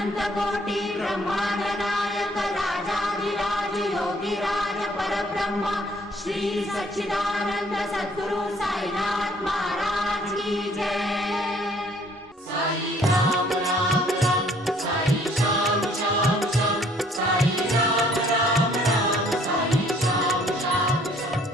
अनंत कोटि ब्रह्मांड नायक राजाधिराज योगिराज परब्रह्म श्री सच्चिदानंद सद्गुरु साईनाथ महाराज की जय। साई राम राम राम, साई श्याम श्याम श्याम, साई राम राम राम, साई श्याम श्याम श्याम।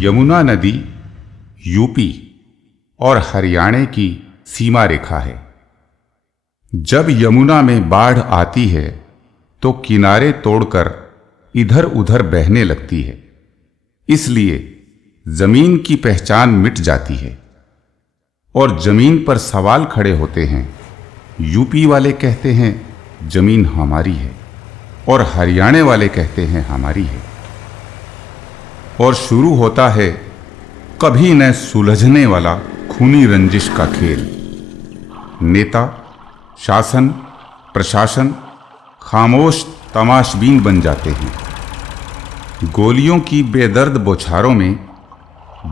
यमुना नदी यूपी और हरियाणा की सीमा रेखा है। जब यमुना में बाढ़ आती है तो किनारे तोड़कर इधर उधर बहने लगती है, इसलिए जमीन की पहचान मिट जाती है और जमीन पर सवाल खड़े होते हैं। यूपी वाले कहते हैं जमीन हमारी है और हरियाणा वाले कहते हैं हमारी है, और शुरू होता है कभी न सुलझने वाला खूनी रंजिश का खेल। नेता, शासन, प्रशासन खामोश तमाशबीन बन जाते हैं। गोलियों की बेदर्द बौछारों में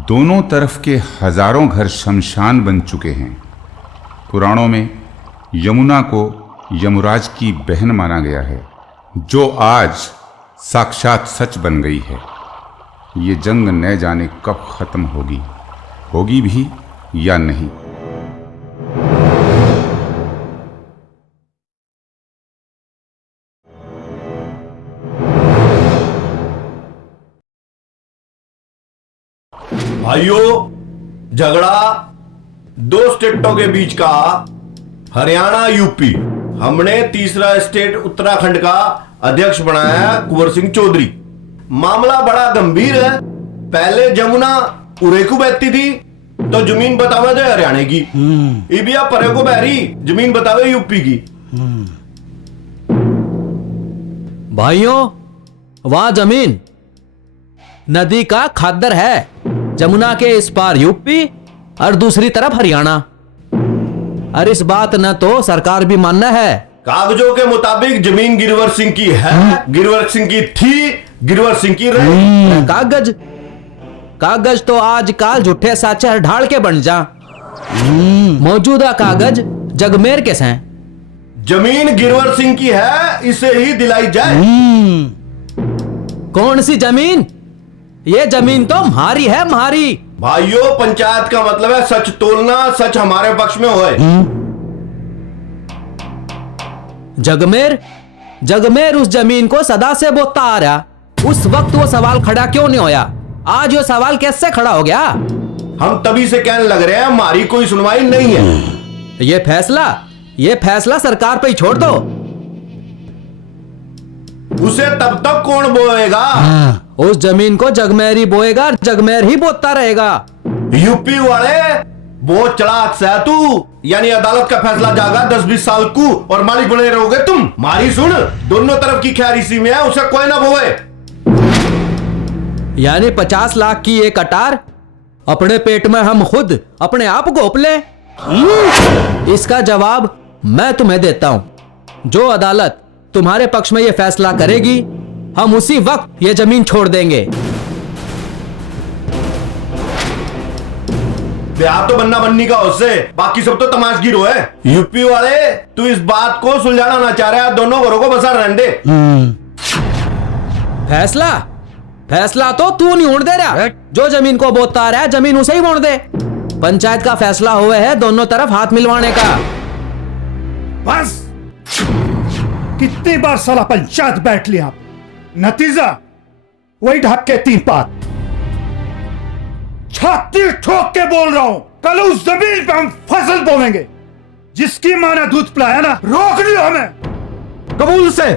दोनों तरफ के हजारों घर शमशान बन चुके हैं। पुराणों में यमुना को यमराज की बहन माना गया है, जो आज साक्षात सच बन गई है। ये जंग न जाने कब खत्म होगी भी या नहीं। भाइयों, झगड़ा दो स्टेटों के बीच का, हरियाणा यूपी। हमने तीसरा स्टेट उत्तराखंड का अध्यक्ष बनाया कुंवर सिंह चौधरी। मामला बड़ा गंभीर है। पहले जमुना उरे को बहती थी तो जमीन बतावे दे हरियाणा की, इबिया परे को बहरी जमीन बतावे यूपी की। भाइयों, वहां जमीन नदी का खादर है। जमुना के इस पार यूपी और दूसरी तरफ हरियाणा। और इस बात न तो सरकार भी मानना है। कागजों के मुताबिक जमीन गिरवर सिंह की है, गिरवर सिंह की थी, गिरवर सिंह की रही। कागज तो आजकल झूठे साचे ढाल के बन जा। मौजूदा कागज जगमेर के हैं। जमीन गिरवर सिंह की है, इसे ही दिलाई जाए। कौन सी जमीन? ये जमीन तो हमारी है, हमारी। भाइयों, पंचायत का मतलब है सच तोलना, सच हमारे पक्ष में होए। जगमेर उस जमीन को सदा से बोता आ रहा। उस वक्त वो सवाल खड़ा क्यों नहीं होया? आज वो सवाल कैसे खड़ा हो गया? हम तभी से कहने लग रहे हैं हमारी कोई सुनवाई नहीं है। ये फैसला सरकार पे ही छोड़ दो। उसे तब तक कौन बोएगा? उस जमीन को जगमेर ही बोएगा, जगमेर ही बोता रहेगा। यूपी वाले वो चढ़ा सेतु, यानी अदालत का फैसला जागा 10-20 साल को और मालिक बने रहोगे तुम। मारी सुन, दोनों तरफ की खैर इसी में है, उसे कोई ना बोए। यानी 50 लाख की एक कटार अपने पेट में हम खुद अपने आप घोप ले। इसका जवाब मैं तुम्हें देता हूं। जो अदालत तुम्हारे पक्ष में यह फैसला करेगी, हम उसी वक्त ये जमीन छोड़ देंगे। ब्याह तो बनना बननी का उससे, बाकी सब तो तमाशगीर हो है। यूपी वाले, तू इस बात को सुलझाना ना चाह रहा है, दोनों घरों को बसा रहने दे। फैसला तो तू नहीं होने दे रहा। जो जमीन को बोता रहा है जमीन उसे ही मोड़ दे। पंचायत का फैसला हुआ है दोनों तरफ हाथ मिलवाने का। बस कितनी बार साला पंचायत बैठ लिया, नतीजा वही ढक के 3 पात। छाती ठोक के बोल रहा हूं, कल उस जमीन पे हम फसल बोवेंगे जिसकी मां ने दूध पिलाया ना। रोक लियो हमें। कबूल से,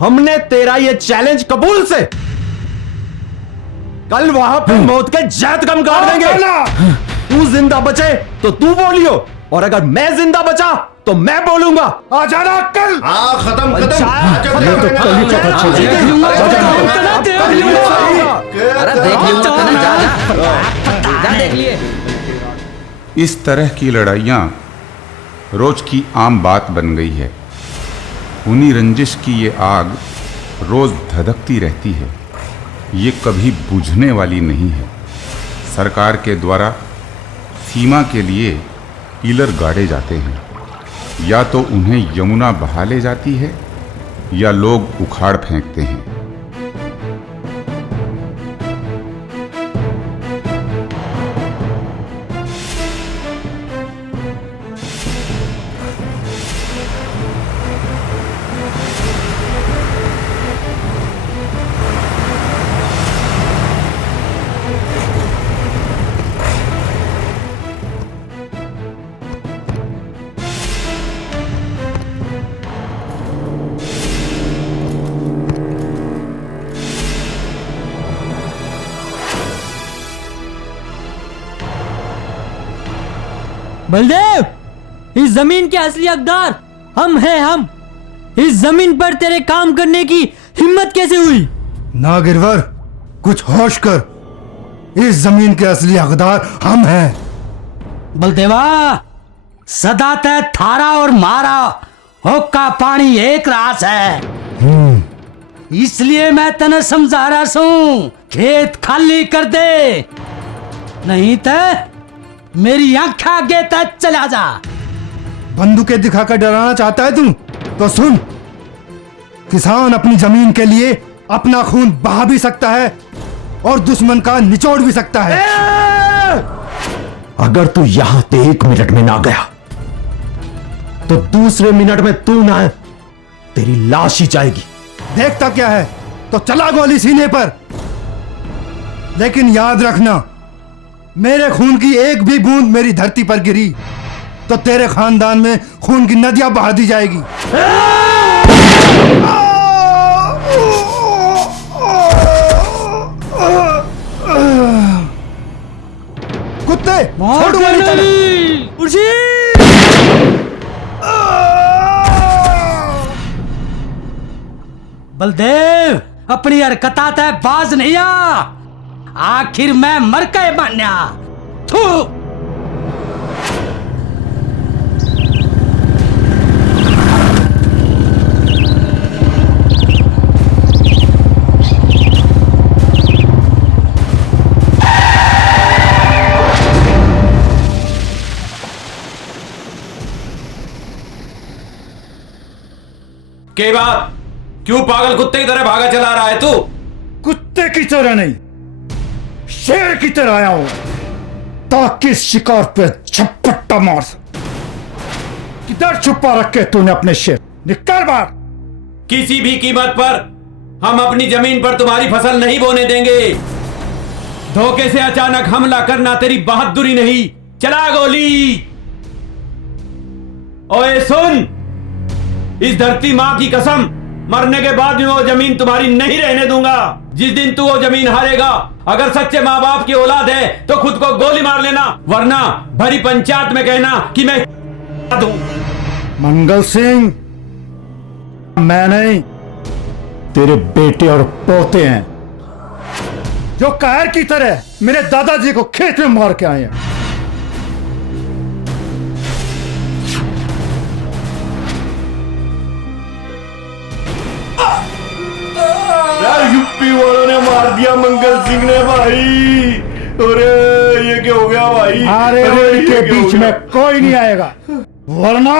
हमने तेरा ये चैलेंज कबूल से। कल वहां पे मौत के जैत कम काट देंगे। तू जिंदा बचे तो तू बोलियो, और अगर मैं जिंदा बचा तो मैं बोलूंगा। आ जाना कल। हाँ, खत्म अरे देख लियो, जा देख लिए। इस तरह की लड़ाइयाँ रोज की आम बात बन गई है। उन्हीं रंजिश की ये आग रोज धधकती रहती है, ये कभी बुझने वाली नहीं है। सरकार के द्वारा सीमा के लिए पिलर गाड़े जाते हैं, या तो उन्हें यमुना बहा ले जाती है या लोग उखाड़ फेंकते हैं। बलदेव, इस जमीन के असली हकदार हम हैं। हम इस जमीन पर तेरे काम करने की हिम्मत कैसे हुई? ना गिरवर, कुछ होश कर। इस जमीन के असली हकदार हम हैं। बलदेवा, सदा तय थारा और मारा होका पानी एक रास है। इसलिए मैं तने समझा रहा हूं, खेत खाली कर दे, नहीं तो मेरी आंख आगे तक चला जा। बंदूकें दिखाकर डराना चाहता है तू? तो सुन, किसान अपनी जमीन के लिए अपना खून बहा भी सकता है और दुश्मन का निचोड़ भी सकता है। अगर तू यहां से 1 मिनट में ना गया तो दूसरे मिनट में तू ना, तेरी लाश ही जाएगी। देखता क्या है, तो चला गोली सीने पर। लेकिन याद रखना, मेरे खून की एक भी बूंद मेरी धरती पर गिरी तो तेरे खानदान में खून की नदियां बहा दी जाएगी। कुत्ते, छोड़ गोली तले। बलदेव, अपनी हरकता तय बाज नहीं आ। आखिर मैं मर के मान्या। थू। के बात, क्यों पागल कुत्ते की तरह भागा चला रहा है तू? कुत्ते की तरह नहीं, शेर की तरह आया हूं, ताकि शिकार पे झपट्टा मार सके। किधर छुपा रखे तूने अपने शेर? निकल बाहर। किसी भी कीमत पर हम अपनी जमीन पर तुम्हारी फसल नहीं बोने देंगे। धोखे से अचानक हमला करना तेरी बहादुरी नहीं। चला गोली। ओए सुन, इस धरती मां की कसम, मरने के बाद भी वो जमीन तुम्हारी नहीं रहने दूंगा। जिस दिन तू वो जमीन हारेगा, अगर सच्चे माँ बाप की औलाद है तो खुद को गोली मार लेना, वरना भरी पंचायत में कहना कि मैं दूं। मंगल सिंह, मैं नहीं, तेरे बेटे और पोते हैं जो कहर की तरह मेरे दादाजी को खेत में मार के आए हैं। यूपी वालों ने मार दिया मंगल सिंह ने भाई। अरे ये क्या हो गया भाई? अरे इनके बीच में कोई नहीं आएगा, वरना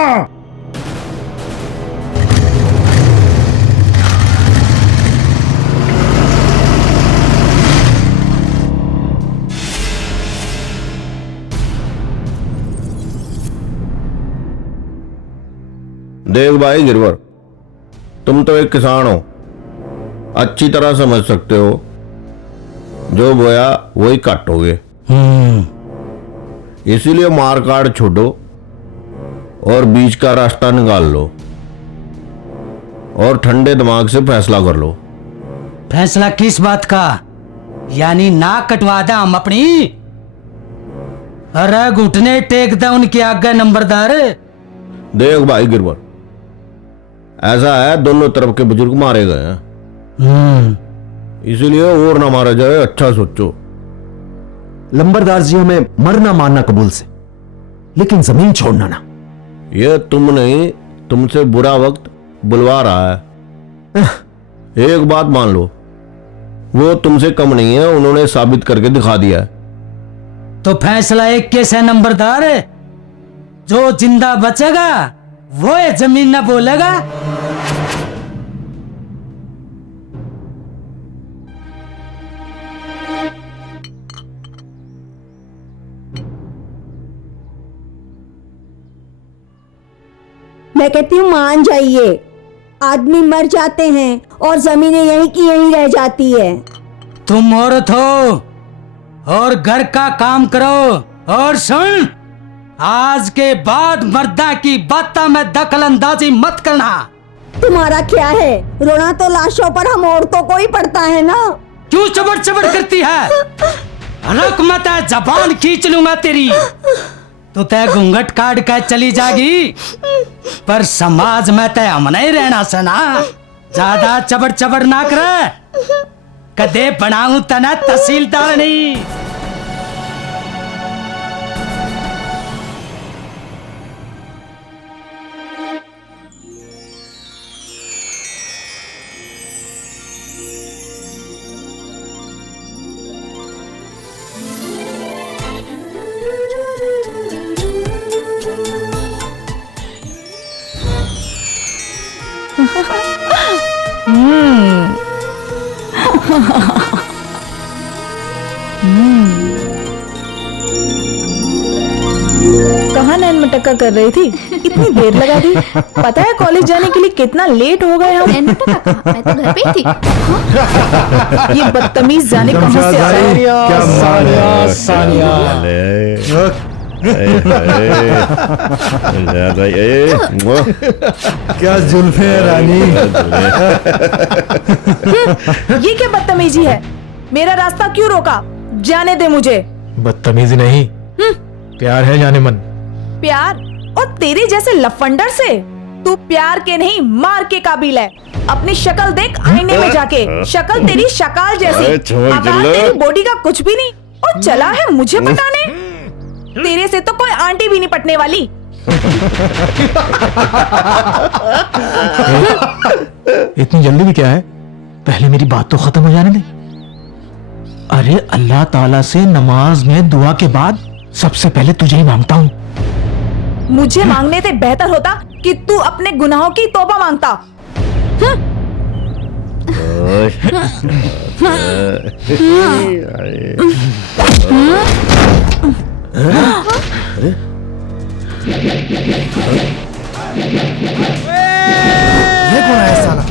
देख भाई गिरवर, तुम तो एक किसान हो, अच्छी तरह समझ सकते हो जो बोया वही काटोगे। इसीलिए मार काट छोड़ो और बीच का रास्ता निकाल लो और ठंडे दिमाग से फैसला कर लो। फैसला किस बात का? यानी नाक कटवा दा हम अपनी? अरे घुटने टेक दे उनके आगे नंबरदार। देख भाई गिरवर, ऐसा है दोनों तरफ के बुजुर्ग मारे गए हैं, इसीलिए और ना मारा जाए, अच्छा सोचो। लंबरदार जी, हमें मरना मारना कबूल से, लेकिन जमीन छोड़ना ना। ये तुम नहीं, तुमसे बुरा वक्त बुलवा रहा है। एक बात मान लो, वो तुमसे कम नहीं है, उन्होंने साबित करके दिखा दिया है। तो फैसला एक केस है नंबरदार, जो जिंदा बचेगा वो ये जमीन न बोलेगा। मैं कहती हूँ मान जाइए, आदमी मर जाते हैं और जमीनें यहीं की यहीं रह जाती है। तुम औरत हो और घर का काम करो। और सुन, आज के बाद मर्दा की बातों में दखल अंदाजी मत करना। तुम्हारा क्या है, रोना तो लाशों पर हम औरतों को ही पड़ता है ना। क्यों चबड़ चबड़ करती है? रुक मत, जबान खींच लूंगा तेरी। तो तय घूंघट काट कर चली जागी, पर समाज में तय हम नहीं रहना सना। ज्यादा चबड़ चबड़ ना कर, कदे बनाऊं तना तहसीलदार नहीं। कहाँ नैन मटक्का कर रही थी? इतनी देर लगा दी। पता है कॉलेज जाने के लिए कितना लेट हो गए हम। नैन मटक्का कहाँ? मैं तो घर पे ही थी। ये बदतमीज जाने कहाँ से आ रहे हैं। क्या जुल्फे हैं रानी। ये क्या बदतमीजी है? मेरा रास्ता क्यों रोका? जाने दे मुझे। बदतमीजी नहीं, प्यार है जाने मन। प्यार? और तेरे जैसे लफंडर से? तू प्यार के नहीं मार के काबिल है। अपनी शक्ल देख आईने में जाके, शक्ल तेरी शकाल जैसी, आकार तेरी बॉडी का कुछ भी नहीं, और चला है मुझे पटाने। तेरे से तो कोई आंटी भी नहीं पटने वाली। इतनी जल्दी भी क्या है, पहले मेरी बात तो खत्म हो जाने दे। अरे अल्लाह ताला से नमाज में दुआ के बाद सबसे पहले तुझे ही मांगता हूँ। मुझे मांगने से बेहतर होता कि तू अपने गुनाहों की तौबा मांगता। ये कौन है साला?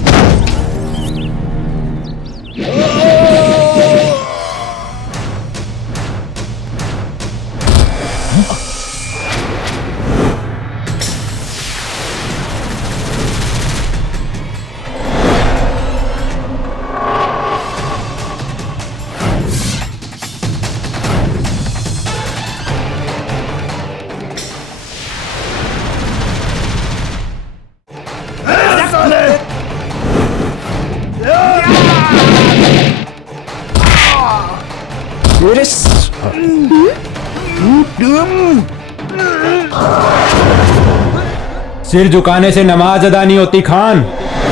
सिर झुकाने से नमाज अदा नहीं होती खान,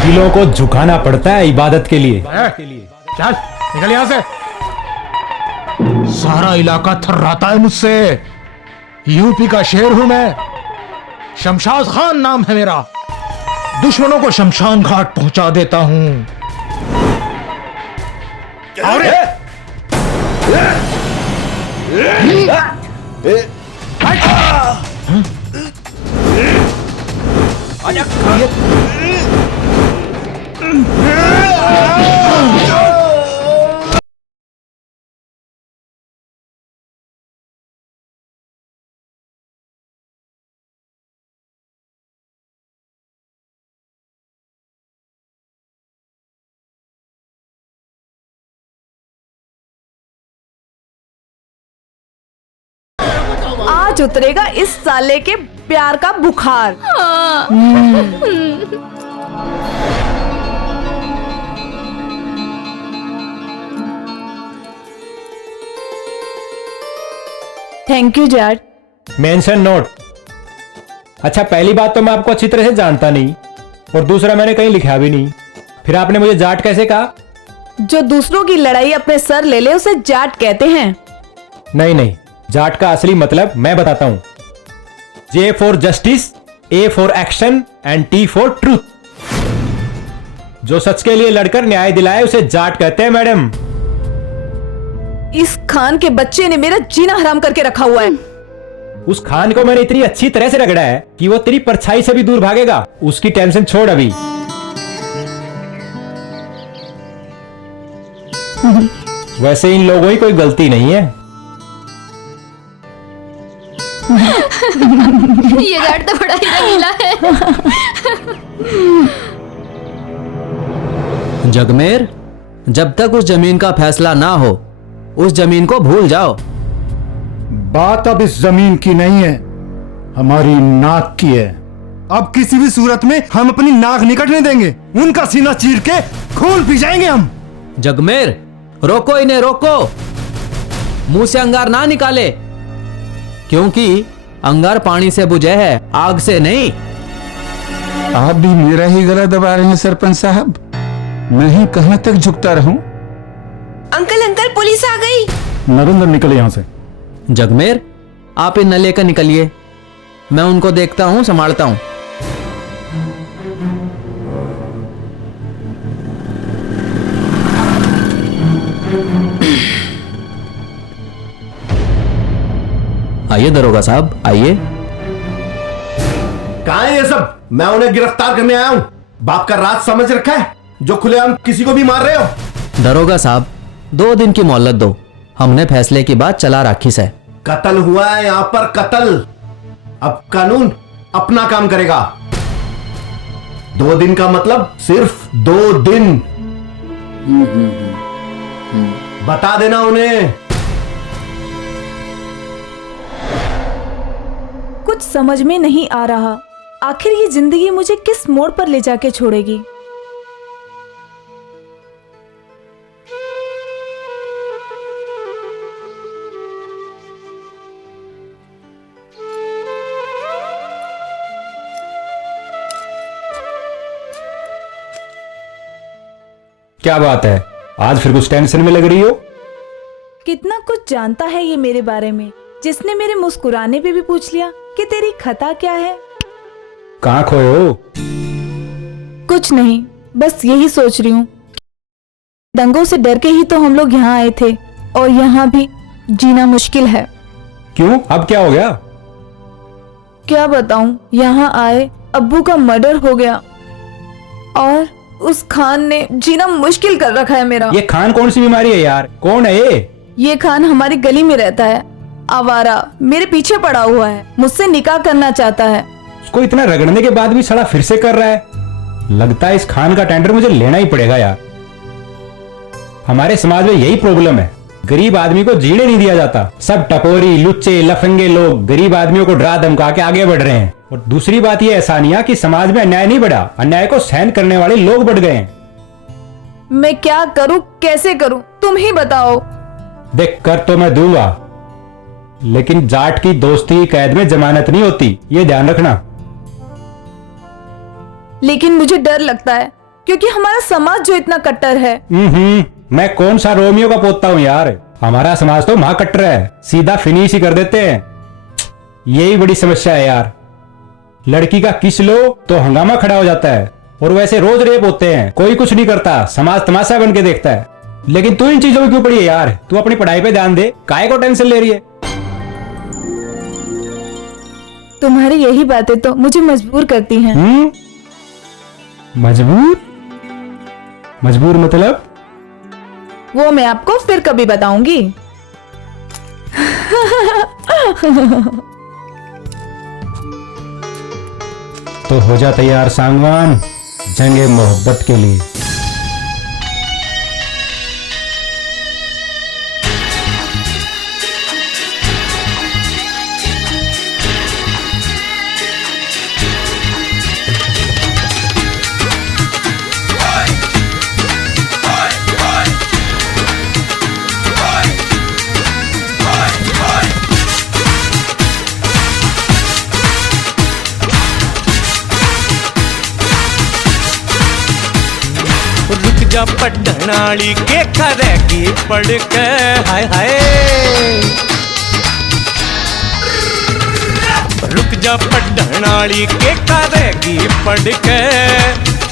दिलों को झुकाना पड़ता है इबादत के लिए। चल निकल यहां से। सारा इलाका थर्राता है मुझसे। यूपी का शेर हूं मैं, शमशाद खान नाम है मेरा। दुश्मनों को शमशान घाट पहुंचा देता हूं। अरे आज उतरेगा इस साले के प्यार का बुखार। Thank you dad. Mention note. अच्छा, पहली बात तो मैं आपको अच्छी तरह से जानता नहीं, और दूसरा मैंने कहीं लिखा भी नहीं। फिर आपने मुझे जाट कैसे कहा? जो दूसरों की लड़ाई अपने सर ले ले उसे जाट कहते हैं। नहीं नहीं, जाट का असली मतलब मैं बताता हूं। J for justice, A for action and T for truth. जो सच के लिए लड़कर न्याय दिलाए उसे जाट कहते हैं मैडम। इस खान के बच्चे ने मेरा जीना हराम करके रखा हुआ है। उस खान को मैंने इतनी अच्छी तरह से रगड़ा है कि वो तेरी परछाई से भी दूर भागेगा। उसकी टेंशन छोड़ अभी। वैसे इन लोगों की कोई गलती नहीं है। ये जाट तो बड़ा ही रंगीला है। जगमेर, जब तक उस जमीन का फैसला ना हो उस जमीन को भूल जाओ। बात अब इस जमीन की नहीं है, हमारी नाक की है। अब किसी भी सूरत में हम अपनी नाक नहीं कटने देंगे। उनका सीना चीर के खून पी जाएंगे हम। जगमेर, रोको इन्हें, रोको। मुंह से अंगार ना निकाले, क्योंकि अंगार पानी से बुझे है, आग से नहीं। आप भी मेरा ही गला दबा रहे हैं सरपंच साहब। मैं ही कहां तक झुकता रहूं? अंकल अंकल, पुलिस आ गई। नरेंद्र, निकले यहां से। जगमेर, आप इन न लेकर निकलिए, मैं उनको देखता हूं, संभालता हूं। आइए दरोगा साहब, आइए। कहाँ है ये सब? मैं उन्हें गिरफ्तार करने आया हूँ। बाप का राज समझ रखा है जो खुलेआम किसी को भी मार रहे हो। दरोगा साहब, 2 दिन की मोहलत दो, हमने फैसले की बात चला रखी है। कत्ल हुआ है यहाँ पर, कत्ल। अब कानून अपना काम करेगा। 2 दिन का मतलब सिर्फ 2 दिन। बता देना उन्हें। कुछ समझ में नहीं आ रहा, आखिर ये जिंदगी मुझे किस मोड़ पर ले जाके छोड़ेगी। क्या बात है, आज फिर कुछ टेंशन में लग रही हो? कितना कुछ जानता है ये मेरे बारे में, जिसने मेरे मुस्कुराने पे भी पूछ लिया कि तेरी खता क्या है। कहाँ खोए हो? कुछ नहीं, बस यही सोच रही हूँ। दंगों से डर के ही तो हम लोग यहाँ आए थे, और यहाँ भी जीना मुश्किल है। क्यों, अब क्या हो गया? क्या बताऊं, यहाँ आए अब्बू का मर्डर हो गया, और उस खान ने जीना मुश्किल कर रखा है मेरा। ये खान कौन सी बीमारी है यार? कौन है ये? ये खान हमारी गली में रहता है, आवारा, मेरे पीछे पड़ा हुआ है, मुझसे निकाह करना चाहता है। उसको इतना रगड़ने के बाद भी सड़ा फिर से कर रहा है। लगता है इस खान का टेंडर मुझे लेना ही पड़ेगा यार। हमारे समाज में यही प्रॉब्लम है, गरीब आदमी को जीने नहीं दिया जाता। सब टपोरी, लुच्चे, लफंगे लोग गरीब आदमियों को डरा धमका के आगे बढ़ रहे हैं। और दूसरी बात यह एहसानिया कि समाज में अन्याय नहीं बढ़ा, अन्याय को सहन करने वाले लोग बढ़ गए हैं। मैं क्या करूं, कैसे करूं, तुम ही बताओ। देख, कर तो मैं दूंगा, लेकिन जाट की दोस्ती की कैद में जमानत नहीं होती, ये ध्यान रखना। लेकिन मुझे डर लगता है, क्योंकि हमारा समाज जो इतना कट्टर है। मैं कौन सा रोमियो का पोता हूँ यार? हमारा समाज तो महा कट्टर है, सीधा फिनिश ही कर देते हैं। यही बड़ी समस्या है यार। लड़की का किस लो तो हंगामा खड़ा हो जाता है, और वैसे रोज रेप होते हैं, कोई कुछ नहीं करता, समाज तमाशा बन के देखता है। लेकिन तू इन चीजों में क्यों पड़ी है यार? तू अपनी पढ़ाई पे ध्यान दे, काहे को टेंशन ले रही है? तुम्हारी यही बातें तो मुझे मजबूर करती हैं। मजबूर? मजबूर मतलब? वो मैं आपको फिर कभी बताऊंगी। तो हो जा तैयार सांगवान, जंगे मोहब्बत के लिए। जा पढ़न वाली के करेगी पढ़ के, हाय हाय। रुक जा पढ़न वाली के करेगी पढ़ के,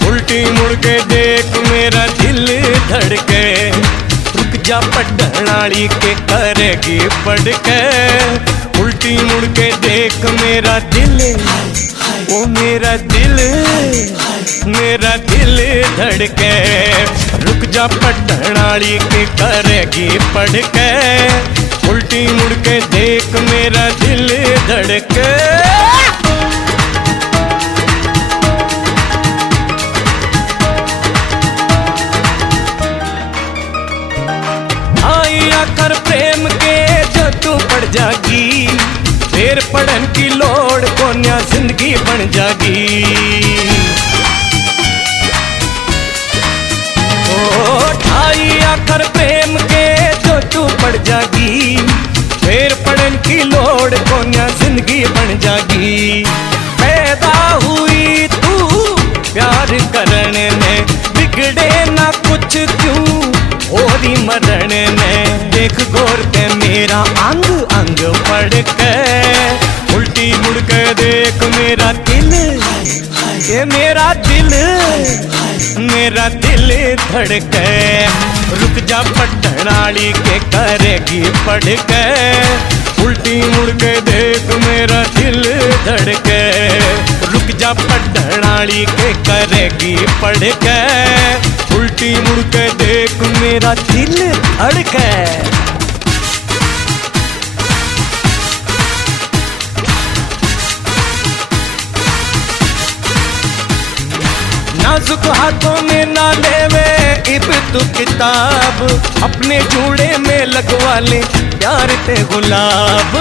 उल्टी मुड़ के देख मेरा दिल धड़के। रुक जा पढ़न वाली के करेगी पढ़ के, उल्टी मुड़ के देख मेरा दिल, ओ मेरा दिल धड़के। रुक जा पढ़न वाली के करेगी पढ़ के, उल्टी मुड़ के देख मेरा दिल धड़के। आई आकर प्रेम के जो तू पड़ जागी, फिर पढ़न की लोड़ कोन्या जिंदगी बन जागी। ठाई आकर प्रेम के जो तू पड़ जागी, फिर पढ़न की लोड़ कोन्या जिंदगी बन जागी। पैदा हुई तू प्यार करने में, बिगड़े ना कुछ क्यों होरी मरण में। देख गौर के मेरा अंग अंग पढ़ के, उल्टी मुड़ के देख मेरा दिल, ये मेरा दिल धड़के। रुक जा पढ़न वाली के करेगी पढ़ के, उल्टी मुड़ के देख मेरा दिल धड़के। रुक जा पढ़न वाली के करेगी पढ़ के, उल्टी मुड़ के देख मेरा दिल धड़के। नाजुक हाथों में ना लेवे इब तू किताब, अपने जूड़े में लगवा ले प्यार ते गुलाब।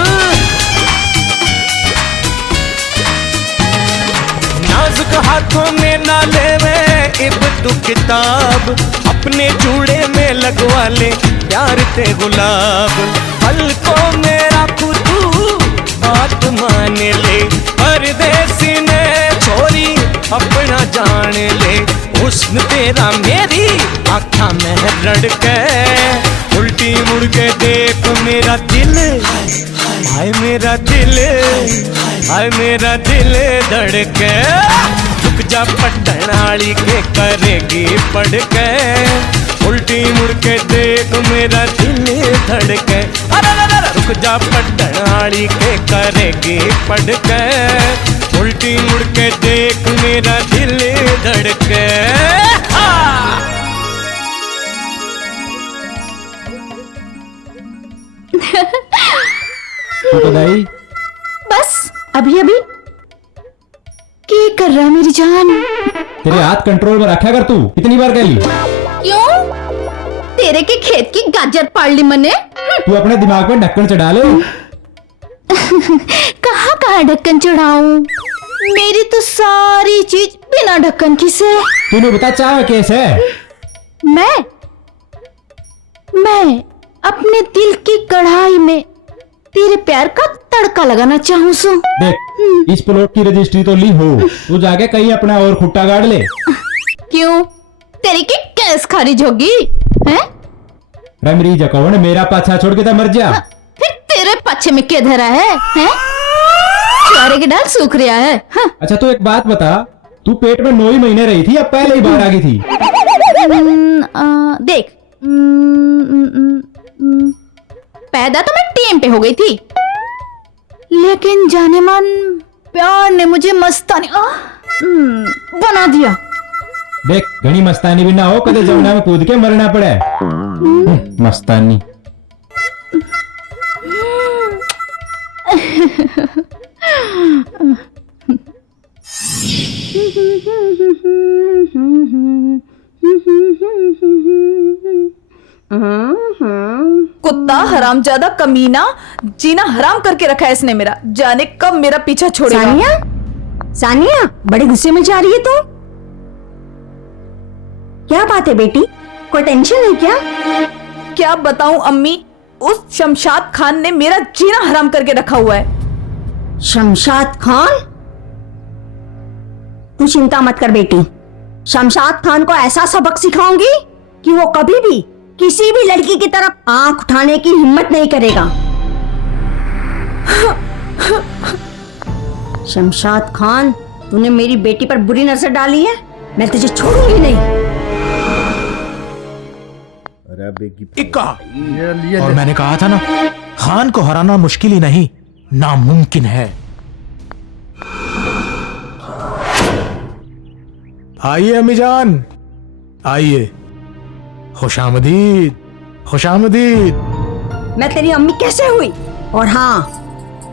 नाजुक हाथों में ना लेवे इब तू किताब, अपने जूड़े में लगवा ले प्यार ते गुलाब। पलकों में रखू तू बात मान ले, परदेसी ने छोरी अपना जान ले। हुस्न तेरा मेरी आँखा में रड़के, उल्टी मुड़ के देख मेरा दिल, हाय मेरा दिल, हाय मेरा दिल धड़के। रुक जा पढ़न वाली के करेगी पढ़ के, उल्टी मुड़ के देख मेरा दिल धड़के। अरे रुक जा पढ़न वाली के करेगी पढ़ के, उल्टी मुड़ के देख मेरा दिल धड़के। बधाई। बस अभी अभी क्या कर रहा है मेरी जान? तेरे हाथ कंट्रोल में रखा कर, तू कितनी बार कह ली? क्यों? तेरे के खेत की गाजर पाड़ ली मैंने। तू अपने दिमाग में ढक्कन चढ़ा ले। कहाँ कहाँ ढक्कन चढ़ाऊं? मेरी तो सारी चीज बिना ढक्कन की से। तूने बता चाह कैसे? मैं अपने दिल की कढ़ाई में तेरे प्यार का तड़का लगाना चाहूँ सो। देख, इस प्लॉट की रजिस्ट्री तो ली हो, तू जाके कहीं अपना और खुट्टा गाड़ ले। क्यों? तेरी की केस खारिज होगी हैं? रमरी जकौन मेरा पाछा छोड़ के तो मर जा। फिर तेरे पाछे में क्या धरा है? चारे के डाल सूख रहा है। हाँ। अच्छा तो एक बात बता, तू पेट में 9 ही महीने रही थी या पहले ही बाहर आ गई थी? देख, पैदा तो मैं टीम पे हो गई थी, लेकिन जाने मन प्यार ने मुझे मस्तानी बना दिया। देख घनी मस्तानी भी ना हो, कदे जमुना में कूद के मरना पड़े। मस्तानी। कुत्ता हरामजादा कमीना, जीना हराम करके रखा है इसने मेरा। जाने कब मेरा पीछा छोड़ेगा। सानिया, सानिया बड़े गुस्से में जा रही है तू। क्या बात है बेटी, कोई टेंशन है क्या? क्या बताऊं अम्मी, उस शमशाद खान ने मेरा जीना हराम करके रखा हुआ है। शमशाद खान? तू चिंता मत कर बेटी, शमशाद खान को ऐसा सबक सिखाऊंगी कि वो कभी भी किसी भी लड़की की तरफ आंख उठाने की हिम्मत नहीं करेगा। शमशाद खान, तूने मेरी बेटी पर बुरी नजर डाली है, मैं तुझे छोड़ूंगी नहीं। इक्का। और मैंने कहा था ना, खान को हराना मुश्किल ही नहीं, नामुमकिन है। आइए अम्मी जान, आइए। खुशामदीद, खुशामदीद। मैं तेरी अम्मी कैसे हुई? और हाँ,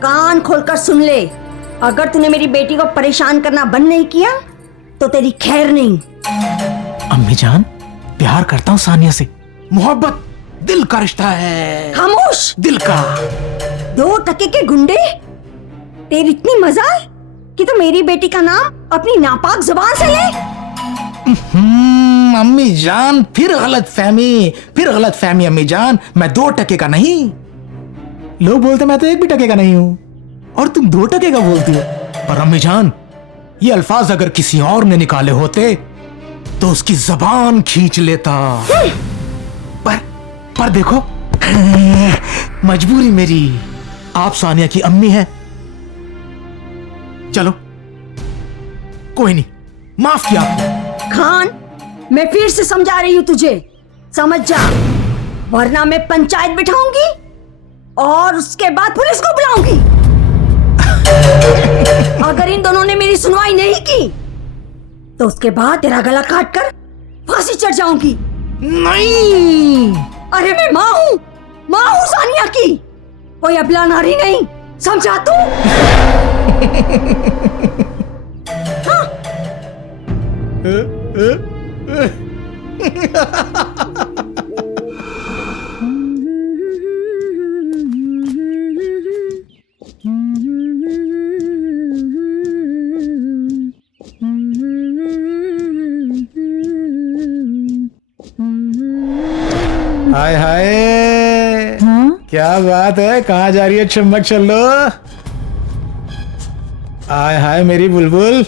कान खोलकर सुन ले, अगर तूने मेरी बेटी को परेशान करना बंद नहीं किया तो तेरी खैर नहीं। अम्मी जान, प्यार करता हूँ सानिया से, मोहब्बत दिल का रिश्ता है। खामोश, दिल का। 2 टके के गुंडे, तेरी इतनी मजाल कि तू मेरी बेटी का नाम अपनी नापाक जुबान से ले। अम्मी जान, फिर गलत फहमी अम्मी जान, मैं 2 टके का नहीं। लोग बोलते मैं तो 1 भी टके का नहीं हूं, और तुम 2 टके का बोलती हो। पर अम्मी जान, ये अल्फाज अगर किसी और ने निकाले होते तो उसकी जबान खींच लेता। पर देखो, मजबूरी मेरी, आप सानिया की अम्मी हैं। चलो कोई नहीं, माफ किया आपने। खान, मैं फिर से समझा रही हूं तुझे, समझ जा, वरना मैं पंचायत बिठाऊंगी और उसके बाद पुलिस को बुलाऊंगी। अगर इन दोनों ने मेरी सुनवाई नहीं की तो उसके बाद तेरा गला काट कर फांसी चढ़ जाऊंगी। नहीं, अरे मैं माँ हूँ सानिया की, कोई अबला नारी नहीं, समझा तू? हाँ? हाय हाय, क्या बात है, कहाँ जा रही है चम्मक चलो। हाय हाय मेरी बुलबुल,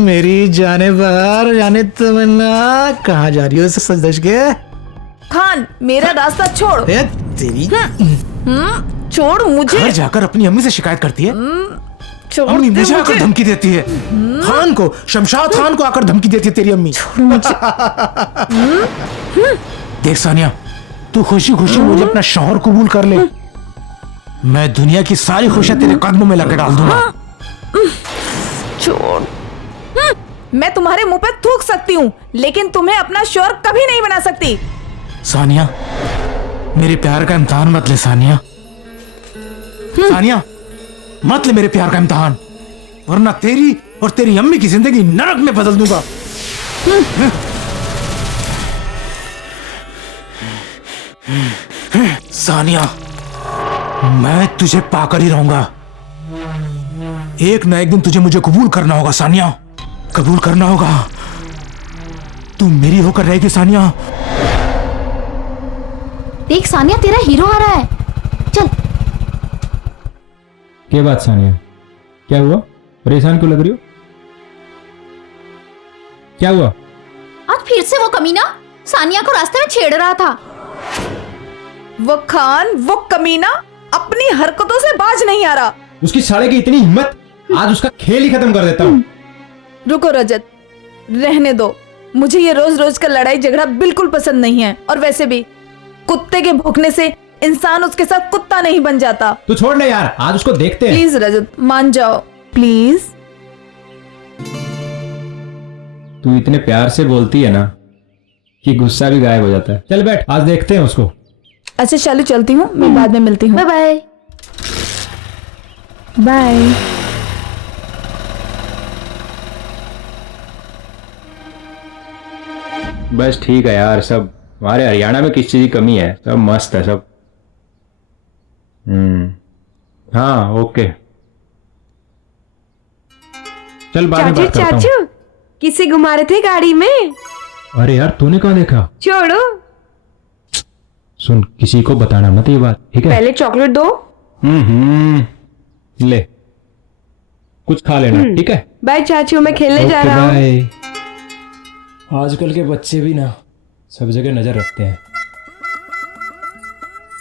मेरी जाने बाहर, जाने तमन्ना, कहाँ जा रही हो सज धज के? खान, मेरा रास्ता छोड़। तेरी छोड़ मुझे। घर जाकर अपनी अम्मी से शिकायत करती है। छोड़ अम्मी मुझे आकर धमकी देती है। खान को, शमशाद खान को आकर धमकी देती है तेरी अम्मी। देख सानिया, तू खुशी खुशी मुझे अपना शौहर कबूल कर ले, मैं दुनिया की सारी खुशियां तेरे कदमों में लगा डाल दूंगा। छोड़। मैं तुम्हारे मुंह पे थूक सकती हूँ, लेकिन तुम्हें अपना शौहर कभी नहीं बना सकती। सानिया, मेरे प्यार का इम्तिहान मत ले सानिया। सानिया, मत ले मेरे प्यार का इम्तिहान, वरना तेरी और तेरी अम्मी की जिंदगी नरक में बदल दूंगा। सानिया, मैं तुझे पाकर ही रहूंगा। एक ना एक दिन तुझे मुझे कबूल करना होगा सानिया, कबूल करना होगा। तू मेरी होकर रहेगी सानिया। देख सानिया, तेरा हीरो आ रहा है, चल। क्या बात सानिया, क्या हुआ, परेशान क्यों लग रही हो? क्या हुआ? आज फिर से वो कमीना सानिया को रास्ते में छेड़ रहा था। वो खान, वो कमीना अपनी हरकतों से बाज नहीं आ रहा। उसकी साले की इतनी हिम्मत, आज उसका खेल ही खत्म कर देता हूँ। रुको रजत, रहने दो, मुझे ये रोज रोज का लड़ाई झगड़ा बिल्कुल पसंद नहीं है। और वैसे भी कुत्ते के भौंकने से इंसान उसके साथ कुत्ता नहीं बन जाता। तू छोड़ ले यार, आज उसको देखते हैं। प्लीज रजत, मान जाओ। प्लीज। तू इतने प्यार से बोलती है ना कि गुस्सा भी गायब हो जाता है। चल बैठ, आज देखते हैं उसको। अच्छा चलो चलती हूँ, मैं बाद में मिलती हूँ। Bye bye. बाय। बस ठीक है यार, सब हमारे हरियाणा में किस चीज की कमी है, सब मस्त है सब। हाँ ओके, चल बाद में बात करता हूँ। किसे घुमा रहे थे गाड़ी में? अरे यार तूने कहाँ देखा? छोड़ो, सुन, किसी को बताना मत ये बात, ठीक है? पहले चॉकलेट दो। ले कुछ खा लेना, ठीक है? बाय चाचू, मैं खेलने जा रहा हूँ। बाय। आजकल के बच्चे भी ना सब जगह नजर रखते हैं।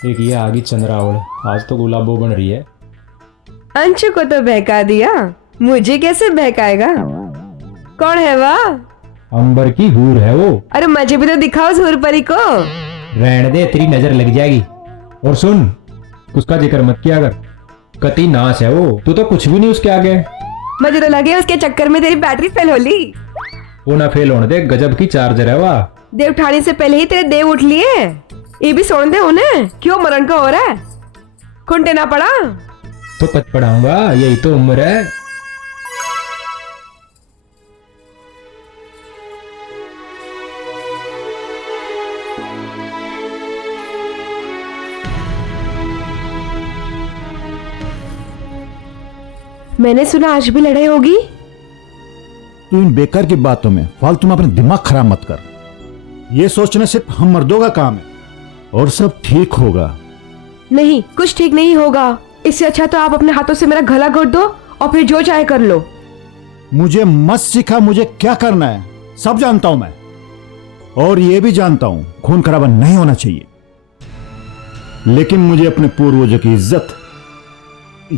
एक ये आगी चंद्रावड़ आज तो गुलाबो बन रही है। अंशु को तो बहका दिया, मुझे कैसे बहकाएगा? कौन है वह? अंबर की हूर है वो। अरे मुझे भी तो दिखाओ उस हूर परी को। रहने दे, तेरी नजर लग जाएगी। और सुन, उसका जिक्र मत किया कर, कति नाश है वो, तू तो कुछ भी नहीं उसके आगे। मुझे तो लगे उसके चक्कर में तेरी बैटरी फेल होली। वो ना फेल होने दे, गजब की चार्जर है वाह। देव उठाने से पहले ही तेरे देव उठ लिए। ये भी सोन दे उन्हें, क्यों मरण का हो रहा है? खुंटे ना पड़ा तो पत पढ़ाऊंगा, यही तो उम्र है। मैंने सुना आज भी लड़ाई होगी। तू इन बेकार की बातों में फालतू में अपना दिमाग खराब मत कर। ये सोचना सिर्फ हम मर्दों का काम है और सब ठीक होगा। नहीं, कुछ ठीक नहीं होगा। इससे अच्छा तो आप अपने हाथों से मेरा गला घोट दो और फिर जो चाहे कर लो। मुझे मत सिखा मुझे क्या करना है, सब जानता हूं मैं। और ये भी जानता हूं खून खराबा नहीं होना चाहिए, लेकिन मुझे अपने पूर्वजों की इज्जत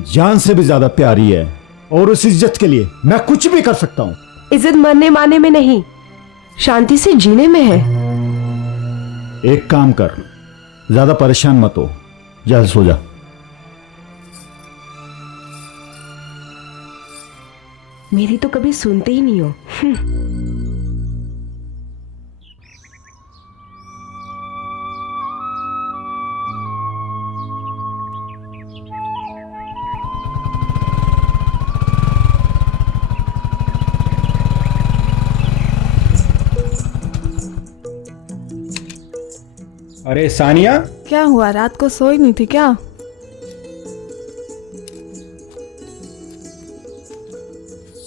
जान से भी ज्यादा प्यारी है और उस इज्जत के लिए मैं कुछ भी कर सकता हूं। इज्जत मरने मारने में नहीं, शांति से जीने में है। एक काम कर, ज्यादा परेशान मत हो, जल्द सो जा। मेरी तो कभी सुनते ही नहीं हो। अरे सानिया, क्या हुआ? रात को सोई नहीं थी क्या?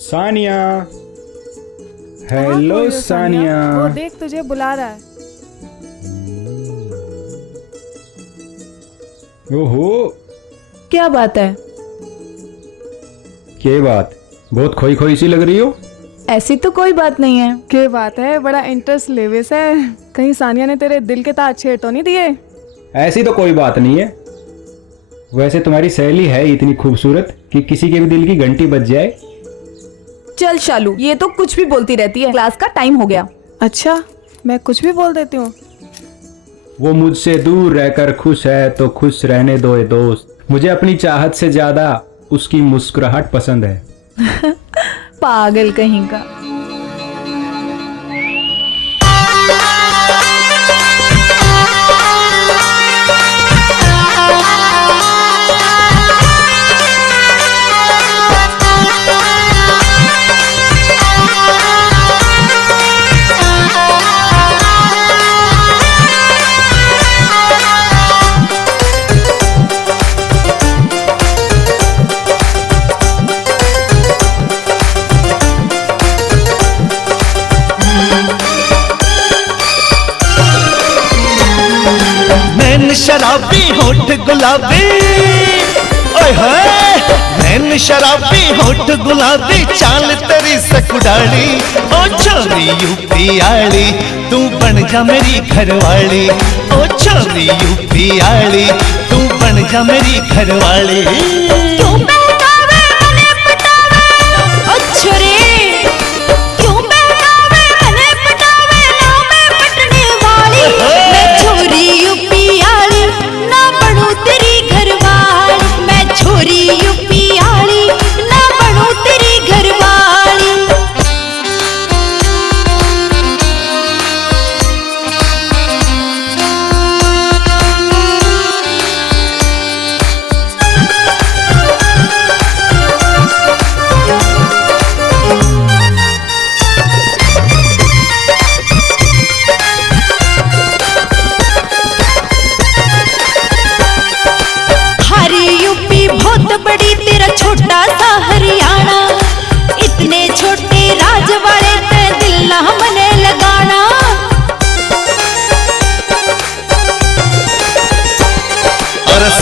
सानिया, हेलो सानिया। वो देख तुझे बुला रहा है। ओहो, क्या बात है? क्या बात? बहुत खोई खोई सी लग रही हो। ऐसी तो कोई बात नहीं है। क्या बात है? बड़ा इंटरेस्ट लेवे से। कहीं सानिया ने तेरे दिल के तार छेड़ तो नहीं दिए? ऐसी तो कोई बात नहीं है। वैसे तुम्हारी सहेली है इतनी खूबसूरत कि किसी के भी दिल की घंटी बज जाए। चल शालू, ये तो कुछ भी बोलती रहती है। क्लास का टाइम हो गया। अच्छा, मैं कुछ भी बोल देती हूँ। वो मुझसे दूर रहकर खुश है तो खुश रहने दो ये दोस्त। मुझे अपनी चाहत से ज्यादा उसकी मुस्कुराहट पसंद है। पागल कहीं का। शराबी होठ गुलाबी, ओए होए नैन शराबी होठ गुलाबी, चाल तेरी सकुडाली। ओ छोरी यूपी आली, तू बन जा मेरी घरवाली। ओ छोरी यूपी आली, तू बन जा मेरी घरवाली।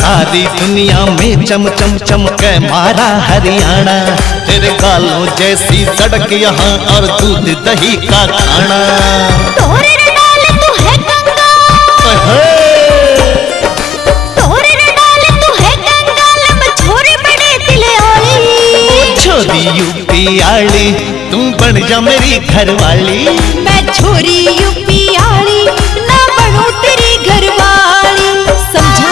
सारी दुनिया में चम चम चमके मारा हरियाणा। तेरे गालों जैसी सड़क यहाँ और दूध दही का खाना। तोरे रे डाल तू है गंगा, तोरे रे डाल तू है गंगा, लंब छोरे बड़े दिले आली। छोरी यूपी आली तू बन जा मेरी घरवाली। मैं छोरी यूपी आली ना बनूं तेरी घरवाली, समझा?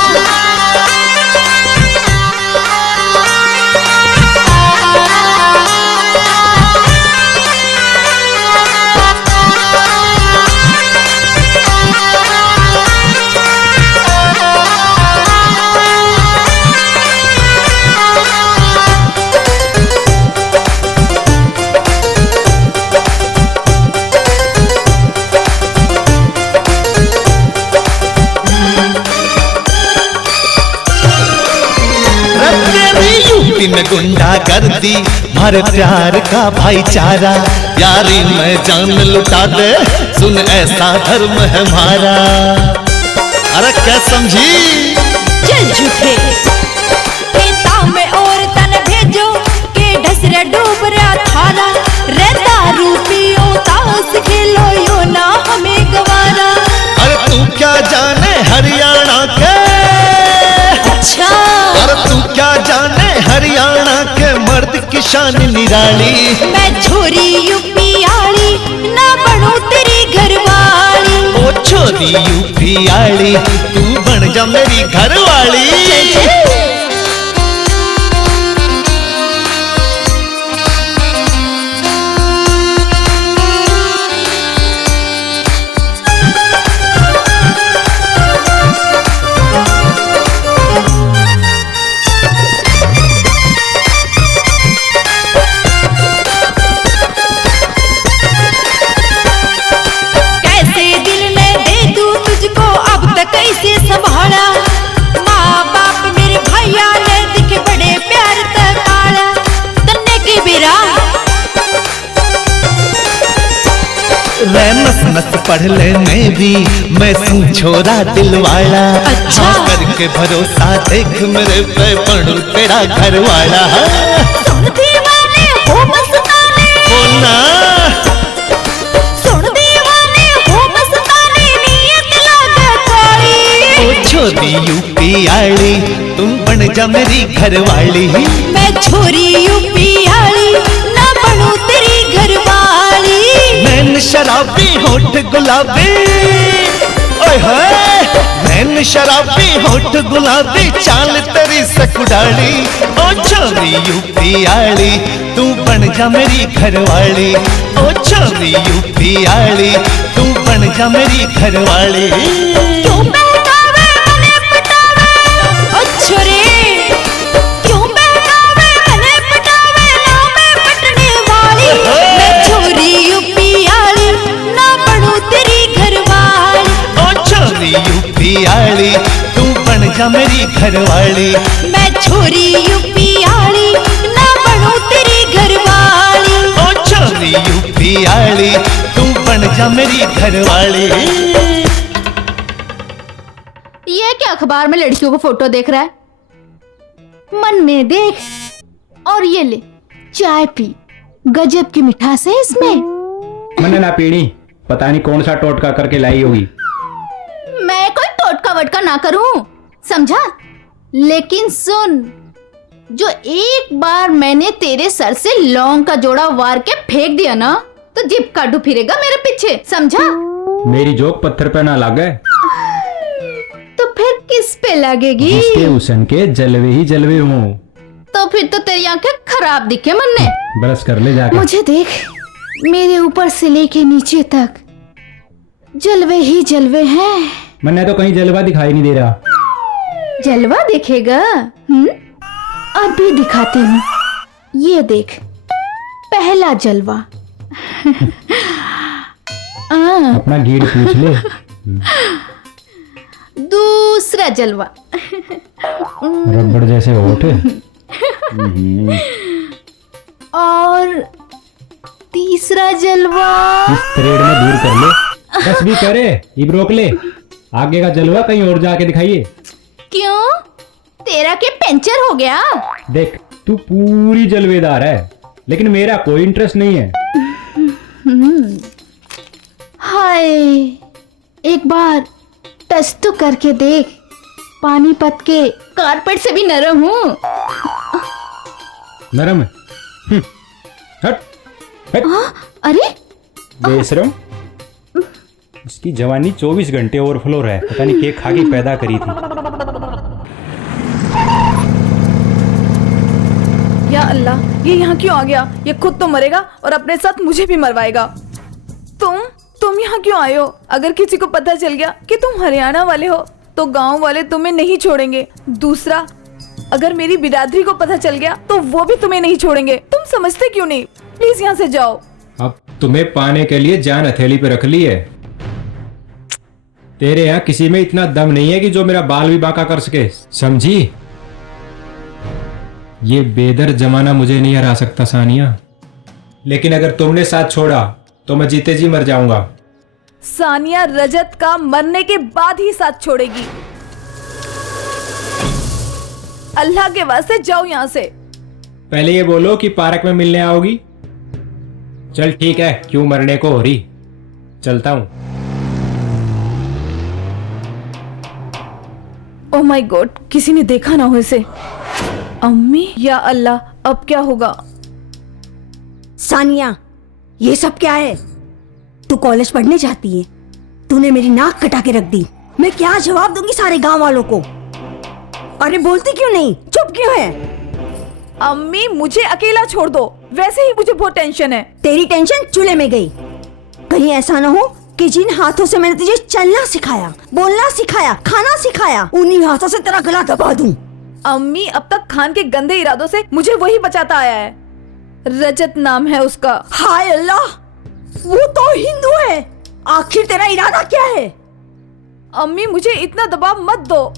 में गुंडा कर दी मारे प्यार का भाईचारा। यारी में जान लुटा दे सुन ऐसा धर्म है हमारा। अरे क्या समझी? चल झूठे खेता में और तन भेजो के ढसरे डूब रहा थारा। रहता रूपियों ताश खेलो यो ना हमें गवारा। अरे तू क्या जाने हरियाणा के, अच्छा अरे तू क्या जाने हरियाणा के मर्द की शान निराली। मैं छोरी यूपी आली ना बनूं तेरी घरवाली। ओ छोरी यूपी आली तू बन जा मेरी घरवाली। कैसे संभाला माँ बाप मेरे भैया ने दिखे बड़े प्यार तकाला। तन्ने की बिरा नस नस पढ़ लेने भी मैं तू छोरा दिल वाला। अच्छा हाँ करके भरोसा देख मेरे पे पढ़ू तेरा घर वाला। सुन दीवाने हो मस्ताने, बोलना सुन दीवाने हो मस्ताने, नियत लागे काली। ओ छोरी यूपी आली तुम बन जा मेरी घरवाली। मैं छोरी यूपी आली ना बनूं तेरी घरवाली। नैन शराबी होठ गुलाबी, ओए होए नैन शराबी होठ गुलाबी चाल तेरी सकुडाली। ओ छोरी यूपी आली तू बन जा मेरी घरवाली। ओ छोरी यूपी आली तू बन जा मेरी घरवाली। क्यों बहकावे मने पटावे, अच्छा रे क्यों बहकावे मने पटावे, ना मैं पटने वाली। मैं छोरी यूपी आली ना बनूं तेरी घरवाली। ओ छोरी यूपी आली तू बन जा मेरी घरवाली। मैं छोरी यूपी आली ना बनूं तेरी घरवाली। ओ छोरी यूपी आली तू बन जा मेरी घरवाली। ये क्या अखबार में लड़कियों को फोटो देख रहा है? मन में देख और ये ले चाय पी, गजब की मिठास है इसमें। मैंने ना पीनी, पता नहीं कौन सा टोटका करके लाई होगी। मैं कोई टोटका वटका ना करूं, समझा? लेकिन सुन, जो एक बार मैंने तेरे सर से लौंग का जोड़ा वार के फेंक दिया ना, तो जिप काटू फिरेगा मेरे पीछे, समझा? मेरी जोक पत्थर पे ना लागे तो फिर किस पे लगेगी? जिसके हुसन के जलवे ही जलवे हों। तो फिर तो तेरी आंखें खराब दिखे मन्ने। ब्रश कर ले जाके। मुझे देख, मेरे ऊपर से लेके नीचे तक जलवे ही जलवे हैं। मैंने तो कहीं जलवा दिखाई नहीं दे रहा। जलवा दिखेगा? अभी दिखाती हूँ, ये देख पहला जलवा। अपना गीड़ पूछ ले। दूसरा जलवा। रबड़ जैसे होठ। और तीसरा जलवा। इस थ्रेड में दूर कर ले। बस भी करे, इब रोक ले। आगे का जलवा कहीं और जाके दिखाइए। क्यों? तेरा के पंचर हो गया? देख तू पूरी जलवेदार है, लेकिन मेरा कोई इंटरेस्ट नहीं है। हाय, एक बार टच तो करके देख, पानीपत के कारपेट से भी नरम हूँ। नरम है? हट हट। अरे बेशरम, इसकी जवानी 24 घंटे ओवरफ्लो है, पता नहीं केक खा के पैदा करी थी। या अल्लाह, ये यहाँ क्यों आ गया? ये खुद तो मरेगा और अपने साथ मुझे भी मरवाएगा। तुम यहाँ क्यों आए हो? अगर किसी को पता चल गया कि तुम हरियाणा वाले हो तो गांव वाले तुम्हें नहीं छोड़ेंगे। दूसरा, अगर मेरी बिरादरी को पता चल गया तो वो भी तुम्हें नहीं छोड़ेंगे। तुम समझते क्यों नहीं? प्लीज यहाँ से जाओ। अब तुम्हें पाने के लिए जान हथेली पे रख ली है। तेरे यहाँ किसी में इतना दम नहीं है कि जो मेरा बाल भी बांका कर सके, समझी? ये बेदर जमाना मुझे नहीं हरा सकता सानिया, लेकिन अगर तुमने साथ छोड़ा तो मैं जीते जी मर जाऊंगा। सानिया रजत का मरने के बाद ही साथ छोड़ेगी। अल्लाह के वास्ते जाओ यहाँ से। पहले ये बोलो कि पार्क में मिलने आओगी। चल ठीक है, क्यों मरने को हो रही, चलता हूं। ओह माय गॉड, किसी ने देखा ना हो इसे। अम्मी, या अल्लाह, अब क्या होगा? सानिया, ये सब क्या है? तू कॉलेज पढ़ने जाती है, तूने मेरी नाक कटा के रख दी। मैं क्या जवाब दूंगी सारे गांव वालों को? अरे बोलती क्यों नहीं, चुप क्यों है? अम्मी, मुझे अकेला छोड़ दो, वैसे ही मुझे बहुत टेंशन है। तेरी टेंशन चूल्हे में गई। कहीं ऐसा ना हो कि जिन हाथों से मैंने तुझे चलना सिखाया, बोलना सिखाया, खाना सिखाया, उन्हीं हाथों से तेरा गला दबा दूं। अम्मी, अब तक खान के गंदे इरादों से मुझे वही बचाता आया है। रजत नाम है उसका। हाय अल्लाह, वो तो हिंदू है। आखिर तेरा इरादा क्या है? अम्मी, मुझे इतना दबाव मत दो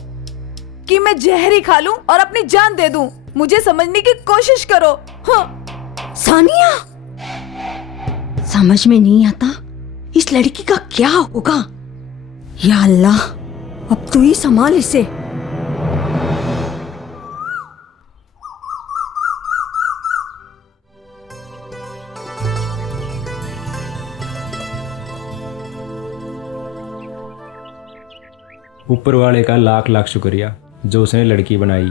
कि मैं जहर ही खा लूं और अपनी जान दे दूं। मुझे समझने की कोशिश करो। हाँ। सानिया, समझ में नहीं आता इस लड़की का क्या होगा। या अल्लाह, अब तू ही संभाल इसे। ऊपर वाले का लाख लाख शुक्रिया जो उसने लड़की बनाई।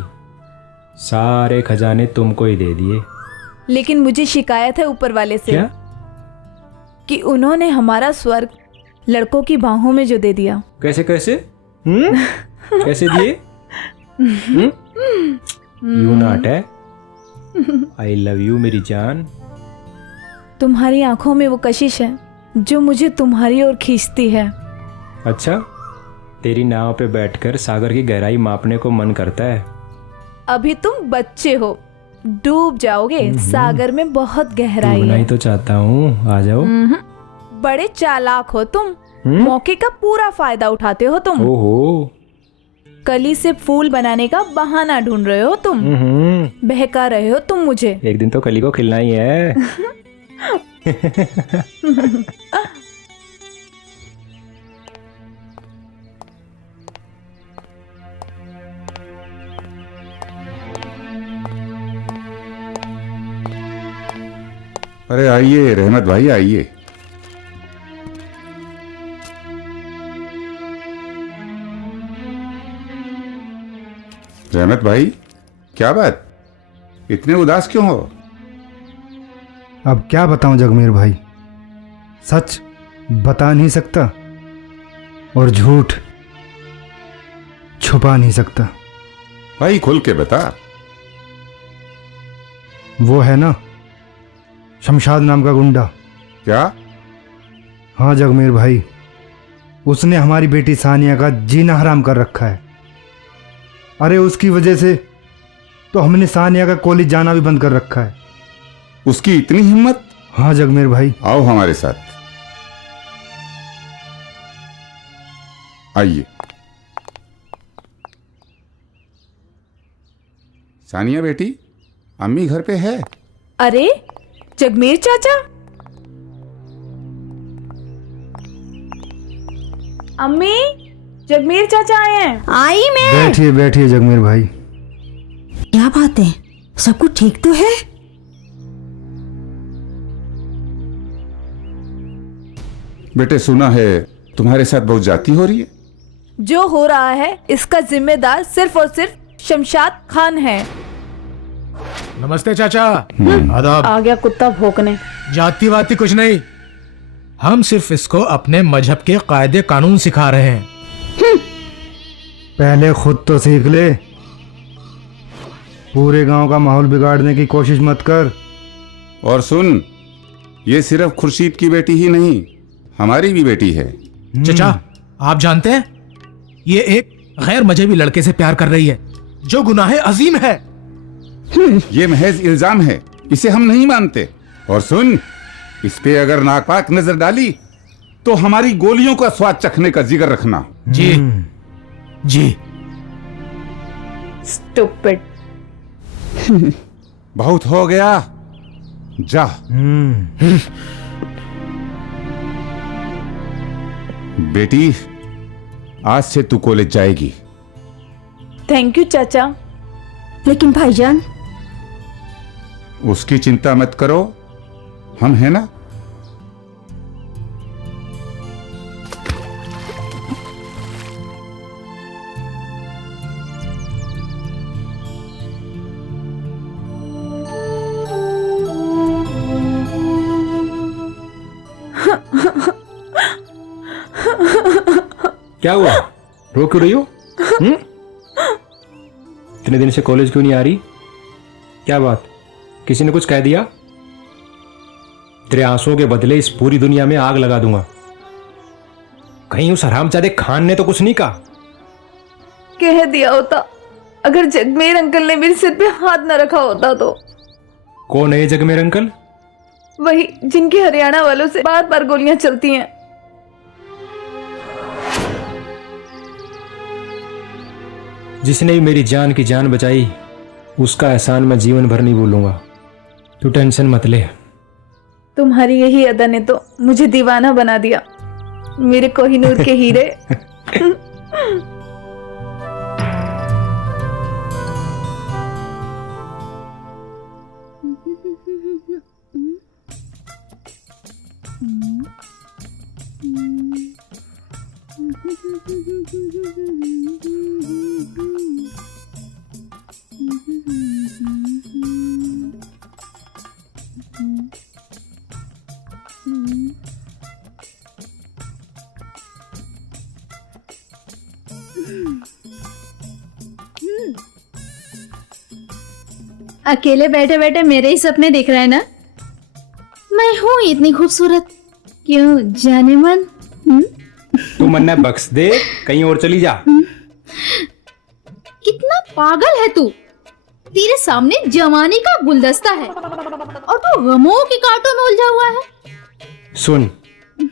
सारे खजाने तुमको ही दे दिए। लेकिन मुझे शिकायत है ऊपर वाले से। क्या? कि उन्होंने हमारा स्वर्ग लड़कों की बाहों में जो दे दिया। कैसे कैसे? कैसे दिए? यू नॉट है। आई लव यू मेरी जान। तुम्हारी आंखों में वो कशिश है जो मुझे तुम्हारी ओर खींचती है। अच्छा, तेरी नाव पे बैठकर सागर की गहराई मापने को मन करता है। अभी तुम बच्चे हो, डूब जाओगे। सागर में बहुत गहराई डूबना है। ही तो चाहता हूँ, आ जाओ। बड़े चालाक हो तुम। मौके का पूरा फायदा उठाते हो तुम। ओहो, कली से फूल बनाने का बहाना ढूंढ रहे हो तुम। बहका रहे हो तुम मुझे। एक दिन तो कली को खिलना ही है। अरे आइए रहमत भाई, आइए। रहमत भाई, क्या बात, इतने उदास क्यों हो? अब क्या बताऊं जगमीर भाई, सच बता नहीं सकता और झूठ छुपा नहीं सकता। भाई खुल के बता। वो है ना शमशाद नाम का गुंडा। क्या? हाँ जगमीर भाई, उसने हमारी बेटी सानिया का जीना हराम कर रखा है। अरे उसकी वजह से तो हमने सानिया का कॉलेज जाना भी बंद कर रखा है। उसकी इतनी हिम्मत? हाँ जगमीर भाई। आओ हमारे साथ, आइए। सानिया बेटी, अम्मी घर पे है? अरे जगमीर चाचा, अम्मी, जगमीर चाचा आए हैं। आई मैं। बैठिए बैठिए जगमीर भाई। क्या बात है, सब कुछ ठीक तो है? बेटे सुना है तुम्हारे साथ बहुत जाती हो रही है। जो हो रहा है इसका जिम्मेदार सिर्फ और सिर्फ शमशाद खान है। नमस्ते चाचा। आदाब। आ गया कुत्ता भौंकने। जाति वाती कुछ नहीं, हम सिर्फ इसको अपने मजहब के कायदे कानून सिखा रहे हैं। पहले खुद तो सीख ले, पूरे गांव का माहौल बिगाड़ने की कोशिश मत कर। और सुन, ये सिर्फ खुर्शीद की बेटी ही नहीं, हमारी भी बेटी है। चाचा आप जानते हैं ये एक गैर मजहबी लड़के से प्यार कर रही है, जो गुनाह अजीम है। ये महज इल्जाम है, इसे हम नहीं मानते। और सुन, इस पे अगर नापाक नजर डाली तो हमारी गोलियों का स्वाद चखने का जिगर रखना। जी जी। स्टूपिड। बहुत हो गया, जा। बेटी आज से तू कॉलेज जाएगी। थैंक यू चाचा। लेकिन भाईजान, उसकी चिंता मत करो, हम हैं ना। क्या हुआ, रो क्यों रही हो? इतने दिन से कॉलेज क्यों नहीं आ रही? क्या बात, किसी ने कुछ कह दिया? तेरे आंसुओं के बदले इस पूरी दुनिया में आग लगा दूंगा। कहीं उस हरामजादे खान ने तो कुछ नहीं कहा? कह दिया होता, अगर जगमेर अंकल ने मेरे सिर पे हाथ न रखा होता तो। कौन है ये जगमेर अंकल? वही जिनके हरियाणा वालों से बार बार गोलियां चलती हैं। जिसने भी मेरी जान की जान बचाई, उसका एहसान मैं जीवन भर नहीं भूलूंगा। तू टेंशन मत ले। तुम्हारी यही अदा ने तो मुझे दीवाना बना दिया, मेरे कोहिनूर के हीरे। अकेले बैठे बैठे मेरे ही सपने दिख रहे हैं ना। मैं हूँ इतनी खूबसूरत, क्यों जाने मन? तू मन्ना बख्श दे, कहीं और चली जा। कितना पागल है तू। तेरे सामने जवानी का गुलदस्ता है और तू गमों की कांटों में उलझा हुआ है। सुन,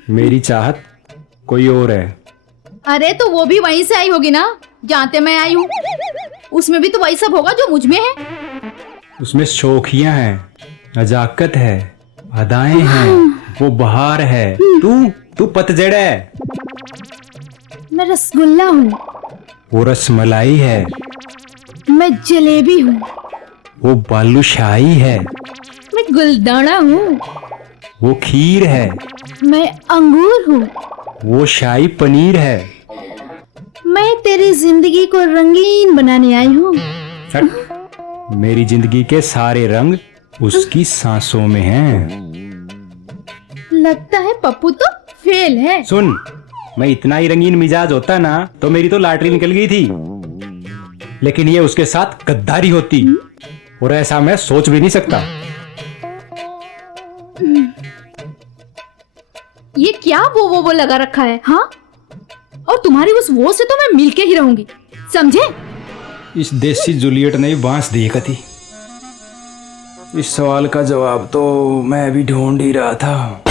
मेरी चाहत कोई और है। अरे तो वो भी वहीं से आई होगी ना, जानते मैं आई हूँ। उसमें भी तो वही सब होगा जो मुझ में है। उसमें शौखियां हैं, नजाकत है, अदाएं हैं, वो बहार है। तू पतझड़ है। मैं रसगुल्ला हूँ। वो रसमलाई है। मैं जलेबी हूँ। वो बालूशाही है। मैं गुलदाना हूँ। वो खीर है। मैं अंगूर हूँ। वो शाही पनीर है। मैं तेरी जिंदगी को रंगीन बनाने आई हूँ। मेरी जिंदगी के सारे रंग उसकी सांसों में हैं। लगता है पप्पू तो फेल है। सुन, मैं इतना ही रंगीन मिजाज होता ना तो मेरी तो लॉटरी निकल गई थी, लेकिन ये उसके साथ गद्दारी होती और ऐसा मैं सोच भी नहीं सकता। ये क्या वो लगा रखा है? हाँ, और तुम्हारी उस वो से तो मैं मिलके ही रहूंगी, समझे? इस देसी जूलियट ने बांस दी कती। इस सवाल का जवाब तो मैं भी ढूंढ ही रहा था।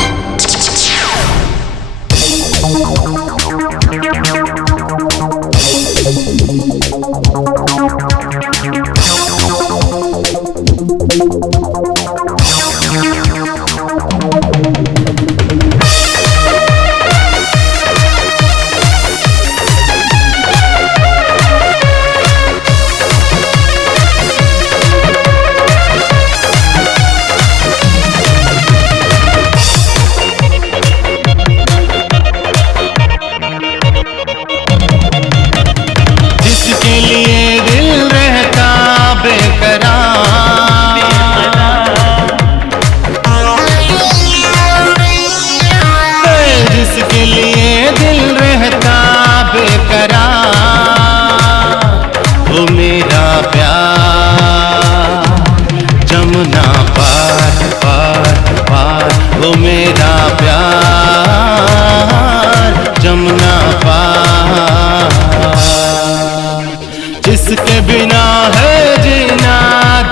जिसके बिना है जीना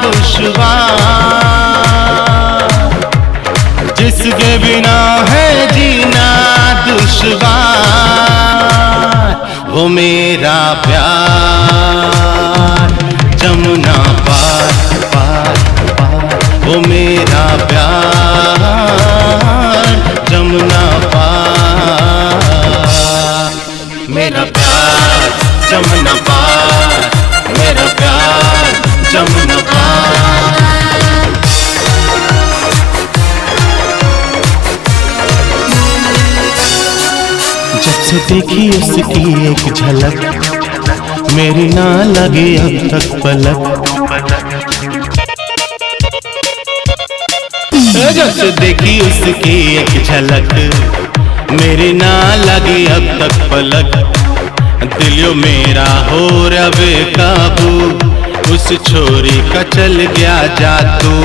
दुश्वार, जिसके बिना है जीना दुश्वार, वो मेरा प्यार जमुना पार पार पार, वो मेरा प्यार जमुना पार, मेरा प्यार जमुना पार, मेरा प्यार जमुना पार। जब से देखी उसकी एक झलक, मेरी ना लगी अब तक पलक। जब से देखी उसकी एक झलक, मेरी ना लगी अब तक पलक। दिलियो मेरा हो रहा बेकाबू, उस छोरी का चल गया जादू।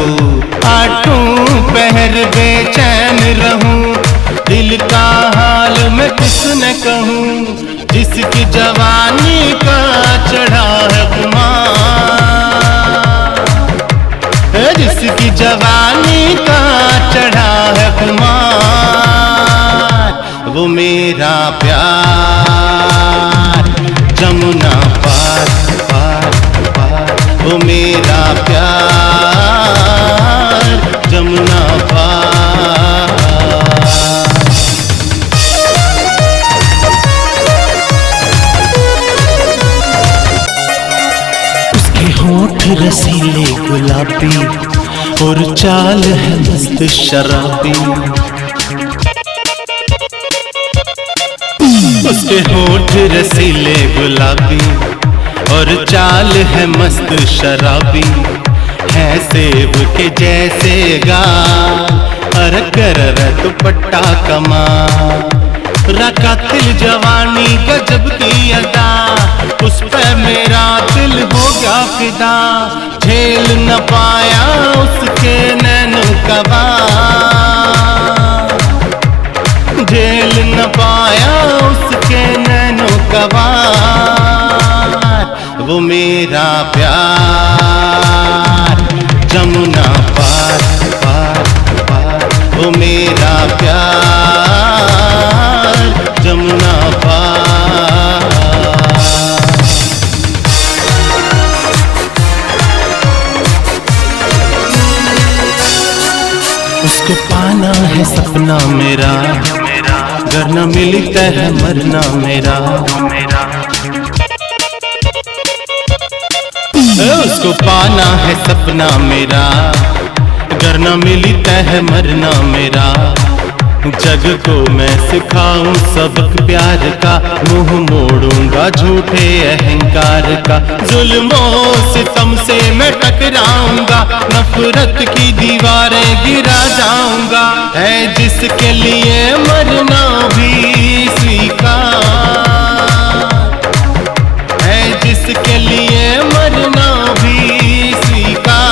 आठों पहर बेचैन रहूं, दिल का हाल मैं किसने कहूं, जिसकी जवानी का चढ़ा है खुमार, जिसकी जवानी का चढ़ा है खुमार, वो मेरा प्यार जमुना पार पार पार, वो मेरा प्यार जमुना पार। उसके होठ रसीले गुलाबी और चाल है मस्त शराबी, उसके होठ रसीले गुलाबी और चाल है मस्त शराबी, है सेब के जैसे गाल और कर दुपट्टा कमाल। रकातिल जवानी गजब की अदा, उस पे मेरा दिल हो गया फिदा। झेल न पाया उसके नैनों का वार, झेल न पाया उसके नैनों का वार, वो मेरा प्यार जमुना पार पार पार, वो मेरा प्यार जमुना पार। उसको पाना है सपना मेरा, अगर न मिलता है मरना मेरा। उसको पाना है सपना मेरा, अगर न मिलता है मरना मेरा। जग को मैं सिखाऊं सबक प्यार का, मुंह मोड़ूंगा झूठे अहंकार का। जुल्मों सितम से मैं टकराऊंगा, नफरत की दीवारें गिरा जाऊंगा। है जिसके लिए मरना भी स्वीकार, है जिसके लिए मरना भी स्वीकार,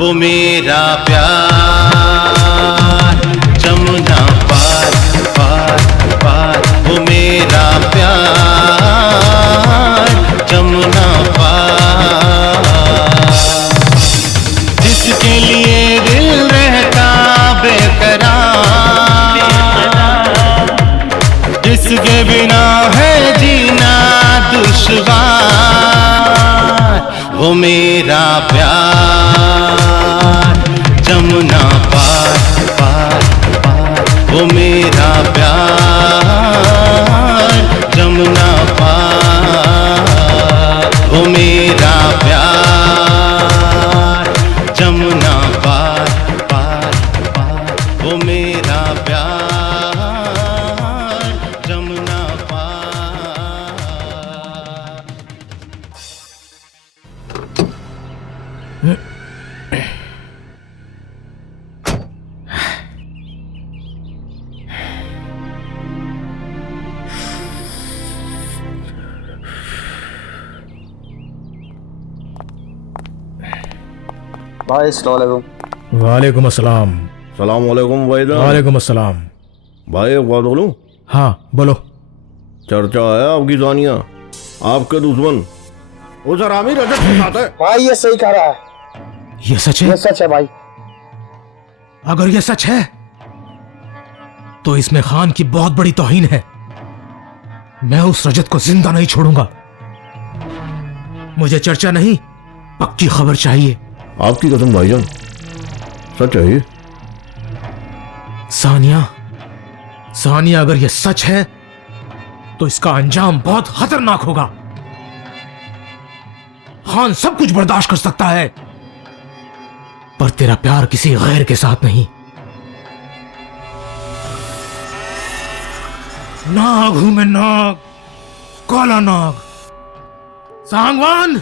वो मेरा प्यार जमुना पार पार पार, वो मेरा प्यार जमुना पार। जिसके लिए दिल रहता बेकरार, जिसके बिना है जीना दुश्वार, वो मेरा प्यार जमुना पार पार पार, वो मेरा प्यार जमुना पार, वो मेरा प्यार जमुना पार पार पार, वो मेरा प्यार जमुना पार। भाई अस्सलाम वालेकुम। वालेकुम अस्सलाम। सलाम वालेकुम भाईजान। वालेकुम अस्सलाम। भाई एक बात बोलूं? हाँ बोलो। चर्चा है आपकी जानिया, आपके दुश्मन उस हरामी रजत के साथ है। भाई ये सही कह रहा है। ये सच है? ये सच है भाई। अगर ये सच है तो इसमें खान की बहुत बड़ी तौहीन है। मैं उस रजत को जिंदा नहीं छोड़ूंगा। मुझे चर्चा नहीं, पक्की खबर चाहिए। आपकी कसम भाईजान, सच है ये। सानिया अगर ये सच है तो इसका अंजाम बहुत खतरनाक होगा। खान सब कुछ बर्दाश्त कर सकता है, पर तेरा प्यार किसी गैर के साथ नहीं। नाग हूं मैं, नाग, काला नाग। सांगवान,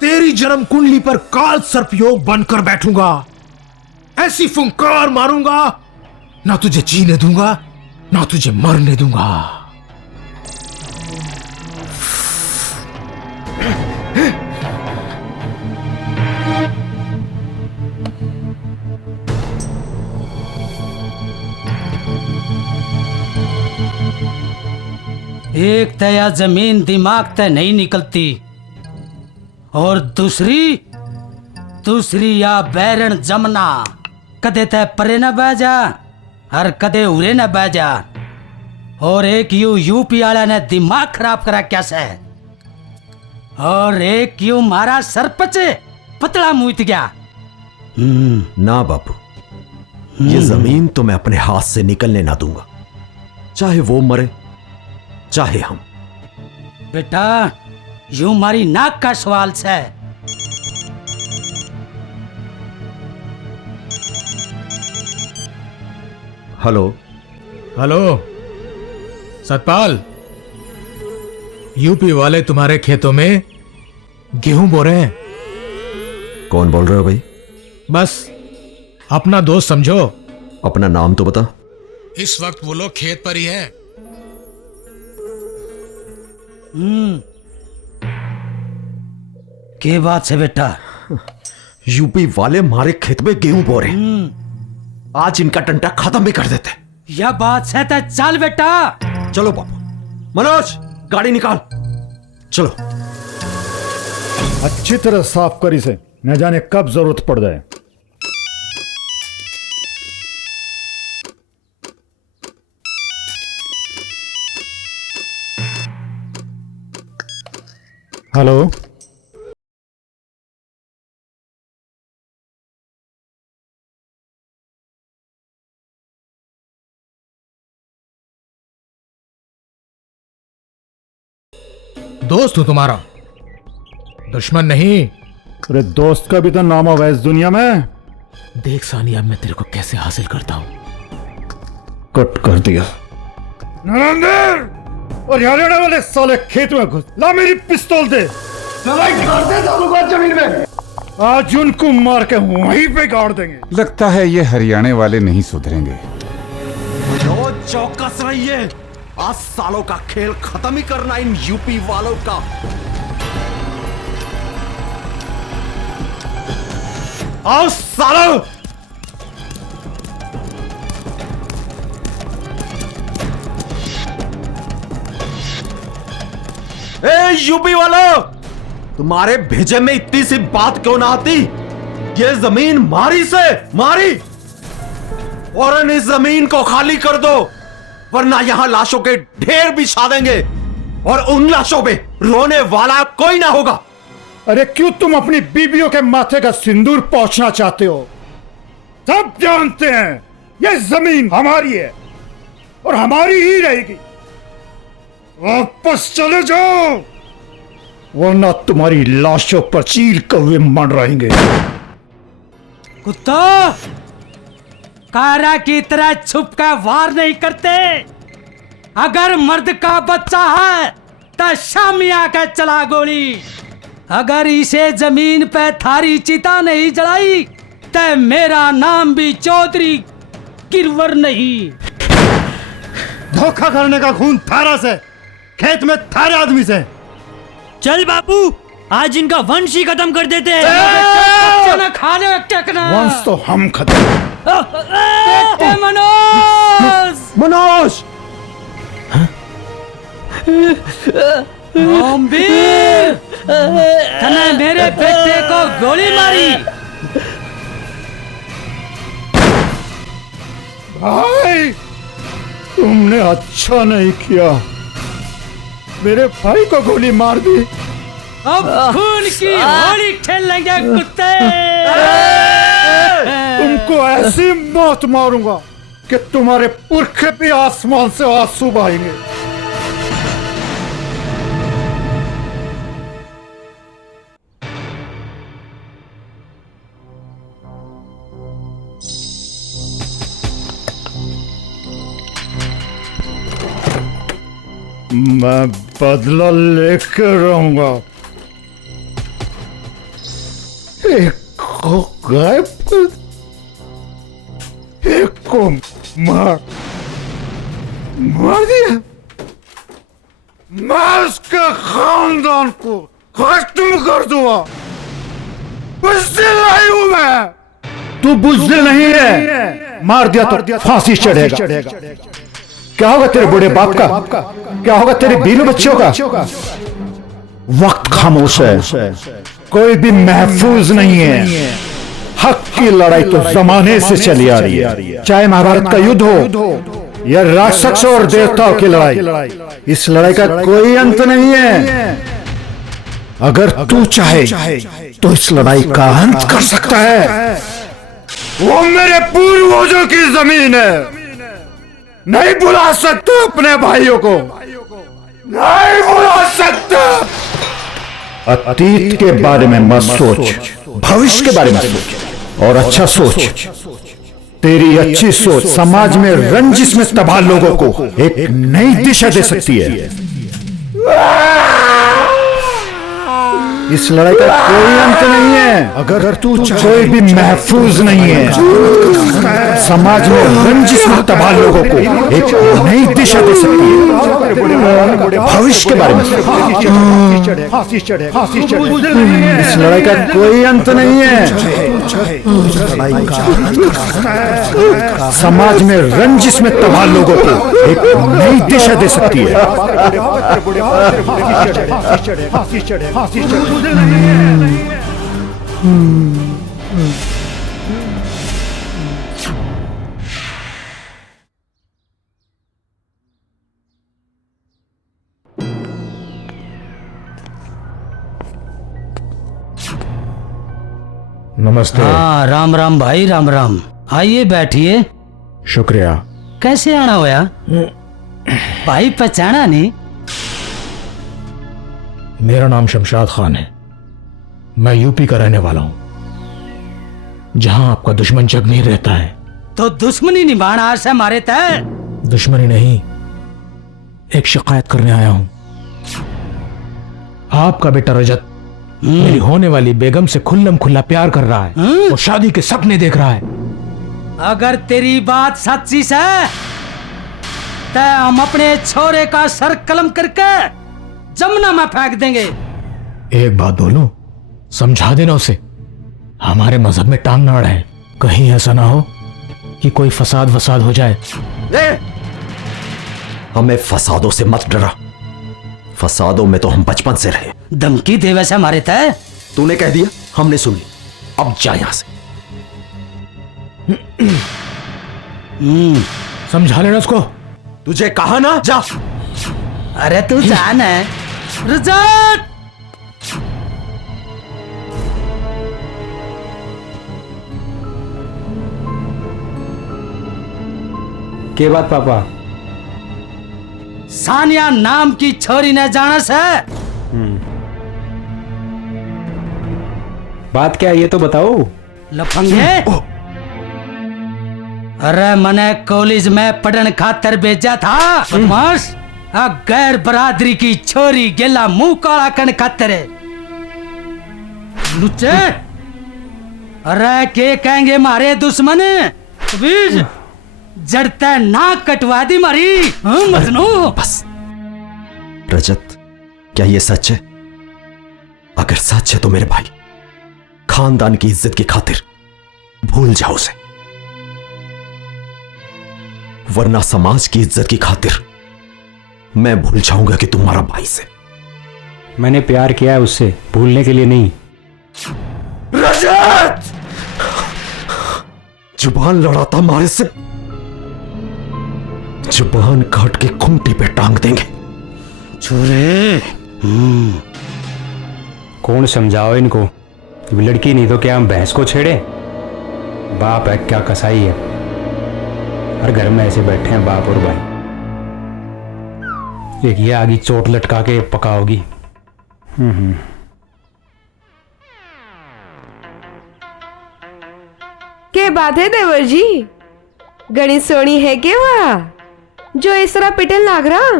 तेरी जन्म कुंडली पर काल सर्प योग बनकर बैठूंगा। ऐसी फुंकार मारूंगा, ना तुझे जीने दूंगा ना तुझे मरने दूंगा। एक तया जमीन दिमाग तय नहीं निकलती, और दूसरी या बैरण जमना। कदे तय परे न बह जा और कदे उरे न बह जा। और एक यूपी वाला ने दिमाग खराब करा कैसे, और एक मारा सरपंच पतला मुइत गया। ना बापू, ये जमीन तो मैं अपने हाथ से निकलने ना दूंगा, चाहे वो मरे चाहे हम। बेटा, यूं मारी नाक का सवाल है। हेलो हेलो सतपाल, यूपी वाले तुम्हारे खेतों में गेहूं बो रहे हैं। कौन बोल रहे हो भाई? बस अपना दोस्त समझो। अपना नाम तो बता। इस वक्त वो लोग खेत पर ही हैं। के बात है बेटा? यूपी वाले हमारे खेत में गेहूं बो रहे हैं। आज इनका टंटा खत्म भी कर देते। यह बात है तो चल बेटा। चलो बापू। मनोज, गाड़ी निकाल, चलो। अच्छी तरह साफ कर इसे, न जाने कब जरूरत पड़ जाए। हेलो, दोस्त हूं तुम्हारा, दुश्मन नहीं। अरे दोस्त का भी तो नाम होगा इस दुनिया में। देख सानिया, मैं तेरे को कैसे हासिल करता हूं। कट कर दिया। नरेंद्र और हरियाणा वाले साले खेत में घुस, ला मेरी पिस्तौल दे। जमीन में आज उनको मार के वहीं पे गाड़ देंगे। लगता है ये हरियाणा वाले नहीं सुधरेंगे। चौकस रहिए, आज सालों का खेल खत्म ही करना इन यूपी वालों का। आओ सालो। ए यूपी वालों, तुम्हारे भेजे में इतनी सी बात क्यों ना आती? ये जमीन मारी से मारी, और इस जमीन को खाली कर दो, वरना यहां लाशों के ढेर बिछा देंगे और उन लाशों पे रोने वाला कोई ना होगा। अरे क्यों तुम अपनी बीबियों के माथे का सिंदूर पोंछना चाहते हो? सब जानते हैं ये जमीन हमारी है और हमारी ही रहेगी। वापस चले जाओ, वरना तुम्हारी लाशों पर चील कौवे मंडराएंगे। कुत्ता, कारा की तरह छुप कर वार नहीं करते। अगर मर्द का बच्चा है तो शामिया का चला गोली। अगर इसे जमीन पे थारी चिता नहीं जलाई तो मेरा नाम भी चौधरी गिरवर नहीं। धोखा करने का खून थारा से, खेत में थारे आदमी से। चल बापू, आज इनका वंश ही खत्म कर देते हैं। खाने टेकना वंश तो हम खत्म। मनोज, मनोज, ओमवीर, तने मेरे बेटे को गोली मारी। भाई, तुमने अच्छा नहीं किया, मेरे भाई को गोली मार दी। अब खून की होली खेलेंगे कुत्ते। तुमको ऐसी मौत मारूंगा कि तुम्हारे पुरखे पे आसमान से आंसू बहाएंगे। मैं बदला लेकर रहूंगा। एक को गायब कर, एक को मार दिया। मैं उसके खानदान को खत्म कर दूंगा। बुज़दिल नहीं हूं मैं। तू बुज़दिल नहीं है। मार दिया तो फांसी चढ़ेगा। क्या होगा तेरे बूढ़े बाप का? क्या होगा तेरे बीवी बच्चों का? वक्त खामोश है, कोई भी महफूज नहीं है। हक की लड़ाई तो जमाने से चली आ रही है, चाहे महाभारत का युद्ध हो या राक्षसों और देवताओं की लड़ाई। इस लड़ाई का कोई अंत नहीं है। अगर तू चाहे तो इस लड़ाई का अंत कर सकता है। वो मेरे पूर्वजों की जमीन है। नहीं बुला सकता अपने भाइयों को, नहीं बुला सकता। अतीत के बारे में मत सोच, भविष्य के बारे में सोच, और अच्छा सोच। तेरी अच्छी सोच समाज में रंजिश में तबाह लोगों को एक नई दिशा दे सकती है। इस लड़ाई का कोई अंत नहीं है। अगर तू कोई भी महफूज नहीं है। समाज में रंजिश में तबाह लोगों को एक नई दिशा दे सकती है। भविष्य के बारे में इस लड़ाई का कोई अंत नहीं है। समाज में रंजिश में तबाह लोगों को एक नई दिशा दे सकती है। नमस्ते। हाँ, राम राम भाई, राम राम। आइए बैठिए। शुक्रिया। कैसे आना होया भाई, पहचाना नहीं? मेरा नाम शमशाद खान है। मैं यूपी का रहने वाला हूं, जहां आपका दुश्मन जगमीर रहता है। तो दुश्मनी निभाना आज हमारे तय। दुश्मनी नहीं, एक शिकायत करने आया हूं। आपका बेटा रजत मेरी होने वाली बेगम से खुल्लम खुल्ला प्यार कर रहा है। वो शादी के सपने देख रहा है। अगर तेरी बात सच्ची है तो हम अपने छोरे का सर कलम करके जमुना में फेंक देंगे। एक बात बोलूं, समझा देना उसे, हमारे मजहब में टांग ना अड़ाए। कहीं ऐसा ना हो कि कोई फसाद वसाद हो जाए। हमें फसादों से मत डरा, फसादों में तो हम बचपन से रहे। धमकी दे वैसे हमारे तय। तूने कह दिया, हमने सुन ली, अब जा यहां से। समझा लेना उसको। तुझे कहा ना, जा। अरे तू जान है रजत। के बात पापा? सानिया नाम की छोरी ने जाना से। बात क्या है ये तो बताओ। लफंगे, अरे मने कॉलेज में पढ़न खातर भेजा था बदमाश। गैर बरादरी की छोरी गेला मुंह काला करने खातर। लुच्चे, अरे के कहेंगे मारे दुश्मन बीज जड़ता नाक कटवा दी मारी। मजनू बस। रजत, क्या ये सच है? अगर सच है तो मेरे भाई, खानदान की इज्जत की खातिर भूल जाओ उसे, वरना समाज की इज्जत की खातिर मैं भूल जाऊंगा कि तुम्हारा भाई से मैंने प्यार किया है उससे, भूलने के लिए नहीं। रजत! जुबान लड़ाता मारे से जुबान काट के खूंटी पे टांग देंगे। छोरे कौन समझाओ इनको, लड़की नहीं तो क्या हम भैंस को छेड़े? बाप है क्या कसाई है, हर घर में ऐसे बैठे हैं बाप और भाई। एक ये आगी चोट लटका के पकाओगी। क्या बात है देवर जी, गणित सोनी है क्या वह जो इस तरह पिटन लाग रहा?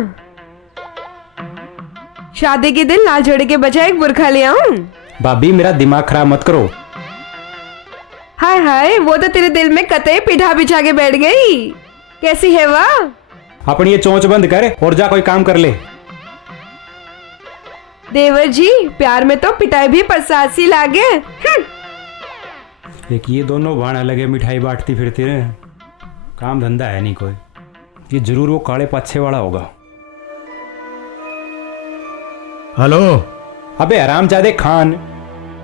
शादी के दिन लाल जोड़े के बजाय एक बुरखा ले आऊं? भाभी मेरा दिमाग खराब मत करो। हाय हाय, वो तो तेरे दिल में कतई पिठा बिछा के बैठ गई। कैसी है वह? अपनी ये चोंच बंद कर और जा कोई काम कर ले। देवर जी प्यार में तो पिटाई भी प्रसाद सी लागे। एक ये दोनों भाड़ा लगे मिठाई बांटती फिरती रहे, काम धंधा है नहीं कोई। ये जरूर वो काले पाछे वाला होगा। हेलो। अबे हरामजादे खान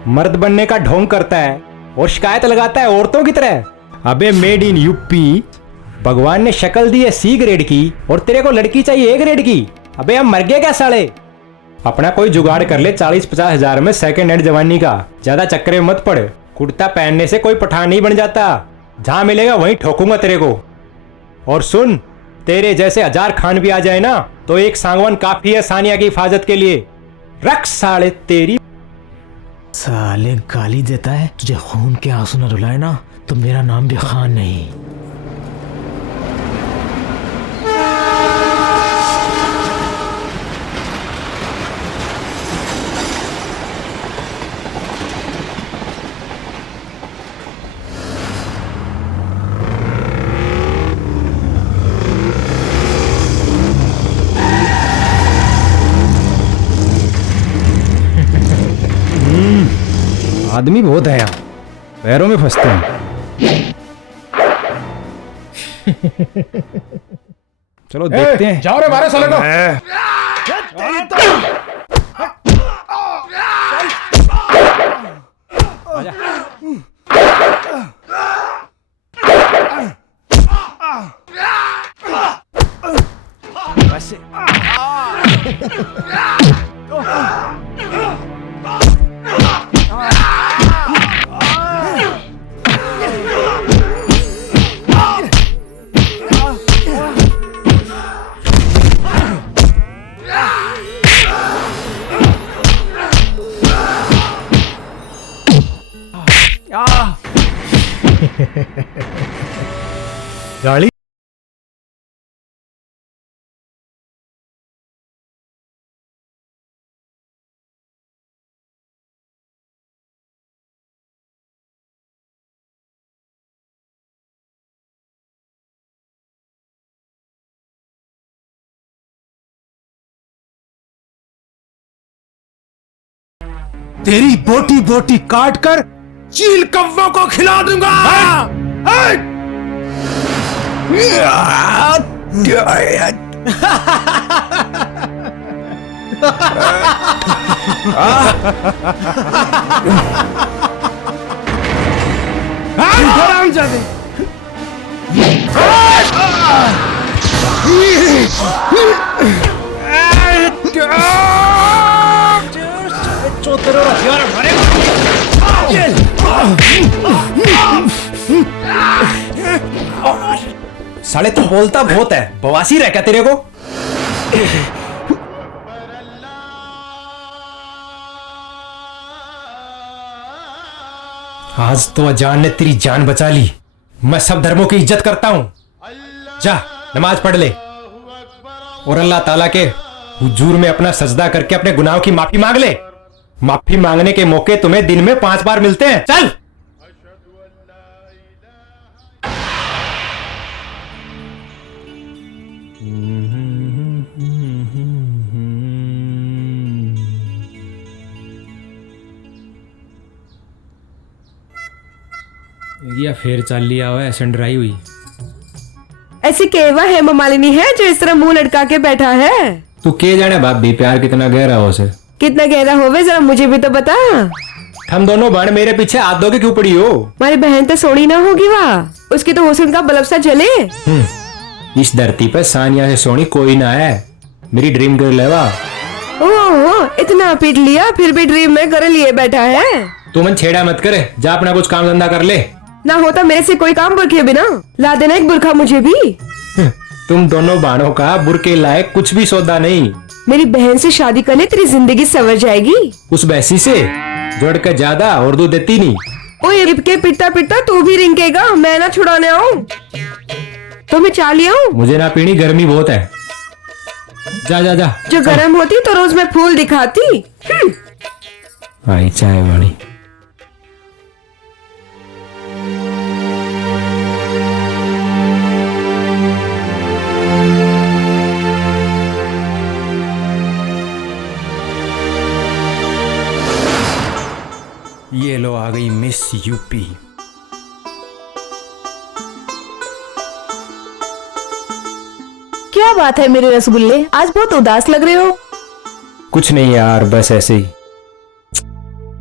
मर्द बनने का ढोंग करता है और शिकायत लगाता है औरतों की तरह। अबे मेड इन यूपी, भगवान ने शक्ल दी है C ग्रेड की और तेरे को लड़की चाहिए A ग्रेड की। अबे हम मर गए क्या साले? अपना कोई जुगाड़ कर ले 40-50 हजार में सेकंड हैंड जवानी का। ज्यादा चक्कर में मत पड़, कुर्ता पहनने से कोई पठान नहीं बन जाता। जहां मिलेगा वहीं ठोकूंगा तेरे को। और सुन, तेरे जैसे 1000 खान भी आ जाए ना तो एक सांगवान काफी है सानिया की हिफाजत के लिए। रख साले तेरी। साले गाली देता है, तुझे खून के आंसू न रुलाए ना तो मेरा नाम भी खान नहीं। आदमी बहुत है यहाँ, पैरों में फंसते हैं। चलो देखते हैं। जाओ रे मारे साले को। गाड़ी तेरी बोटी बोटी काट कर चील कव्वों को खिला दूंगा। हरामजादे। साले तू बोलता बहुत है, बवासीर है क्या तेरे को? आज तो अजान ने तेरी जान बचा ली। मैं सब धर्मों की इज्जत करता हूं। जा नमाज पढ़ ले और अल्लाह ताला के हुजूर में अपना सजदा करके अपने गुनाहों की माफी मांग ले। माफी मांगने के मौके तुम्हें दिन में 5 बार मिलते हैं। चल। या फिर चल लिया हुआ है, संडराई हुई। ऐसी केवा हेमा मालिनी है जो इस तरह मुंह लटका के बैठा है? तू के जाने भाभी प्यार कितना गहरा हो से। कितना गहरा होवे जरा मुझे भी तो बता। हम दोनों बहन मेरे पीछे हाथ धो के क्यों पड़ी हो? हमारी बहन तो सोनी ना होगी वाह, उसकी तो हुस्न का बल्ब सा जले। इस धरती पर सानिया से सोनी कोई ना है, मेरी ड्रीम गर्ल है वाह। ओहो, इतना पीट लिया फिर भी ड्रीम में कर लिए बैठा है। तू मन छेड़ा मत करे, जा अपना कुछ काम धंधा कर ले। ना होता मेरे से कोई काम बुरखे बिना, ला देना एक बुरखा मुझे भी। तुम दोनों बहनों का बुरके लायक कुछ भी सौदा नहीं। मेरी बहन से शादी कर ले, तेरी जिंदगी संवर जाएगी। उस बैसी से जोड़ कर ज्यादा और दूध देती नहीं। ओए इबके पिटता पिटता तू भी रिंकेगा, मैं ना छुड़ाने आऊं तो मैं चाह लिया हूँ। मुझे ना पीनी, गर्मी बहुत है। जा जा जा। जो गर्म होती तो रोज मैं फूल दिखाती। आई चाय वाली। ये लो आ गई मिस यूपी। क्या बात है मेरे रसगुल्ले, आज बहुत उदास लग रहे हो। कुछ नहीं यार, बस ऐसे ही।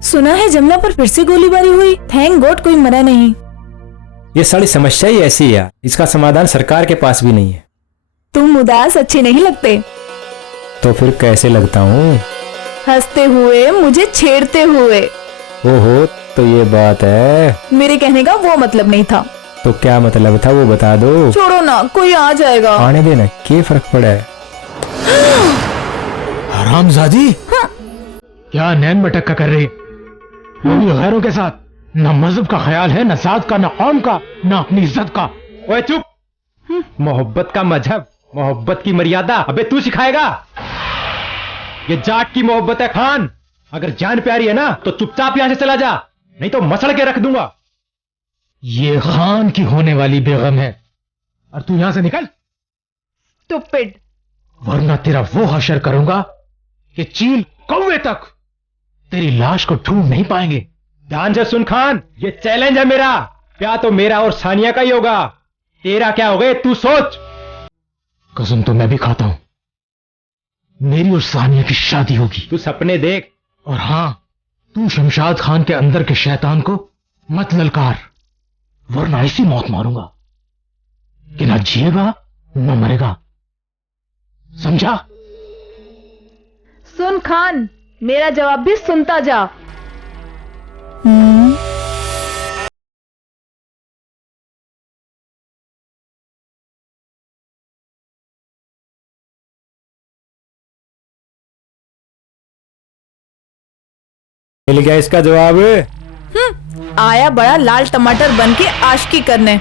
सुना है जमुना पर फिर से गोलीबारी हुई, थैंक गॉड कोई मरा नहीं। ये सारी समस्या ही ऐसी है, इसका समाधान सरकार के पास भी नहीं है। तुम उदास अच्छे नहीं लगते। तो फिर कैसे लगता हूँ? हंसते हुए, मुझे छेड़ते हुए। ओहो, तो ये बात है। मेरे कहने का वो मतलब नहीं था। तो क्या मतलब था वो बता दो। छोड़ो ना, कोई आ जाएगा। आने देना, क्या फर्क पड़ा है। हरामजादी। हाँ। क्या नैन मटक का कर रही, वो भी गैरों के साथ। न मजहब का ख्याल है, न जात का, न कौम का, न अपनी इज्जत का। ओए चुप। मोहब्बत का मजहब, मोहब्बत की मर्यादा अबे तू सिखाएगा? ये जाट की मोहब्बत है खान। अगर जान प्यारी है ना तो चुपचाप यहां से चला जा, नहीं तो मसड़ के रख दूंगा। ये खान की होने वाली बेगम है और तू यहां से निकल। स्टूपिड। वरना तेरा वो हशर करूंगा कि चील कौवे तक तेरी लाश को ढूंढ नहीं पाएंगे। ध्यान से सुन खान, ये चैलेंज है मेरा। क्या तो मेरा और सानिया का ही होगा, तेरा क्या होगा तू सोच। कसम तो मैं भी खाता हूं, मेरी और सानिया की शादी होगी। तू सपने देख। और हां, तू शमशाद खान के अंदर के शैतान को मत ललकार, वरना ऐसी मौत मारूंगा कि ना जिएगा न मरेगा, समझा? सुन खान, मेरा जवाब भी सुनता जा। मिल गया इसका जवाब। आया बड़ा लाल टमाटर बन के आशिकी करने।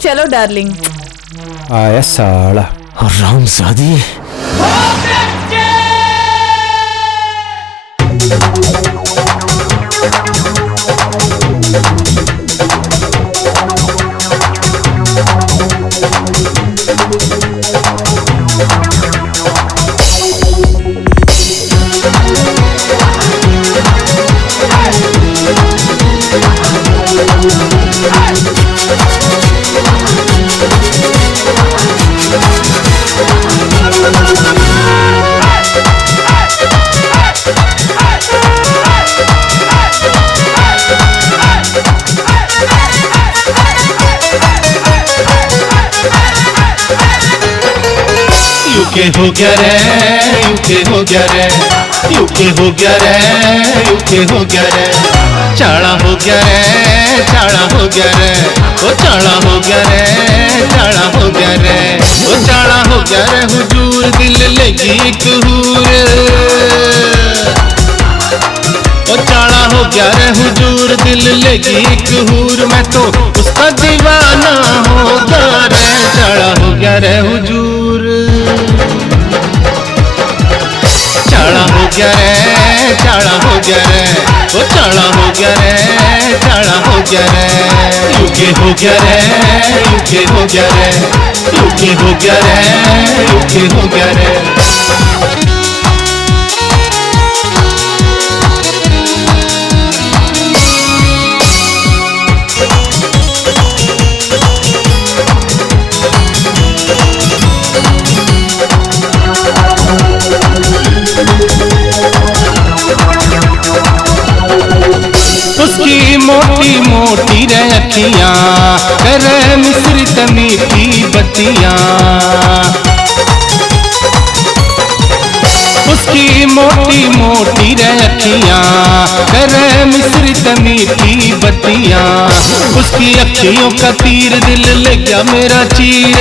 चलो डार्लिंग। आया साला हरामजादी। यूके हो गया रे, यूके हो गया रे, यूके हो गया रे, यूके हो गया रे। चाड़ा हो गया रे, चाड़ा हो गया रे, ओ चाड़ा हो गया रे, चाड़ा हो गया रे, ओ चाड़ा हो गया रे। हुजूर दिल लगी एक हूर, ओ चाड़ा हो गया रे हुजूर दिल लगी एक हूर। मैं तो उसका दीवाना हो गया रे, चाड़ा हो गया रे हुजूर। चाड़ा हो गया रे, चाड़ा हो गया रे, ओ चाड़ा हो गया रे, चाड़ा हो गया रे। यूके हो गया रे, यूके हो गया रे, यूके हो गया रे, यूके हो गया रे। अखियां करे मिश्रित मीठी बत्तियां। उसकी मोटी मोटी रे अखियां करे मिश्रित मीठी बत्तियां। उसकी अखियों का तीर दिल ले गया मेरा चीर।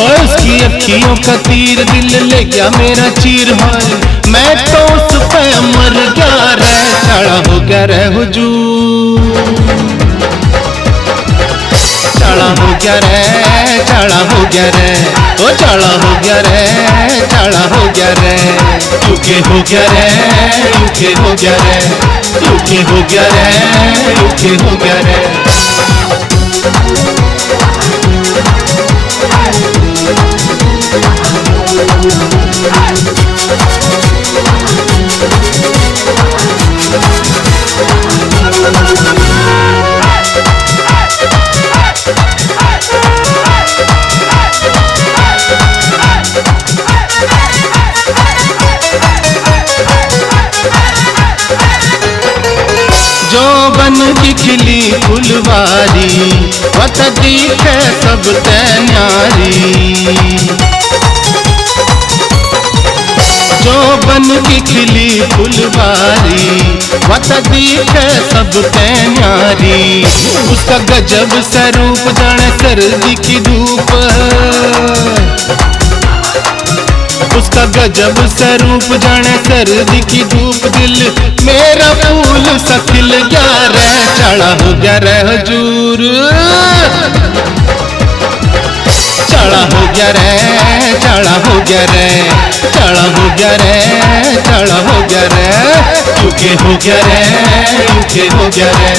और उसकी अखियों का तीर दिल ले गया मेरा चीर। मैं तो उस पे मर गया रे, चढ़ा हो गया रे हुजूर। चढ़ा हो गया रे, चढ़ा हो गया रे, ओ चढ़ा हो गया रे, चढ़ा हो गया रे। यूके हो गया रे, यूके हो गया रे, यूके हो गया रे, यूके हो गया रे। जो बन की खिली फुलवारी वत दिखे सब ते न्यारी। जो बन की खिली फुलवारी वत दिखे सब ते न्यारी। उसका गजब स्वरूप जाने सर्दी की धूप। उसका गजब स्वरूप जाने सर्दी की धूप। दिल मेरा फूल सा खिल गया रे, चढ़ा हो गया रे हुजूर। चढ़ा हो गया रे, चढ़ा हो गया रे, चढ़ा हो गया रे, चढ़ा हो गया रे। यूके हो गया रे, यूके हो गया रे,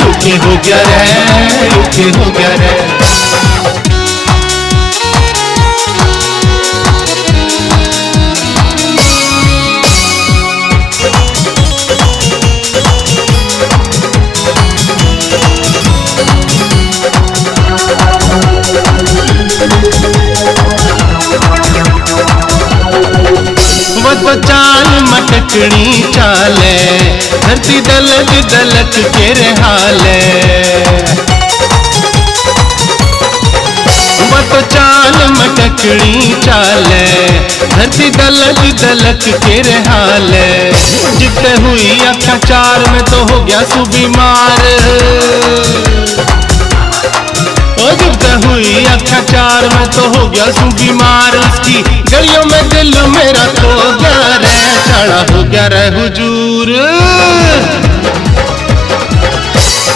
यूके हो गया रे, यूके हो गया रे। वो चाल मटकनी चाले धरती दलक दलक के हाले। वो तो चाल मटकनी चाले धरती दलक दलक के हाले। जितने हुई अखा चार में तो हो गया सु बीमार। जितना हुई अखा चार में तो हो गया सू बीमार। उसकी गलियों में दिल मेरा तो गया रे, चढ़ा हो गया रे हुजूर।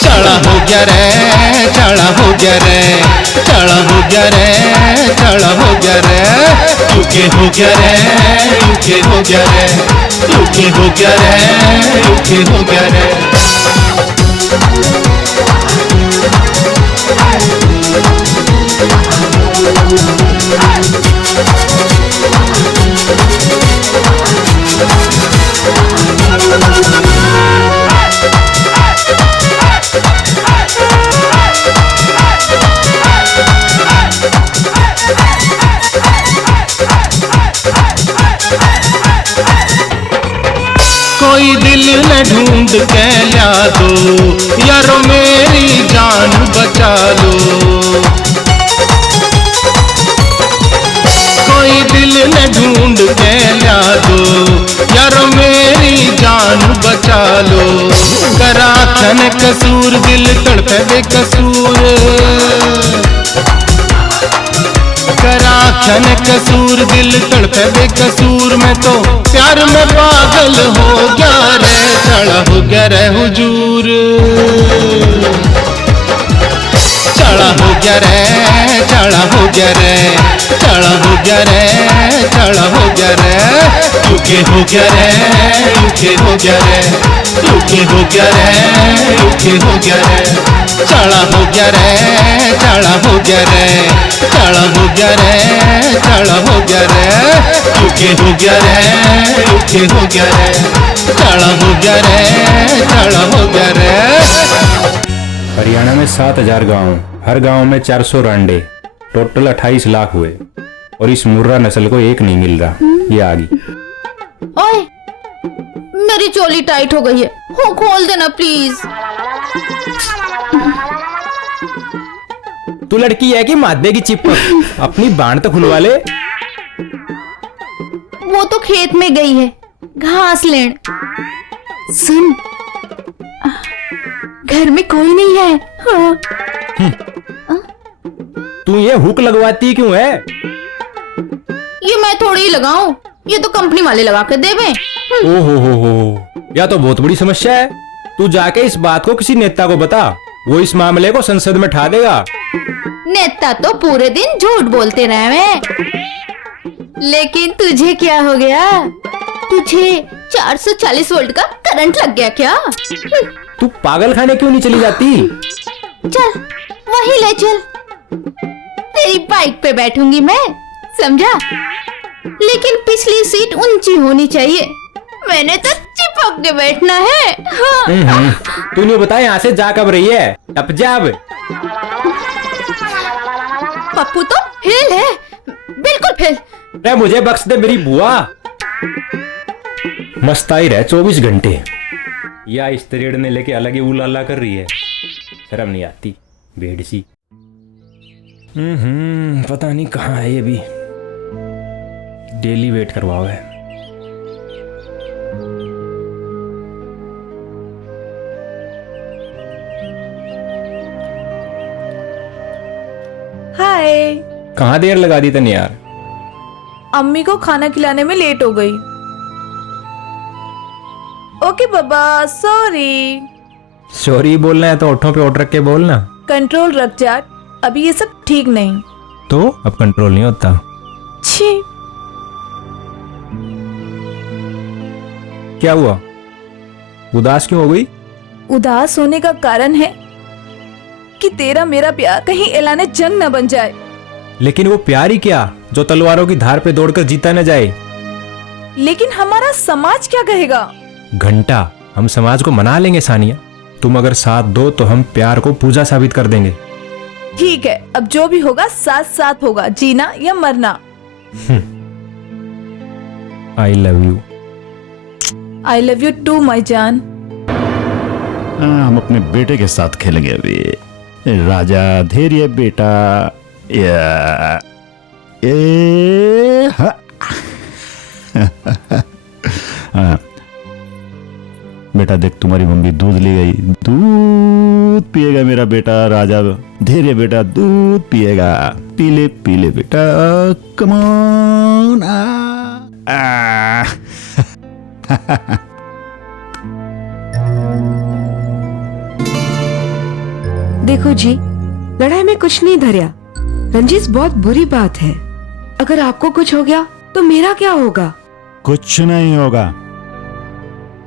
चढ़ा हो गया रे, चढ़ा हो गया रे, चढ़ा हो गया रे, चढ़ा हो गया रे। यूके हो गया रे, यूके हो गया रे, यूके हो गया रे, यूके हो गया रे। कोई दिल न ढूंढ के ला दो यारो मेरी जान बचा लो। कोई दिल न ढूंढ के ला दो यारो मेरी जान बचा लो। करा खन कसूर दिल तड़पे बेकसूर। करा खन कसूर दिल तड़पे बेकसूर। मैं तो प्यार में पागल हो गया रे, चढ़ा हो गया रे हुजूर। चढ़ा हो गया रे, चढ़ा हो गया रे, चढ़ा हो गया रे, चढ़ा हो गया रे। यूके हो गया रे, यूके हो गया रे, यूके हो गया रे, यूके हो गया रे। चढ़ा हो गया रे, चढ़ा हो गया रे, चढ़ा हो गया रे, चढ़ा हो गया रे। यूके हो गया रे, यूके हो गया रे, चढ़ा हो गया रे, चढ़ा हो गया रे। हरियाणा में 7000 गांव, हर गांव में 400 रांडे, टोटल 28 लाख हुए। और इस मुर्रा नस्ल को एक नहीं मिल रहा। ये आ गई। ओए, मेरी चोली टाइट हो गई है, हो खोल देना प्लीज। तू लड़की है कि मादे की चिपक, अपनी बाण तो खुलवा ले। वो तो खेत में गई है घास लेन। सुन, घर में कोई नहीं है। हाँ। तू ये हुक लगवाती क्यों है? ये मैं थोड़ी ही लगाऊं, ये तो कंपनी वाले लगा के देवे। ओहो, या तो बहुत बड़ी समस्या है। तू जाके इस बात को किसी नेता को बता, वो इस मामले को संसद में ठा देगा। नेता तो पूरे दिन झूठ बोलते रहे, लेकिन तुझे क्या हो गया? तुझे 440 वोल्ट का करंट लग गया क्या? तू पागल खाने क्यों नहीं चली जाती? चल वहीं ले चल, तेरी बाइक पे बैठूंगी मैं, समझा? लेकिन पिछली सीट ऊंची होनी चाहिए, मैंने तो चिपक के बैठना है। हाँ। तूने बता यहाँ से जा कब रही है? अब जा अब। पप्पू तो फेल है, बिल्कुल फेल। अरे मुझे बख्श दे मेरी बुआ। मस्ताई रह 24 घंटे, या इस तरेड़ ने लेके अलग ही उलाला कर रही है, शर्म नहीं आती भेड़ सी। पता नहीं कहाँ है ये भी, डेली वेट करवाओ है। हाय। कहाँ देर लगा दी तने यार? अम्मी को खाना खिलाने में लेट हो गई। ओके बाबा, सॉरी। सॉरी बोलना है तो ओठों पे ओठ रख के बोलना। कंट्रोल रख जाट, अभी ये सब ठीक नहीं। तो अब कंट्रोल नहीं होता। छी। क्या हुआ? उदास क्यों हो गई? उदास होने का कारण है कि तेरा मेरा प्यार कहीं ऐलाने जंग न बन जाए। लेकिन वो प्यार ही क्या जो तलवारों की धार पे दौड़कर जीता न जाए। लेकिन हमारा समाज क्या कहेगा? घंटा हम समाज को मना लेंगे सानिया, तुम अगर साथ दो तो हम प्यार को पूजा साबित कर देंगे। ठीक है, अब जो भी होगा साथ साथ होगा, जीना या मरना। I love you. I love you too my jaan. हम अपने बेटे के साथ खेलेंगे अभी। राजा धैर्य बेटा। बेटा देख, तुम्हारी मम्मी दूध ले गई, दूध पिएगा मेरा बेटा राजा। धैर्य बेटा दूध पिएगा, पीले पीले बेटा, कम ऑन। देखो जी, लड़ाई में कुछ नहीं धरिया। रंजिश बहुत बुरी बात है। अगर आपको कुछ हो गया तो मेरा क्या होगा? कुछ नहीं होगा।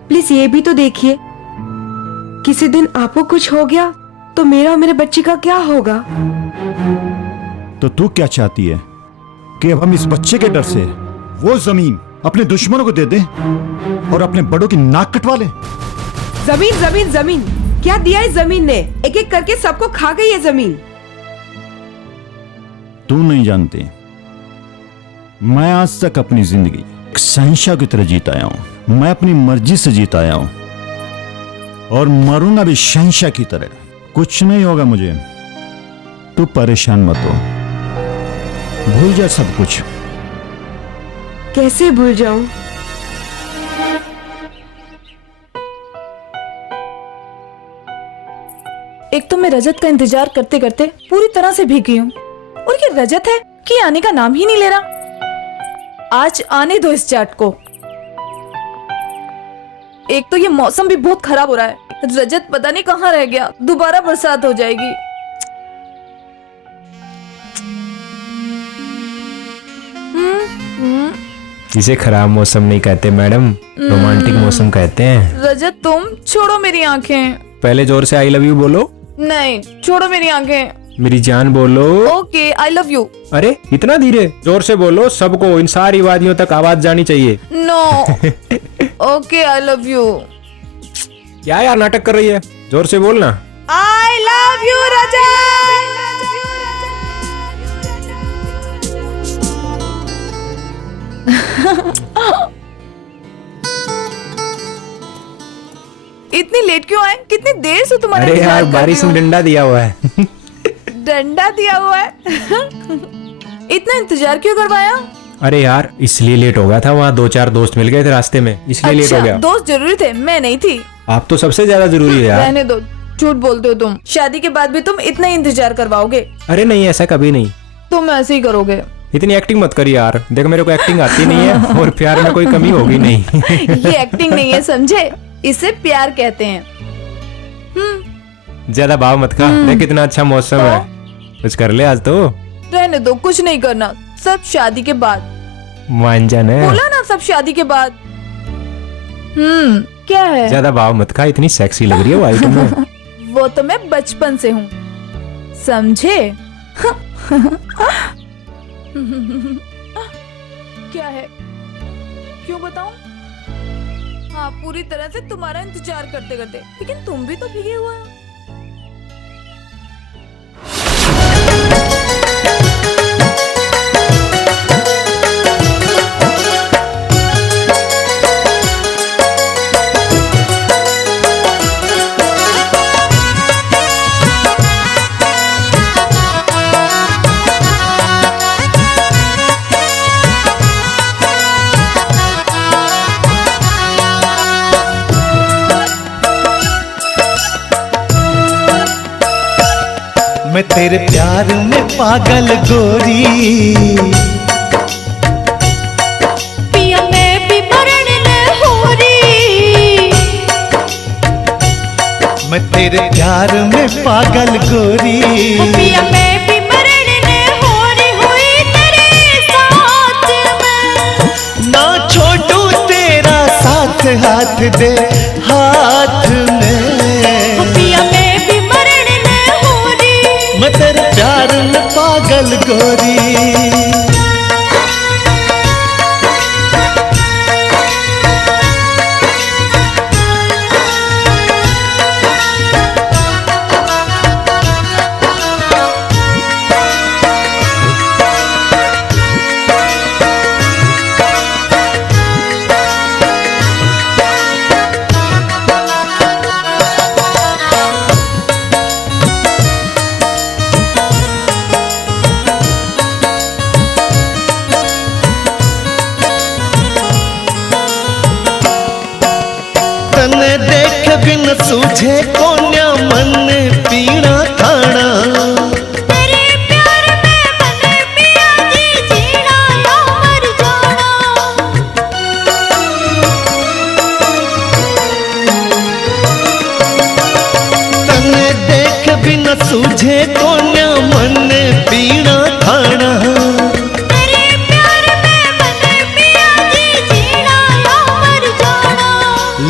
प्लीज ये भी तो देखिए, किसी दिन आपको कुछ हो गया तो मेरा और मेरे बच्चे का क्या होगा? तो तू क्या चाहती है कि अब हम इस बच्चे के डर से वो जमीन अपने दुश्मनों को दे दें और अपने बड़ों की नाक कटवा लें? जमीन जमीन जमीन क्या दिया है जमीन ने? एक एक करके सबको खा गई है जमीन। तू नहीं जानती, मैं आज तक अपनी जिंदगी एक शहंशाह की तरह जीता आया हूं। मैं अपनी मर्जी से जीता आया हूं और मरूंगा भी शहंशाह की तरह। कुछ नहीं होगा मुझे, तू परेशान मत हो, भूल जा सब कुछ। कैसे भूल जाऊं? एक तो मैं रजत का इंतजार करते करते पूरी तरह से भीग गई हूँ, और ये रजत है कि आने का नाम ही नहीं ले रहा। आज आने दो इस चाट को। एक तो ये मौसम भी बहुत खराब हो रहा है, रजत पता नहीं कहाँ रह गया, दोबारा बरसात हो जाएगी। इसे खराब मौसम नहीं कहते मैडम, रोमांटिक मौसम कहते हैं। रजत तुम छोड़ो मेरी आंखें। पहले जोर से आई लव यू बोलो। नहीं, छोड़ो मेरी आंखें। मेरी जान बोलो। Okay, I love you. अरे इतना धीरे? जोर से बोलो, सबको, इन सारी वादियों तक आवाज जानी चाहिए। No. Okay, I love you. क्या यार नाटक कर रही है? जोर से बोलना। I love you Rajat. इतनी लेट क्यों आए? कितनी देर से तुम्हारा अरे इंतजार यार कर बारिश रही में हूँ। डंडा दिया हुआ है। डंडा दिया हुआ है। इतना इंतजार क्यों करवाया? अरे यार इसलिए लेट हो गया था, वहाँ 2-4 दोस्त मिल गए थे रास्ते में, इसलिए लेट हो गया। दोस्त जरूरी थे, मैं नहीं थी। आप तो सबसे ज्यादा जरूरी है यार। रहने दो, झूठ बोलते हो तुम। शादी के बाद भी तुम इतना ही इंतजार करवाओगे? अरे नहीं ऐसा कभी नहीं। तुम ऐसे ही करोगे। इतनी एक्टिंग मत कर यार, देखो मेरे को एक्टिंग आती नहीं है और प्यार में कोई कमी होगी नहीं। ये एक्टिंग नहीं है, समझे? इसे प्यार कहते हैं। ज्यादा भाव मत खा, देख कितना अच्छा मौसम है, कुछ कर ले आज तो। रहने दो, कुछ नहीं करना, सब शादी के बाद। मान जाने। बोला ना सब शादी के बाद। क्या है? ज्यादा भाव मत खा, इतनी सेक्सी लग रही है वाइट में। वो तो मैं बचपन से हूँ, समझे? क्या है? क्यों बताऊं? हाँ, पूरी तरह से तुम्हारा इंतजार करते करते, लेकिन तुम भी तो भीगे हुए हो। मैं तेरे प्यार में पागल गोरी, पिया मैं भी मरण न हो रही। मैं तेरे प्यार में पागल गोरी, पिया मैं भी मरण न हो रही हुई तेरे साथ में। ना छोड़ू तेरा साथ, हाथ दे हाथ में। पिया मैं भी मरण न हो रही। मैं तेरे प्यार में पागल गोरी। तने देख बिन सूझे कोन्या मन पीना खाना। तेरे प्यार में बने पिया जी जीना या मर जाना। तने देख बिन सूझे कोन्या मन पीना खाना। तेरे प्यार में बने पिया जी जीना या मर जाना।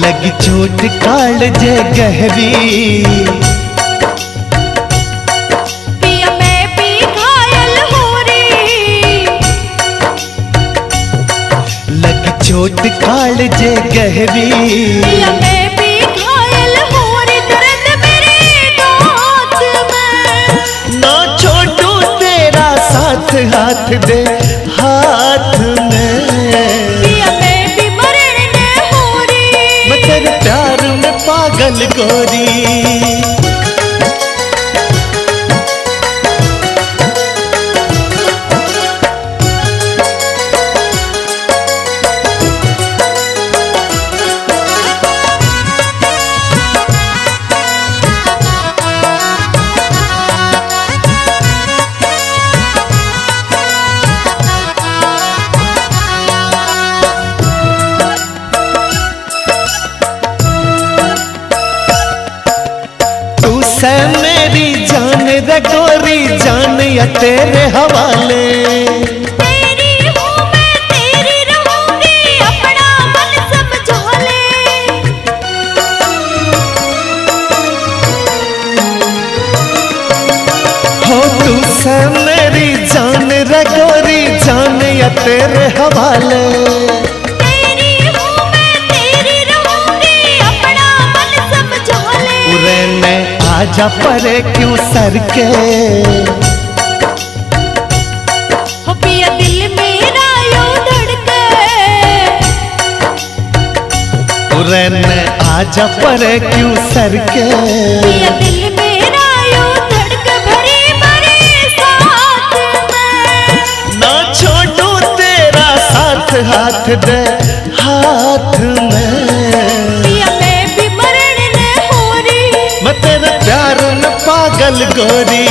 लगी चोट कालजे गहरी, पिया मैं भी घायल हो रही। लगी चोट कालजे गहरी। पिया मैं भी घायल हो रही दर्द मेरे दांत में। ना छोड़ू तेरा साथ, हाथ दे हाथ में। पिया मैं भी मरण न हो रही। मैं तेरे प्यार में पागल गोरी। तू से मेरी जान रे गोरी, जान या तेरे हवाले। तेरी हूँ मैं तेरी रहूंगी, अपना मन समझा ले। हो तू से मेरी जान रे गोरी, जान या तेरे हवाले। तेरी हूँ मैं तेरी रहूंगी, अपना मन समझा ले। उरे ने आजा परे क्यों सर के। हो पिया दिल मेरा यूं धड़के। रहने आजा पर क्यों सर के पिया दिल मेरा यूं धड़क भरी भरी साथ में। ना छोड़ू तेरा साथ हाथ दे हाथ में। पिया मैं भी मरण न हो रही, मैं तेरे प्यार में पागल गोरी।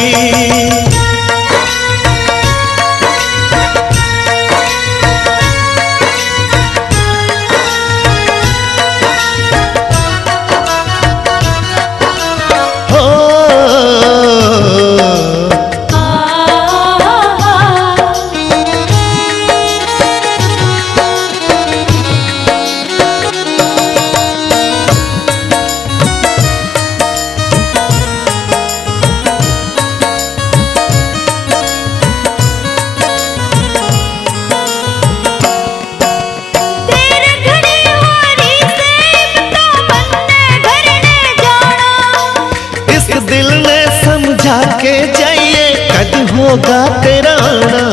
के जाइए कद होगा तेरा आना।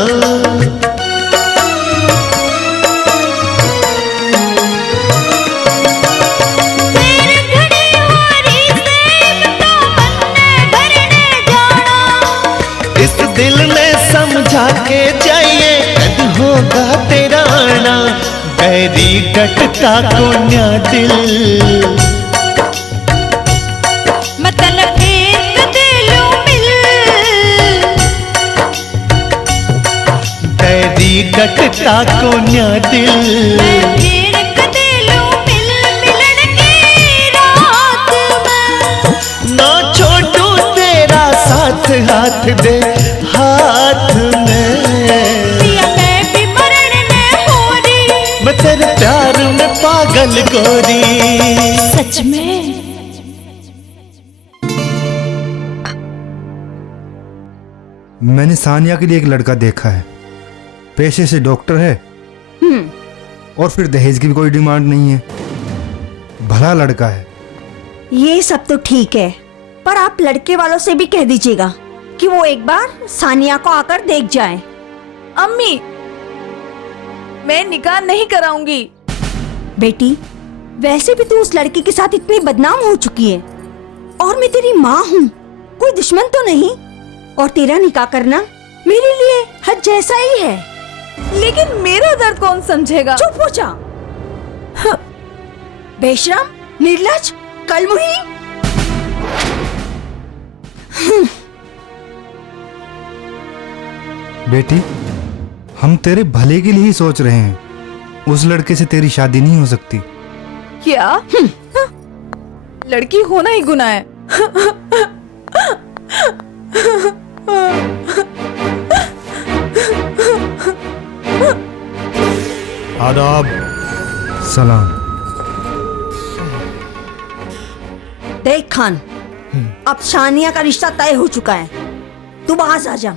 इस दिल ने समझा के जाइए कद होगा तेरा आना। बैरी डटता को न्या दिल डटता को न्या दिल ना छोड़ू तेरा साथ हाथ दे हाथ में। मैं भी मरण न हो रही, मैं तेरे प्यार में पागल गोरी। सच में मैंने सानिया के लिए एक लड़का देखा है, पेशे से डॉक्टर है और फिर दहेज की भी कोई डिमांड नहीं है, भला लड़का है। ये सब तो ठीक है, पर आप लड़के वालों से भी कह दीजिएगा कि वो एक बार सानिया को आकर देख जाएं। अम्मी, मैं निकाह नहीं कराऊंगी। बेटी, वैसे भी तू उस लड़की के साथ इतनी बदनाम हो चुकी है और मैं तेरी माँ हूँ, कोई दुश्मन तो नहीं। और तेरा निकाह करना मेरे लिए हद जैसा ही है। लेकिन मेरा दर्द कौन समझेगा? चुप हो जा। बेशरम, निर्लज्ज, कलमुही। बेटी, हम तेरे भले के लिए ही सोच रहे हैं, उस लड़के से तेरी शादी नहीं हो सकती। क्या? लड़की होना ही गुनाह है। आदाब। सलाम। देख खान, अब सानिया का रिश्ता तय हो चुका है, तू बाहर आ जा,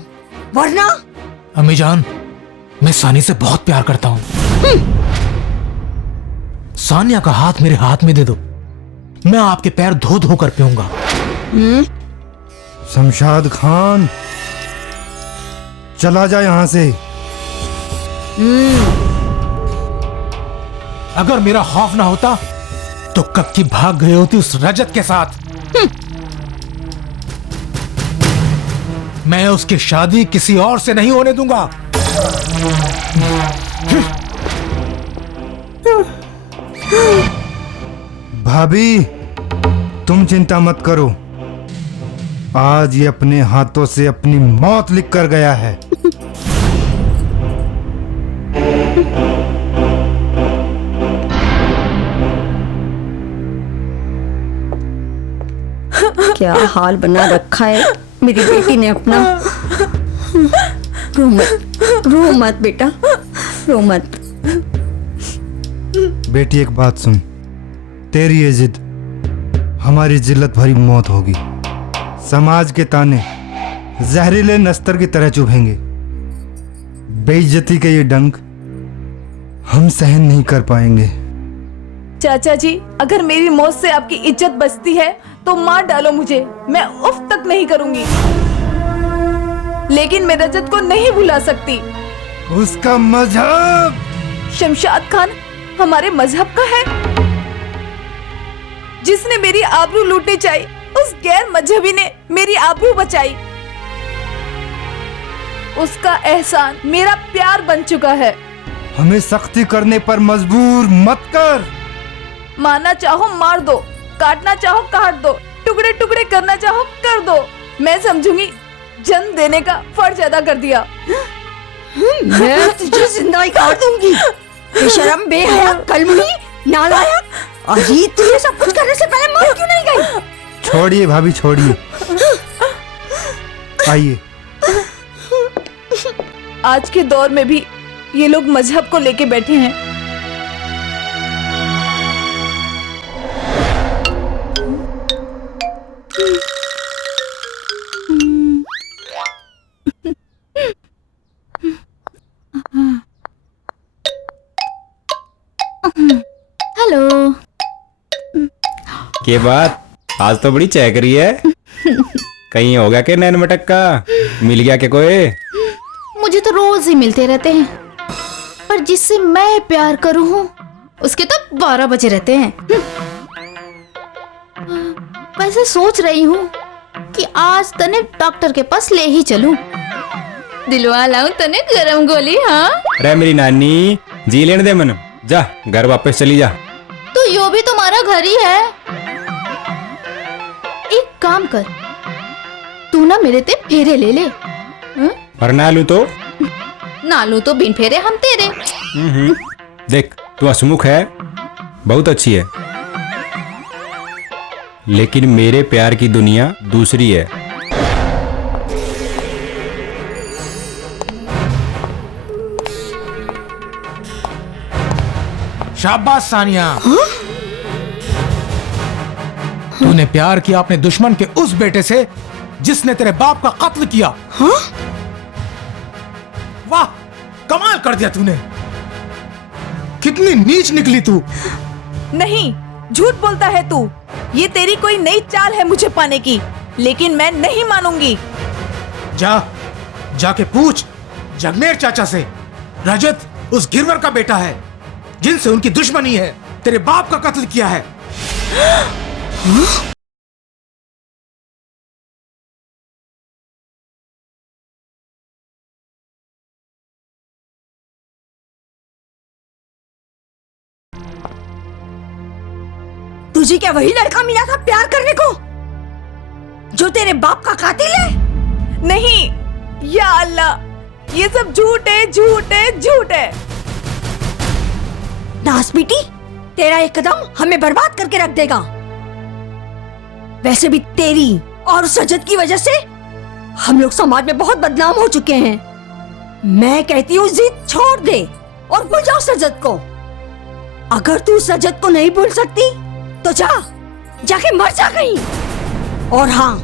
वरना। अम्मी जान, मैं सानी से बहुत प्यार करता हूँ। सानिया का हाथ मेरे हाथ में दे दो, मैं आपके पैर धो धो कर पीऊंगा। शमशाद खान, चला जा यहां से। अगर मेरा खौफ ना होता तो कब की भाग गई होती उस रजत के साथ। मैं उसकी शादी किसी और से नहीं होने दूंगा। भाभी, तुम चिंता मत करो, आज ये अपने हाथों से अपनी मौत लिख कर गया है। क्या हाल बना रखा है मेरी बेटी ने अपना। रो मत बेटा, रो मत। बेटी, एक बात सुन, तेरी ये जिद हमारी जिल्लत भरी मौत होगी। समाज के ताने जहरीले नस्तर की तरह चुभेंगे। बेइज्जती के ये डंक हम सहन नहीं कर पाएंगे। चाचा जी, अगर मेरी मौत से आपकी इज्जत बचती है तो मार डालो मुझे, मैं उफ तक नहीं करूंगी। लेकिन मैं रजत को नहीं भुला सकती। उसका मजहब शमशाद खान हमारे मजहब का है। जिसने मेरी आबरू लूटनी चाहिए, उस गैर मजहबी ने मेरी आबरू बचाई। उसका एहसान मेरा प्यार बन चुका है। हमें सख्ती करने पर मजबूर मत कर। मारना चाहो मार दो, काटना चाहो काट दो, टुकड़े टुकड़े करना चाहो कर दो। मैं समझूंगी जन्म देने का फर्ज अदा कर दिया। मैं तुझे जिंदा ही काट दूंगी। बेशरम, बेहया, कलमुनी, नालायक। अजी, तू ये सब कुछ करने से पहले मर क्यों नहीं गई? छोड़िए भाभी, छोड़िए। आइए। आज के दौर में भी ये लोग मजहब को लेके बैठे हैं। हेलो। के बात आज तो बड़ी चहक रही है। कहीं हो गया के नैन मटक्का? मिल गया के कोई? मुझे तो रोज ही मिलते रहते हैं, पर जिससे मैं प्यार करूं हूं उसके तो 12 बजे रहते हैं। वैसे सोच रही हूँ कि आज तने डॉक्टर के पास ले ही चलूं। दिलवा लाऊं तने गरम गोली। हाँ, अरे मेरी नानी, जी लेने दे मन। जा घर वापस चली जा। तो यो भी तुम्हारा घर ही है। एक काम कर, तू ना मेरे ते फेरे ले ले। और ना लू तो? ना लू तो बिन फेरे हम तेरे। देख, तू हंसमुख है, बहुत अच्छी है, लेकिन मेरे प्यार की दुनिया दूसरी है। शाबाश सानिया। तूने प्यार किया अपने दुश्मन के उस बेटे से जिसने तेरे बाप का कत्ल किया। हाँ? वाह, कमाल कर दिया तूने। कितनी नीच निकली तू। नहीं, झूठ बोलता है तू। ये तेरी कोई नई चाल है मुझे पाने की, लेकिन मैं नहीं मानूंगी। जाके पूछ जगमेर चाचा से। रजत उस गिरवर का बेटा है जिनसे उनकी दुश्मनी है। तेरे बाप का कत्ल किया है। तुझे क्या वही लड़का मिला था प्यार करने को जो तेरे बाप का कातिल है? नहीं, या अल्लाह, ये सब झूठ है, झूठ है, झूठ है। दास बेटी, तेरा एक कदम हमें बर्बाद करके रख देगा। वैसे भी तेरी और सजद की वजह से हम लोग समाज में बहुत बदनाम हो चुके हैं। मैं कहती हूँ जिद छोड़ दे और भूल जाओ सजद को। अगर तू सजद को नहीं भूल सकती तो जाके मर जा कहीं। और हाँ,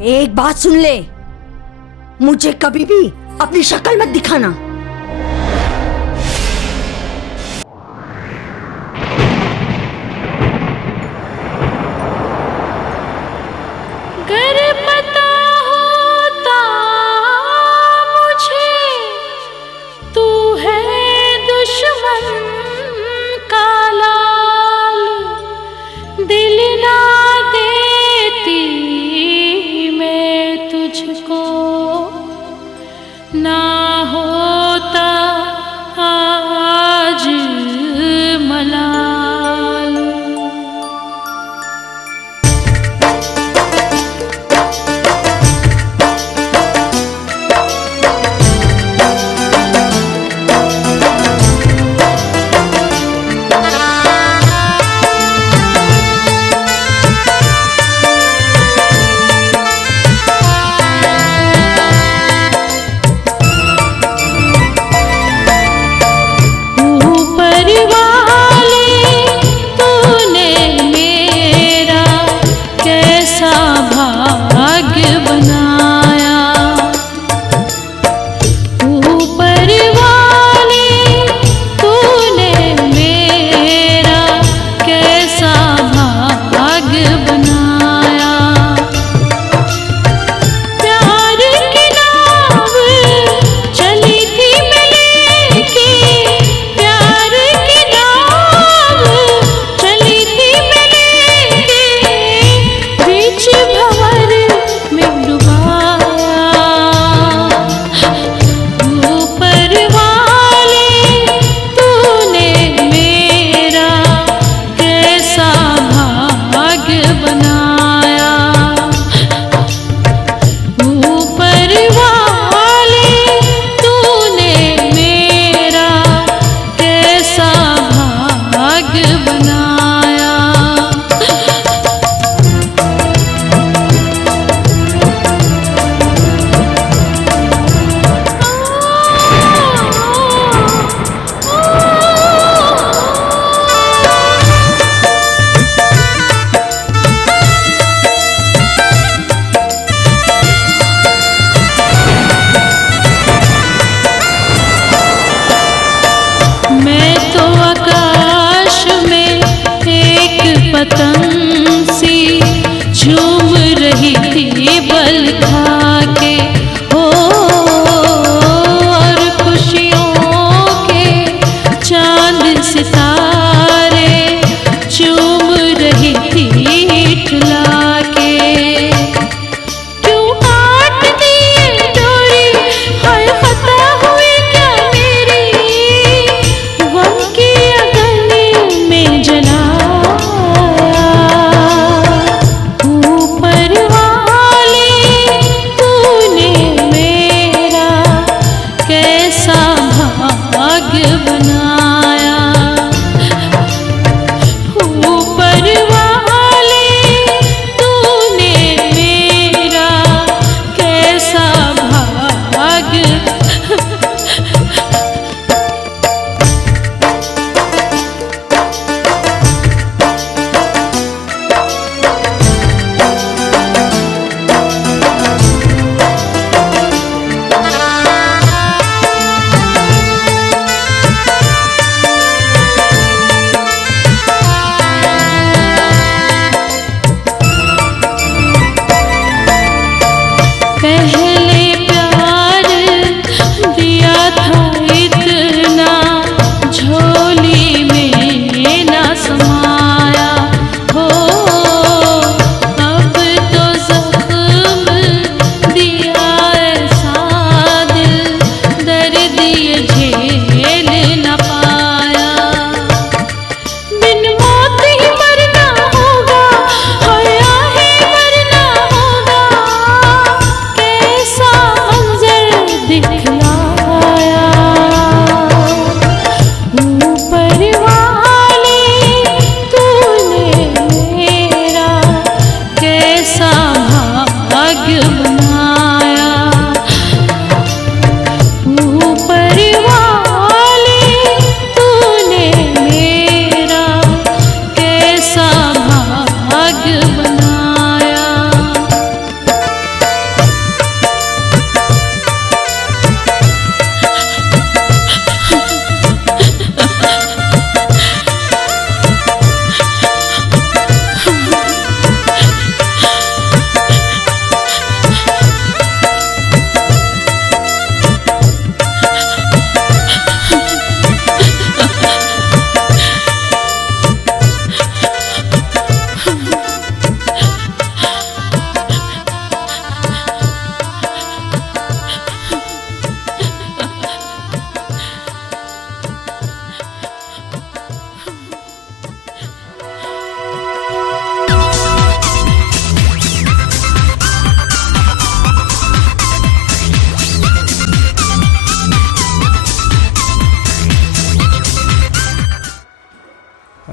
एक बात सुन ले, मुझे कभी भी अपनी शक्ल मत दिखाना। गर पता होता मुझे तू है दुश्मन का लाल, दिल ना देती मैं तुझको, ना हो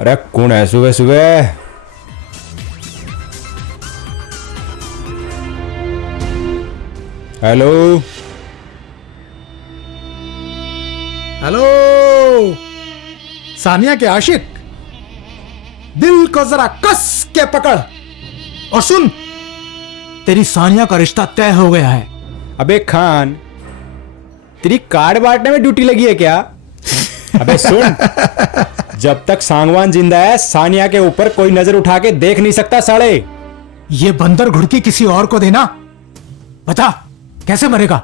अरे कौन है सुबह सुबह? हेलो हेलो सानिया के आशिक, दिल को जरा कस के पकड़ और सुन, तेरी सानिया का रिश्ता तय हो गया है। अबे खान, तेरी कार्ड बांटने में ड्यूटी लगी है क्या? अबे सुन, जब तक सांगवान जिंदा है सानिया के ऊपर कोई नजर उठा के देख नहीं सकता साले। ये बंदर घुड़की किसी और को देना, बता कैसे मरेगा?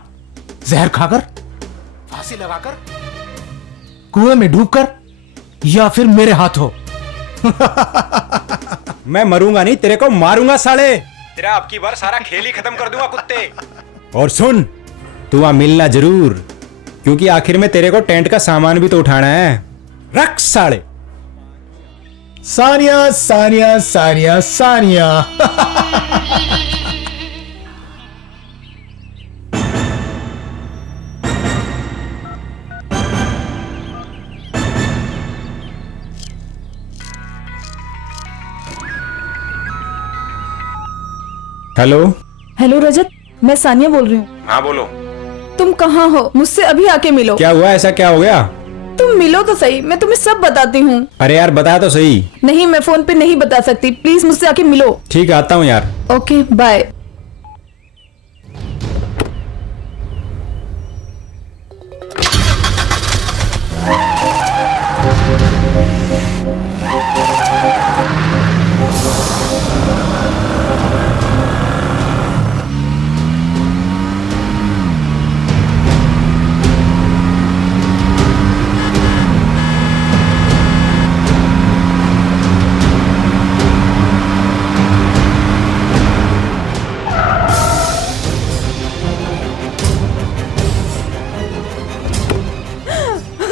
जहर खाकर, फांसी लगाकर, कुएं में डूबकर, या फिर मेरे हाथों? मैं मरूंगा नहीं, तेरे को मारूंगा साले। तेरा अब की बार सारा खेल ही खत्म कर दूंगा कुत्ते। और सुन, तू वहां मिलना जरूर, क्योंकि आखिर में तेरे को टेंट का सामान भी तो उठाना है। रख साले। सानिया सानिया सानिया सानिया। हेलो हेलो रजत, मैं सानिया बोल रही हूँ। हाँ बोलो। तुम कहाँ हो? मुझसे अभी आके मिलो। क्या हुआ? ऐसा क्या हो गया? तुम मिलो तो सही, मैं तुम्हें सब बताती हूँ। अरे यार बता तो सही। नहीं, मैं फोन पे नहीं बता सकती, प्लीज मुझसे आके मिलो। ठीक है, आता हूँ यार। Okay bye.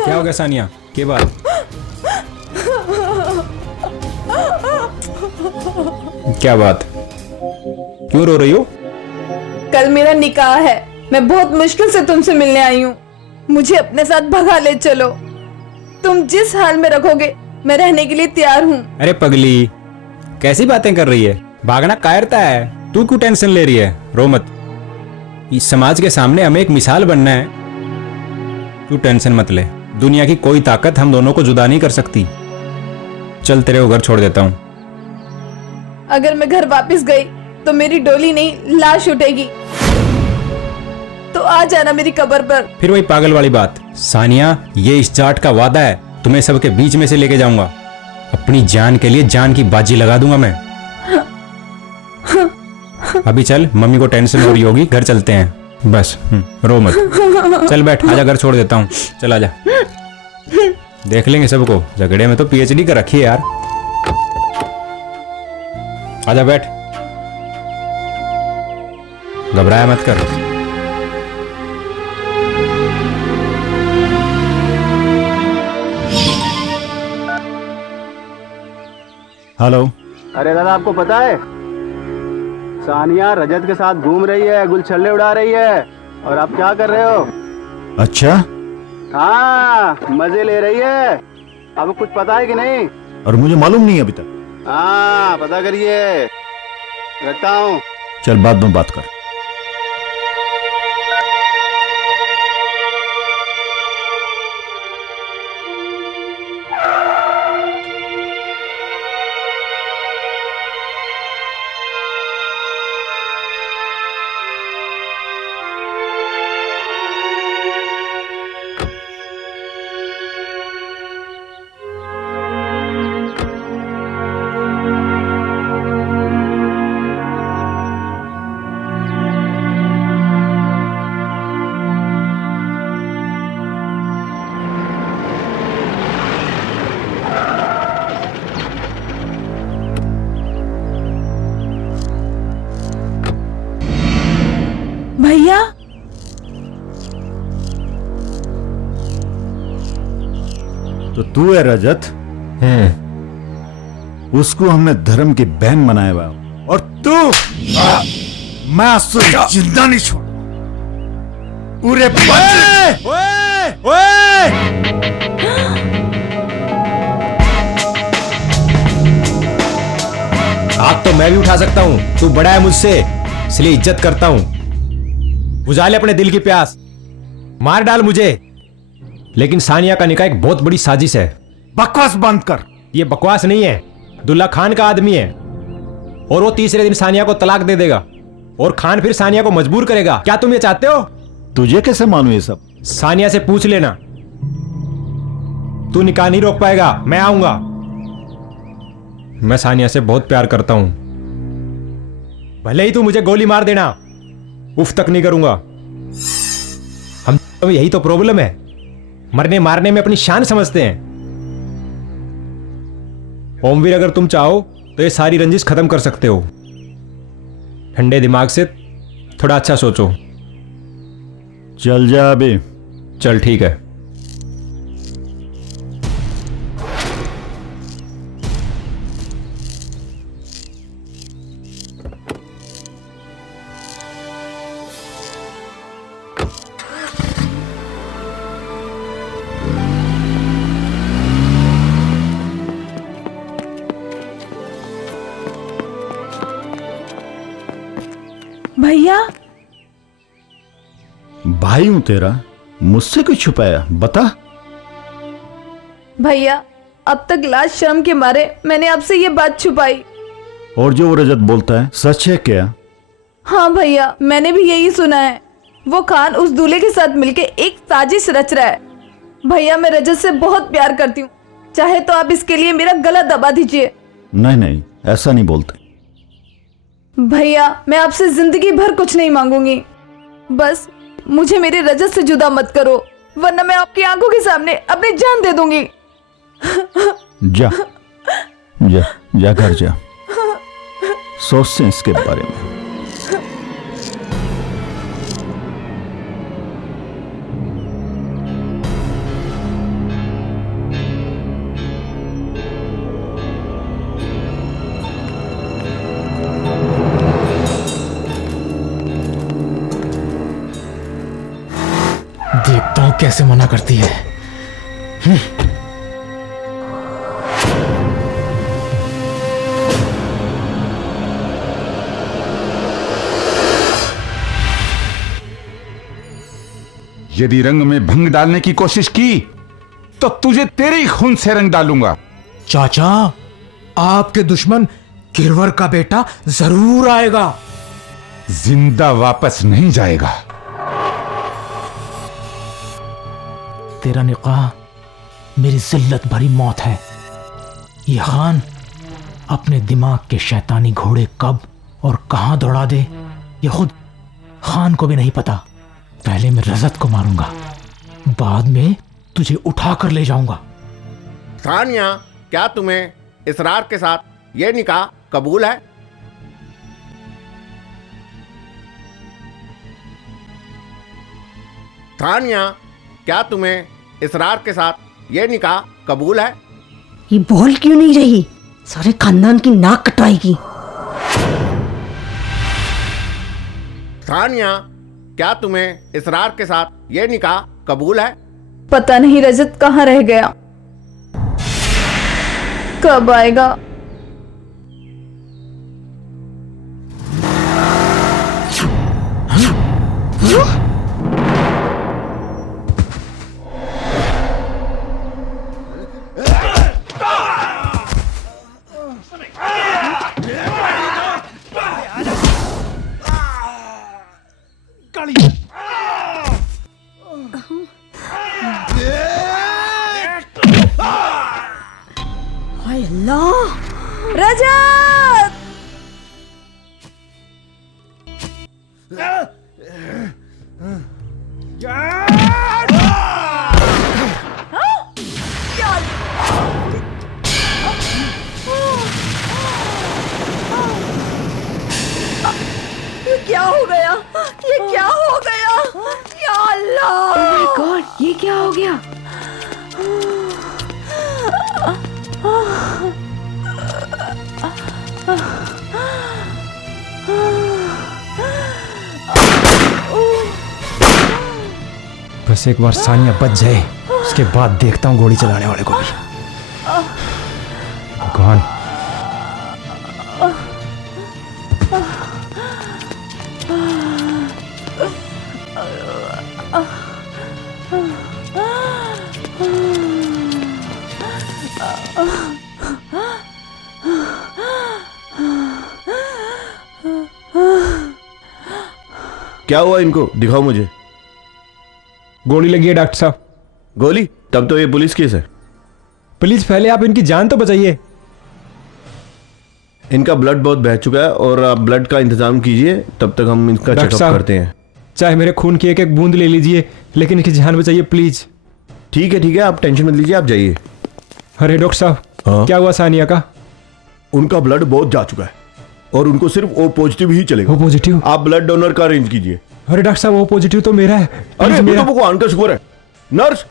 क्या हो गया सानिया? के बात? क्या बात? क्यों रो रही हो? कल मेरा निकाह है, मैं बहुत मुश्किल से तुमसे मिलने आई हूँ। मुझे अपने साथ भगा ले चलो। तुम जिस हाल में रखोगे मैं रहने के लिए तैयार हूँ। अरे पगली, कैसी बातें कर रही है? भागना कायरता है। तू क्यों टेंशन ले रही है? रो मत। इस समाज के सामने हमें एक मिसाल बनना है। तू टेंशन मत ले, दुनिया की कोई ताकत हम दोनों को जुदा नहीं कर सकती। चल तेरे को घर छोड़ देता हूँ। अगर मैं घर वापस गई तो मेरी डोली नहीं लाश उठेगी, तो आ जाना मेरी कब्र पर। फिर वही पागल वाली बात। सानिया, ये इस जाट का वादा है, तुम्हें सबके बीच में से लेके जाऊंगा। अपनी जान के लिए जान की बाजी लगा दूंगा मैं। अभी चल, मम्मी को टेंशन हो रही होगी, घर चलते हैं। बस रो मत। चल बैठ, आजा, घर छोड़ देता हूँ। चल आजा, देख लेंगे सबको। झगड़े में तो पीएचडी कर रखी है यार। आजा बैठ, घबराया मत कर। हेलो। अरे दादा, आपको पता है सानिया रजत के साथ घूम रही है, गुलछल्ले उड़ा रही है, और आप क्या कर रहे हो? अच्छा, हाँ, मजे ले रही है। आपको कुछ पता है कि नहीं? और मुझे मालूम नहीं अभी तक। हाँ, पता करिए। रखता हूँ। चल बाद में बात कर। भैया, तो तू है रजत? उसको हमने धर्म की बहन बनाया हुआ, और तू? मैं आज तो जिंदा नहीं छोड़ पूरे। ओए! ओए! तो मैं भी उठा सकता हूँ। तू बड़ा है मुझसे, इसलिए इज्जत करता हूँ। बुझा ले अपने दिल की प्यास, मार डाल मुझे। लेकिन सानिया का निकाह एक बहुत बड़ी साजिश है। बकवास बंद कर। ये बकवास नहीं है, दुल्ला खान का आदमी है और वो तीसरे दिन सानिया को तलाक दे देगा और खान फिर सानिया को मजबूर करेगा। क्या तुम ये चाहते हो? तुझे कैसे मालूम ये सब? सानिया से पूछ लेना। तू निकाह नहीं रोक पाएगा, मैं आऊंगा। मैं सानिया से बहुत प्यार करता हूं, भले ही तू मुझे गोली मार देना, उफ तक नहीं करूंगा। हम तो यही तो प्रॉब्लम है, मरने मारने में अपनी शान समझते हैं। ओमवीर, अगर तुम चाहो तो ये सारी रंजिश खत्म कर सकते हो। ठंडे दिमाग से थोड़ा अच्छा सोचो। चल जा अभी। चल ठीक है। भैया, भाई हूं तेरा, मुझसे कुछ छुपाया? बता। भैया, अब तक लाज शर्म के मारे मैंने आपसे ये बात छुपाई। और जो वो रजत बोलता है सच है क्या? हाँ भैया, मैंने भी यही सुना है। वो खान उस दूल्हे के साथ मिलके एक साजिश रच रहा है। भैया, मैं रजत से बहुत प्यार करती हूँ, चाहे तो आप इसके लिए मेरा गला दबा दीजिए। नहीं नहीं, ऐसा नहीं बोलते। भैया, मैं आपसे जिंदगी भर कुछ नहीं मांगूंगी, बस मुझे मेरे रजत से जुदा मत करो, वरना मैं आपकी आंखों के सामने अपनी जान दे दूंगी। जा जा जा, घर जा, सोचते हैं इसके बारे में। देखता हूं कैसे मना करती है। यदि रंग में भंग डालने की कोशिश की तो तुझे तेरे ही खून से रंग डालूंगा। चाचा, आपके दुश्मन किरवर का बेटा जरूर आएगा। जिंदा वापस नहीं जाएगा। तेरा निकाह मेरी जिल्लत भरी मौत है। ये खान अपने दिमाग के शैतानी घोड़े कब और कहां दौड़ा दे, ये खुद खान को भी नहीं पता। पहले मैं रजत को मारूंगा, बाद में तुझे उठा कर ले जाऊंगा। सानिया, क्या तुम्हें इसरार के साथ ये निकाह कबूल है? सानिया, क्या तुम्हें इसरार के साथ ये निकाह कबूल है? ये बोल क्यों नहीं रही? सारे खानदान की नाक कटवाएगी। सानिया, क्या तुम्हें इसरार के साथ ये निकाह कबूल है? पता नहीं रजत कहाँ रह गया, कब आएगा। हाय अल्लाह, रजत! ये क्या हो गया? ये क्या हो गया? या अल्लाह! ओह माय गॉड, ये क्या हो गया? बस एक बार सानिया बच जाए, उसके बाद देखता हूँ गोली चलाने वाले को भी। भगवान, क्या हुआ इनको? दिखाओ मुझे। गोली लगी है डॉक्टर साहब। गोली? तब तो ये पुलिस केस है। प्लीज पहले आप इनकी जान तो बचाइए। इनका ब्लड बहुत बह चुका है और आप ब्लड का इंतजाम कीजिए, तब तक हम इनका डॉक्टर चेकअप साहब, करते हैं। चाहे मेरे खून की एक एक बूंद ले लीजिए, लेकिन इनकी जान बचाइए प्लीज। ठीक है, आप टेंशन मत लीजिए, आप जाइए। अरे डॉक्टर साहब, क्या हुआ सानिया का? उनका ब्लड बहुत जा चुका है और उनको सिर्फ ओ पॉजिटिव ही चलेगा। O positive? आप ब्लड डोनर का अरेंज कीजिए। अरे डॉक्टर साहब, ओ पॉजिटिव तो मेरा है। अरे मेरा तो भगवान का शुक्र है। नर्स,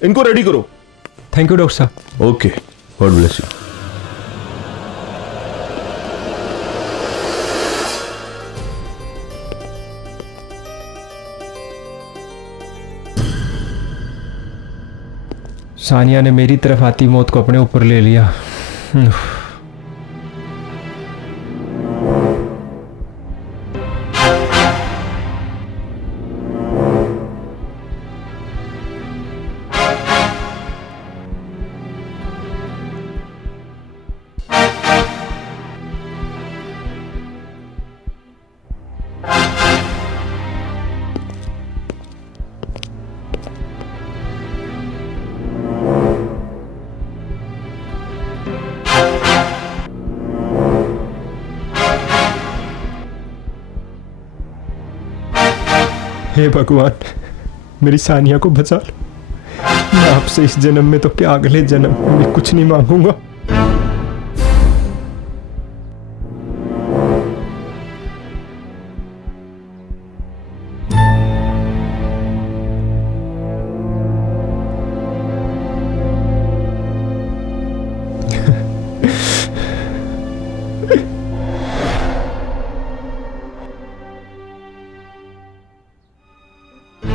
इनको रेडी करो। थैंक यू डॉक्टर साहब। Okay, God bless you. Sania ने मेरी तरफ आती मौत को अपने ऊपर ले लिया। हे भगवान, मेरी सानिया को बचा लो। मैं आपसे इस जन्म में तो क्या अगले जन्म में भी कुछ नहीं मांगूंगा।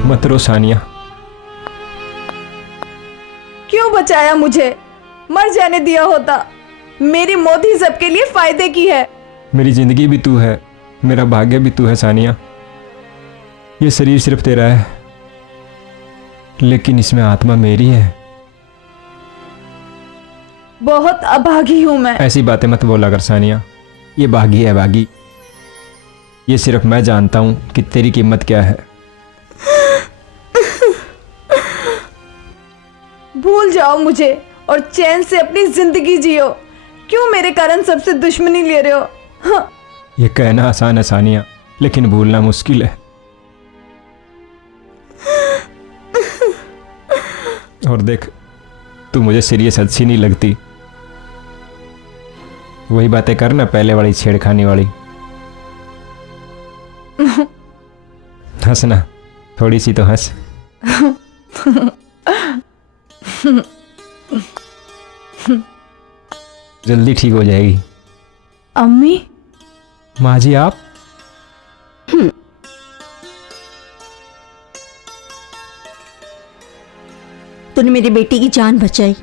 मत रो सानिया। क्यों बचाया मुझे? मर जाने दिया होता। मेरी मौत ही सबके लिए फायदे की है। मेरी जिंदगी भी तू है, मेरा भाग्य भी तू है सानिया। ये शरीर सिर्फ तेरा है, लेकिन इसमें आत्मा मेरी है। बहुत अभागी हूं मैं। ऐसी बातें मत बोला कर सानिया। ये भागी है भागी। ये सिर्फ मैं जानता हूं कि तेरी कीमत क्या है। भूल जाओ मुझे और चैन से अपनी जिंदगी जियो। क्यों मेरे कारण सबसे दुश्मनी ले रहे हो? हाँ। ये कहना आसान है सानिया, लेकिन भूलना मुश्किल है। और देख, तू मुझे सीरियस अच्छी नहीं लगती। वही बातें करना पहले वाली छेड़खानी वाली। हंसना, थोड़ी सी तो हंस। जल्दी ठीक हो जाएगी। अम्मी? माँ जी आप? तूने मेरी बेटी की जान बचाई,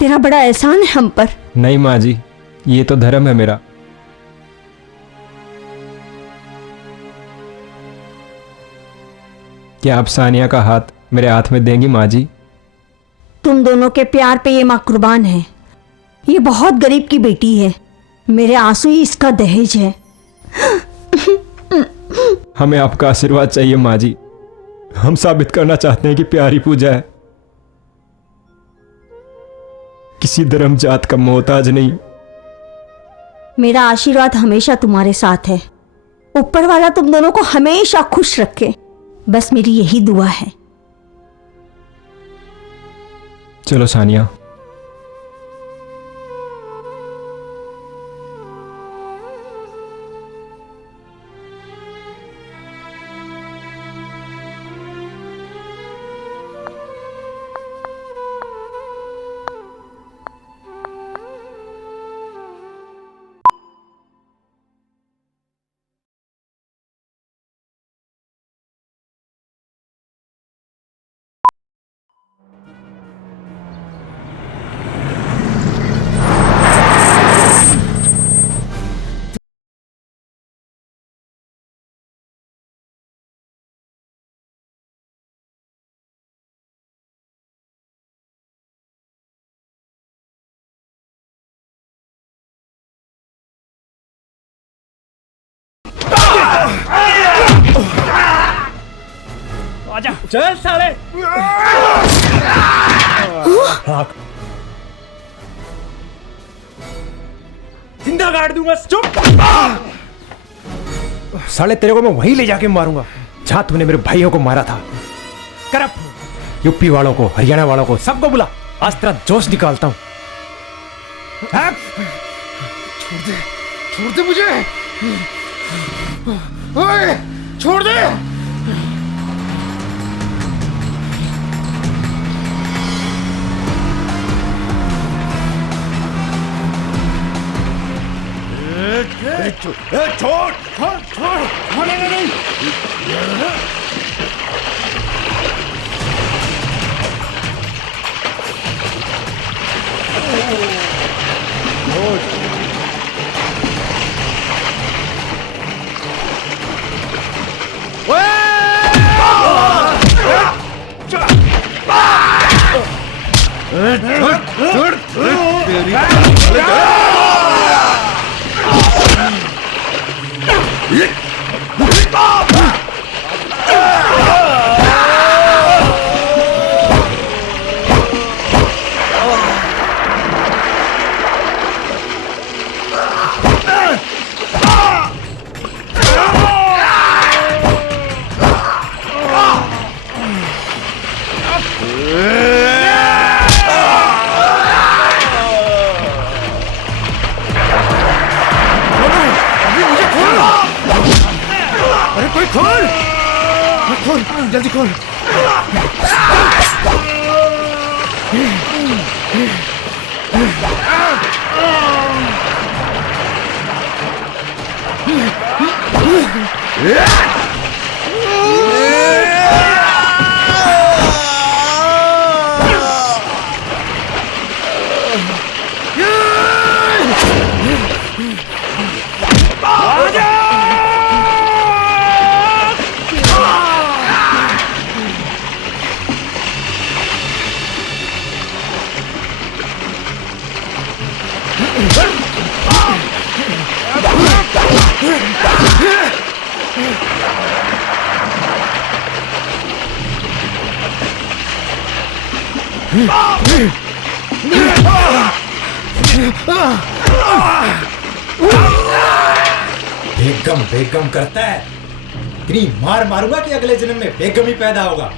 तेरा बड़ा एहसान है हम पर। नहीं माँ जी, ये तो धर्म है मेरा। क्या आप सानिया का हाथ मेरे हाथ में देंगी माँ जी? तुम दोनों के प्यार पे ये माँ कुर्बान है। ये बहुत गरीब की बेटी है, मेरे आंसू ही इसका दहेज है। हमें आपका आशीर्वाद चाहिए माँ जी। हम साबित करना चाहते हैं कि प्यारी पूजा है, किसी धर्म जात का मोहताज नहीं। मेरा आशीर्वाद हमेशा तुम्हारे साथ है। ऊपर वाला तुम दोनों को हमेशा खुश रखे, बस मेरी यही दुआ है। चलो सानिया। चल साले। जिंदा गाड़ दूंगा। चुप। साले तेरे को मैं वहीं ले जाके मारूंगा जहां तूने मेरे भाइयों को मारा था। कर यूपी वालों को, हरियाणा वालों को, सबको बुला। आज तेरा जोश निकालता हूं। छोड़ दे मुझे। ओए, छोड़ दे। छोड़ छोड़ छोड़ नहीं। खोल जल्दी खोल। बेगम बेगम करता है। इतनी मार मारूंगा कि अगले जन्म में बेगम ही पैदा होगा।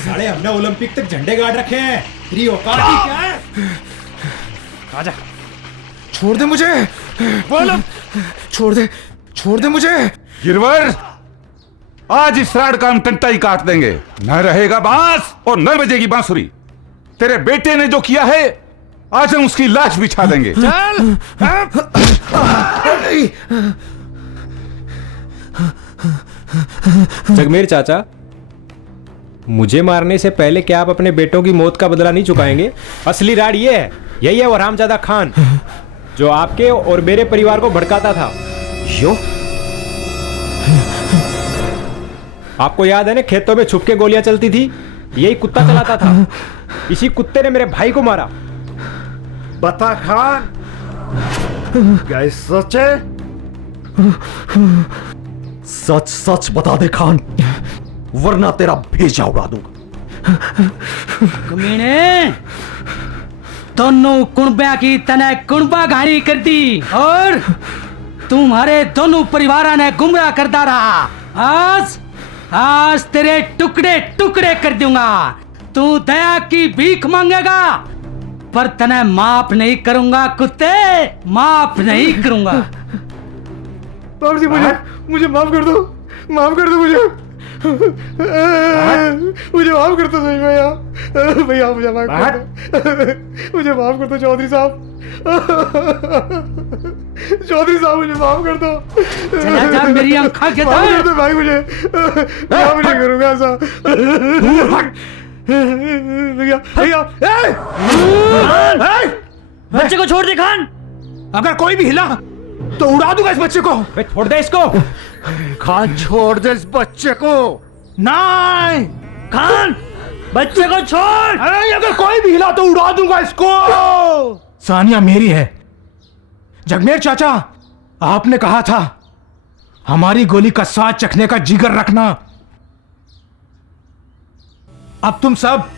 साले हमने ओलंपिक तक झंडे गाड़ रखे हैं। तेरी औकात ही क्या है? आजा, छोड़ दे मुझे। बोलो, छोड़ दे मुझे। गिरवर, आज इस राड का हम टंटा ही काट देंगे। न रहेगा बांस और न बजेगी बांसुरी। तेरे बेटे ने जो किया है, आज हम उसकी लाश बिछा देंगे। चल। जगमेर चाचा, मुझे मारने से पहले क्या आप अपने बेटों की मौत का बदला नहीं चुकाएंगे? असली राड ये है, यही है वो हरामजादा खान जो आपके और मेरे परिवार को भड़काता था। यो, आपको याद है ना, खेतों में छुप के गोलियां चलती थी, यही कुत्ता चलाता था। इसी कुत्ते ने मेरे भाई को मारा। बता खान, क्या ये सच है? सच सच बता दे खान, वरना तेरा भेजा उड़ा दूंगा। कमीने, दोनों कुणबा की तने कुणबा घाणी कर दी और तुम्हारे दोनों परिवार ने गुमराह करता रहा। आज तेरे टुकड़े टुकड़े कर दूंगा। तू दया की भीख मांगेगा, पर तने माफ नहीं करूंगा कुत्ते, माफ नहीं करूंगा। बाबू जी, मुझे माफ कर दो, माफ कर दो मुझे माफ कर दो। सही भैया मुझे माफ कर दो, मुझे माफ कर दो चौधरी साहब। चौधरी साहब मुझे माफ कर दो। चला जा मेरी आंखा के माफ कर दो भाई, मुझे माफ नहीं करूंगा ऐसा। भैया बच्चे को छोड़ दे खान। अगर कोई भी हिला तो उड़ा दूंगा इस बच्चे को। छोड़ दे इसको। खान छोड़ दे इस बच्चे को। नहीं खान, बच्चे को छोड़। अरे अगर कोई भी हिला तो उड़ा दूंगा इसको। सानिया मेरी है। जगमेर चाचा, आपने कहा था हमारी गोली का स्वाद चखने का जिगर रखना। अब तुम सब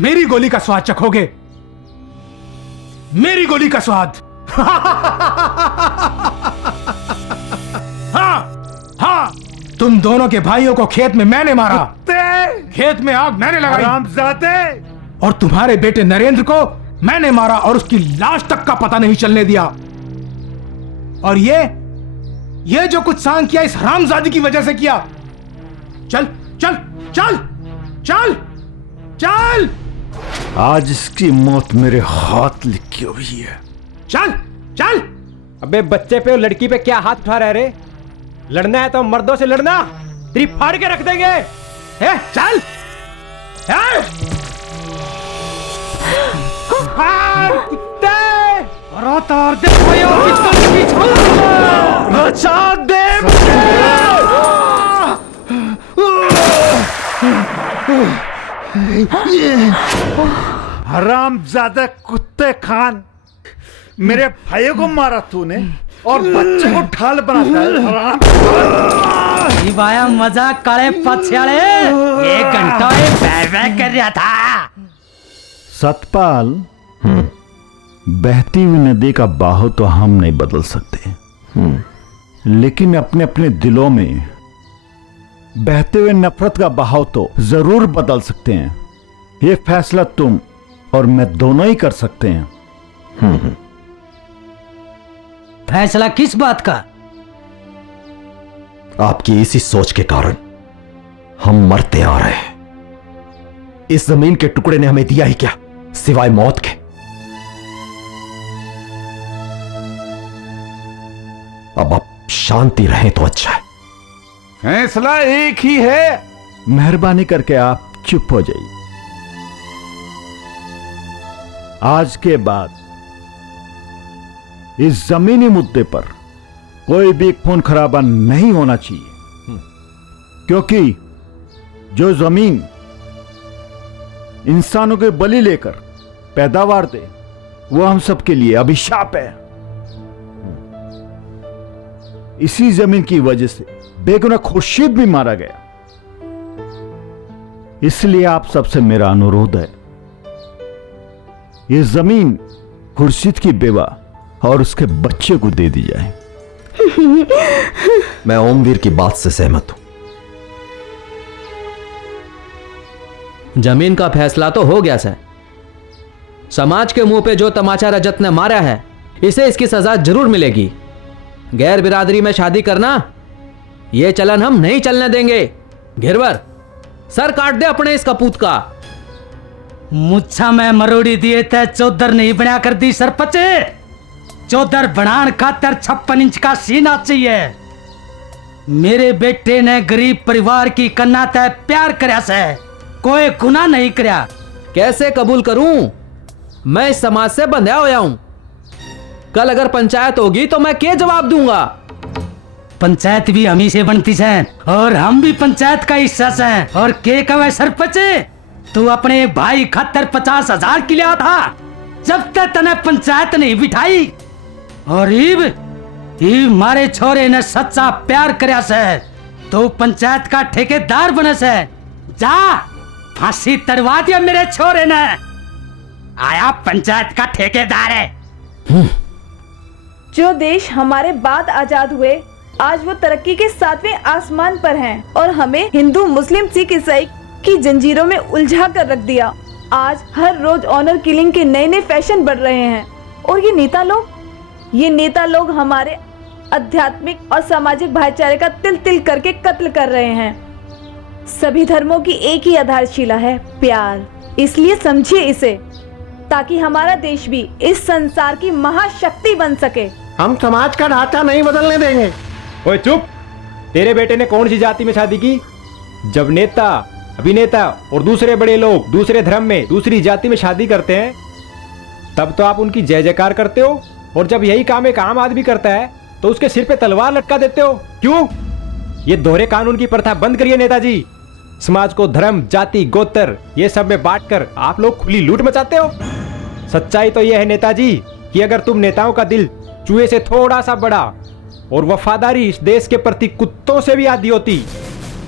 मेरी गोली का स्वाद चखोगे, मेरी गोली का स्वाद। हाँ, तुम दोनों के भाइयों को खेत में मैंने मारा, खेत में आग मैंने लगाई, और तुम्हारे बेटे नरेंद्र को मैंने मारा और उसकी लाश तक का पता नहीं चलने दिया। और ये जो कुछ सांग किया इस हरामजादी की वजह से किया। चल चल चल चल चल, आज इसकी मौत मेरे हाथ लिखी हुई है। चल चल। अबे बच्चे पे और लड़की पे क्या हाथ उठा रहे रे? लड़ना है तो मर्दों से लड़ना, तेरी फाड़ के रख देंगे। चल हरामजादा कुत्ते खान, मेरे भाइयों को मारा तूने और बच्चे को ढाल बनाता है। हराम वाया मजा काले पछयाले, 1 घंटा बह कर रहा था। सतपाल, बहती हुई नदी का बहाव तो हम नहीं बदल सकते, लेकिन अपने अपने दिलों में बहते हुए नफरत का बहाव तो जरूर बदल सकते हैं। ये फैसला तुम और मैं दोनों ही कर सकते हैं। फैसला किस बात का? आपकी इसी सोच के कारण हम मरते आ रहे हैं। इस जमीन के टुकड़े ने हमें दिया ही क्या, सिवाय मौत के। अब शांति रहे तो अच्छा है। फैसला एक ही है, मेहरबानी करके आप चुप हो जाइए। आज के बाद इस जमीनी मुद्दे पर कोई भी खून खराबा नहीं होना चाहिए, क्योंकि जो जमीन इंसानों के बलि लेकर पैदावार दे वो हम सबके लिए अभिशाप है। इसी जमीन की वजह से बेगुनाह खुर्शीद भी मारा गया। इसलिए आप सबसे मेरा अनुरोध है, ये जमीन खुर्शीद की बेवा और उसके बच्चे को दे दी जाए। मैं ओमवीर की बात से सहमत हूं। जमीन का फैसला तो हो गया सर। समाज के मुंह पे जो तमाचा रजत ने मारा है, इसे इसकी सजा जरूर मिलेगी। गैर बिरादरी में शादी करना, यह चलन हम नहीं चलने देंगे। घिरवर, सर काट दे अपने इस कपूत का। मुच्छा में मरोड़ी दिए तय चौधर नहीं बना कर दी सरपंच। चौधर बनान खातर 56 इंच का सीना चाहिए। मेरे बेटे ने गरीब परिवार की कन्या तय प्यार करया से, कोई गुनाह नहीं करया। कैसे कबूल करूं? मैं इस समाज से बंधा होया हूं। कल अगर पंचायत होगी तो मैं क्या जवाब दूंगा? पंचायत भी हम ही से बनती है और हम भी पंचायत का हिस्सा है। और के कवे सरपंच, तू अपने भाई खातर 50,000 की लिया था, जब तक तने पंचायत नहीं बिठाई। और इब मारे छोरे ने सच्चा प्यार करया से, तो पंचायत का ठेकेदार बने से। जा फांसी तड़वा दिया मेरे छोरे ने, आया पंचायत का ठेकेदार है। जो देश हमारे बाद आजाद हुए, आज वो तरक्की के 7वें आसमान पर हैं और हमें हिंदू मुस्लिम सिख ईसाई की जंजीरों में उलझा कर रख दिया। आज हर रोज ऑनर किलिंग के नए नए फैशन बढ़ रहे हैं और ये नेता लोग हमारे आध्यात्मिक और सामाजिक भाईचारे का तिल तिल करके कत्ल कर रहे हैं। सभी धर्मों की एक ही आधारशिला है, प्यार। इसलिए समझिए इसे, ताकि हमारा देश भी इस संसार की महाशक्ति बन सके। हम समाज का ढांचा नहीं बदलने देंगे। ओए चुप! तेरे बेटे ने कौन सी जाति में शादी की? जब नेता, अभिनेता और दूसरे बड़े लोग दूसरे धर्म में दूसरी जाति में शादी करते हैं, तब तो आप उनकी जय जयकार करते हो, और जब यही काम एक आम आदमी करता है तो उसके सिर पे तलवार लटका देते हो। क्यों? ये दोहरे कानून की प्रथा बंद करिए नेताजी। समाज को धर्म, जाति, गोत्र ये सब में बांटकर आप लोग खुली लूट मचाते हो। सच्चाई तो यह है नेताजी कि अगर तुम नेताओं का दिल चूहे से थोड़ा सा बड़ा और वफादारी इस देश के प्रति कुत्तों से भी आदी होती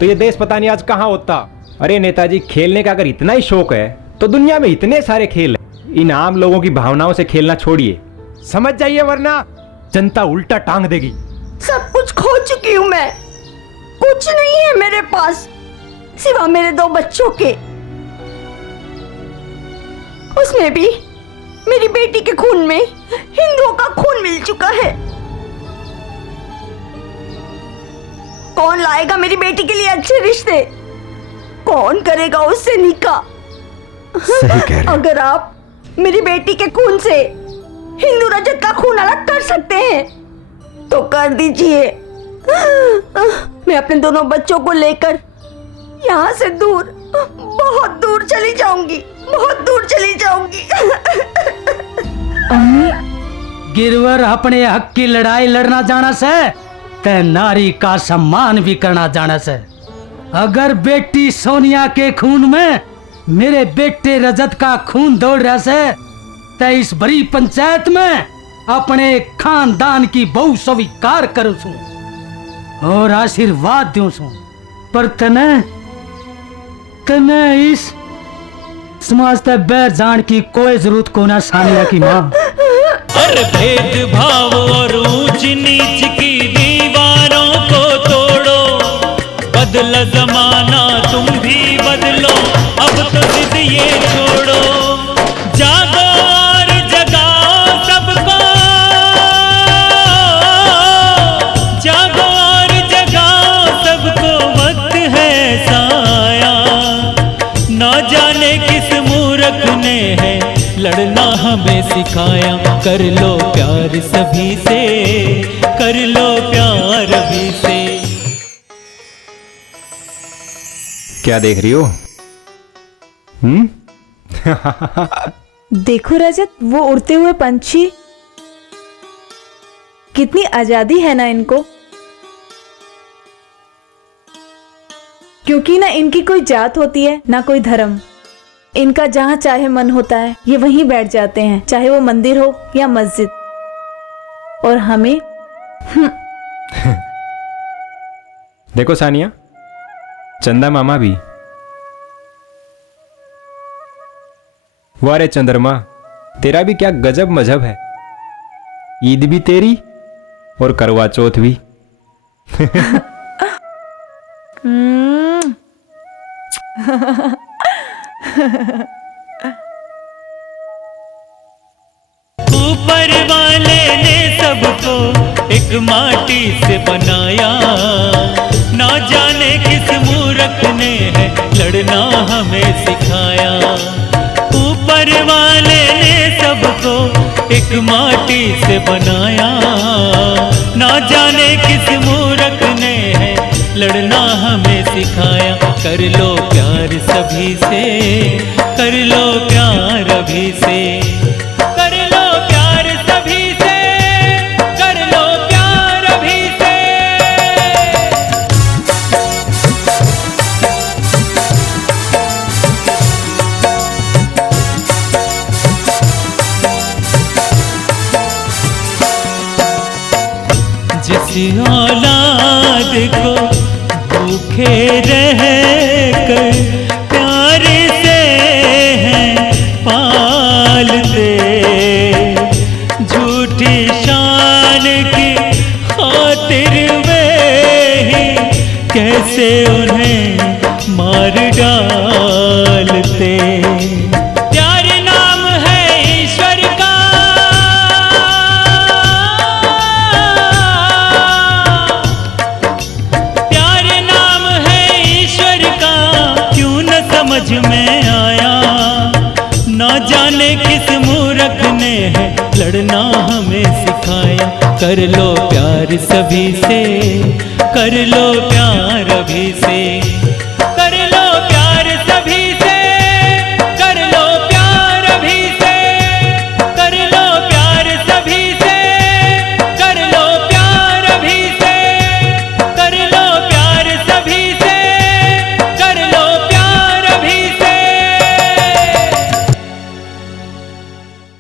तो ये देश पता नहीं आज कहाँ होता। अरे नेताजी, खेलने का अगर इतना ही शौक है तो दुनिया में इतने सारे खेल हैं। इन आम लोगों की भावनाओं से खेलना छोड़िए, समझ जाइए वरना जनता उल्टा टांग देगी। सब कुछ खो चुकी हूँ मैं, कुछ नहीं है मेरे पास सिवा मेरे 2 बच्चों के। उसमें भी मेरी बेटी के खून में हिंदुओं का खून मिल चुका है। कौन लाएगा मेरी बेटी के लिए अच्छे रिश्ते? कौन करेगा उससे निकाह? सही कह रहे। अगर आप मेरी बेटी के खून से हिंदू रजत का खून अलग कर सकते हैं तो कर दीजिए। मैं अपने दोनों बच्चों को लेकर यहाँ से दूर, बहुत दूर चली जाऊंगी, बहुत दूर चली जाऊंगी। गिरवर अपने हक की लड़ाई लड़ना जाना से ते नारी का सम्मान भी करना जाना से। अगर बेटी सोनिया के खून में मेरे बेटे रजत का खून दौड़ रहा से ते इस बड़ी पंचायत में अपने खानदान की बहु स्वीकार करूं सू और आशीर्वाद दूं सू। पर तने इस समाज तक बैर जान की कोई जरूरत को ना सानिया की मां। हर भेदभाव और ऊंच नीच की दीवारों को तोड़ो, बदला जमाना तुम भी बदलो, अब तो जिद ये छोड़ो। जागो और जगाओ सबको, जागो और जगाओ सबको, वक्त है साया। ना जाने किस मूर्ख ने है लड़ना हमें सिखाया। कर लो प्यार सभी से, कर लो प्यार अभी से। क्या देख रही हो? देखो रजत, वो उड़ते हुए पंछी, कितनी आजादी है ना इनको। क्योंकि ना इनकी कोई जात होती है ना कोई धर्म। इनका जहां चाहे मन होता है ये वहीं बैठ जाते हैं, चाहे वो मंदिर हो या मस्जिद। और हमें देखो सानिया, चंदा मामा भी। वारे चंद्रमा, तेरा भी क्या गजब मजहब है। ईद भी तेरी और करवा चौथ भी। ऊपर वाले ने सबको एक माटी से बनाया। ना जाने किस मूर्ख ने है लड़ना हमें सिखाया। ऊपर वाले ने सबको एक माटी से बनाया। ना जाने किस मूर्ख ने है लड़ना हमें सिखाया। कर लो प्यार सभी से, कर लो प्यार अभी से, कर लो प्यार सभी से, कर लो प्यार अभी से। जिस औलाद को भूखे रह कर प्यार से हैं पालते, झूठी शान की खातिर वे ही कैसे उन्हें मार डालते। प्यार नाम है ईश्वर का, प्यार नाम है ईश्वर का, क्यों न समझ में आया। ना जाने किस मूर्ख ने है लड़ना हमें सिखाया। कर लो प्यार सभी से, कर लो प्यार अभी से।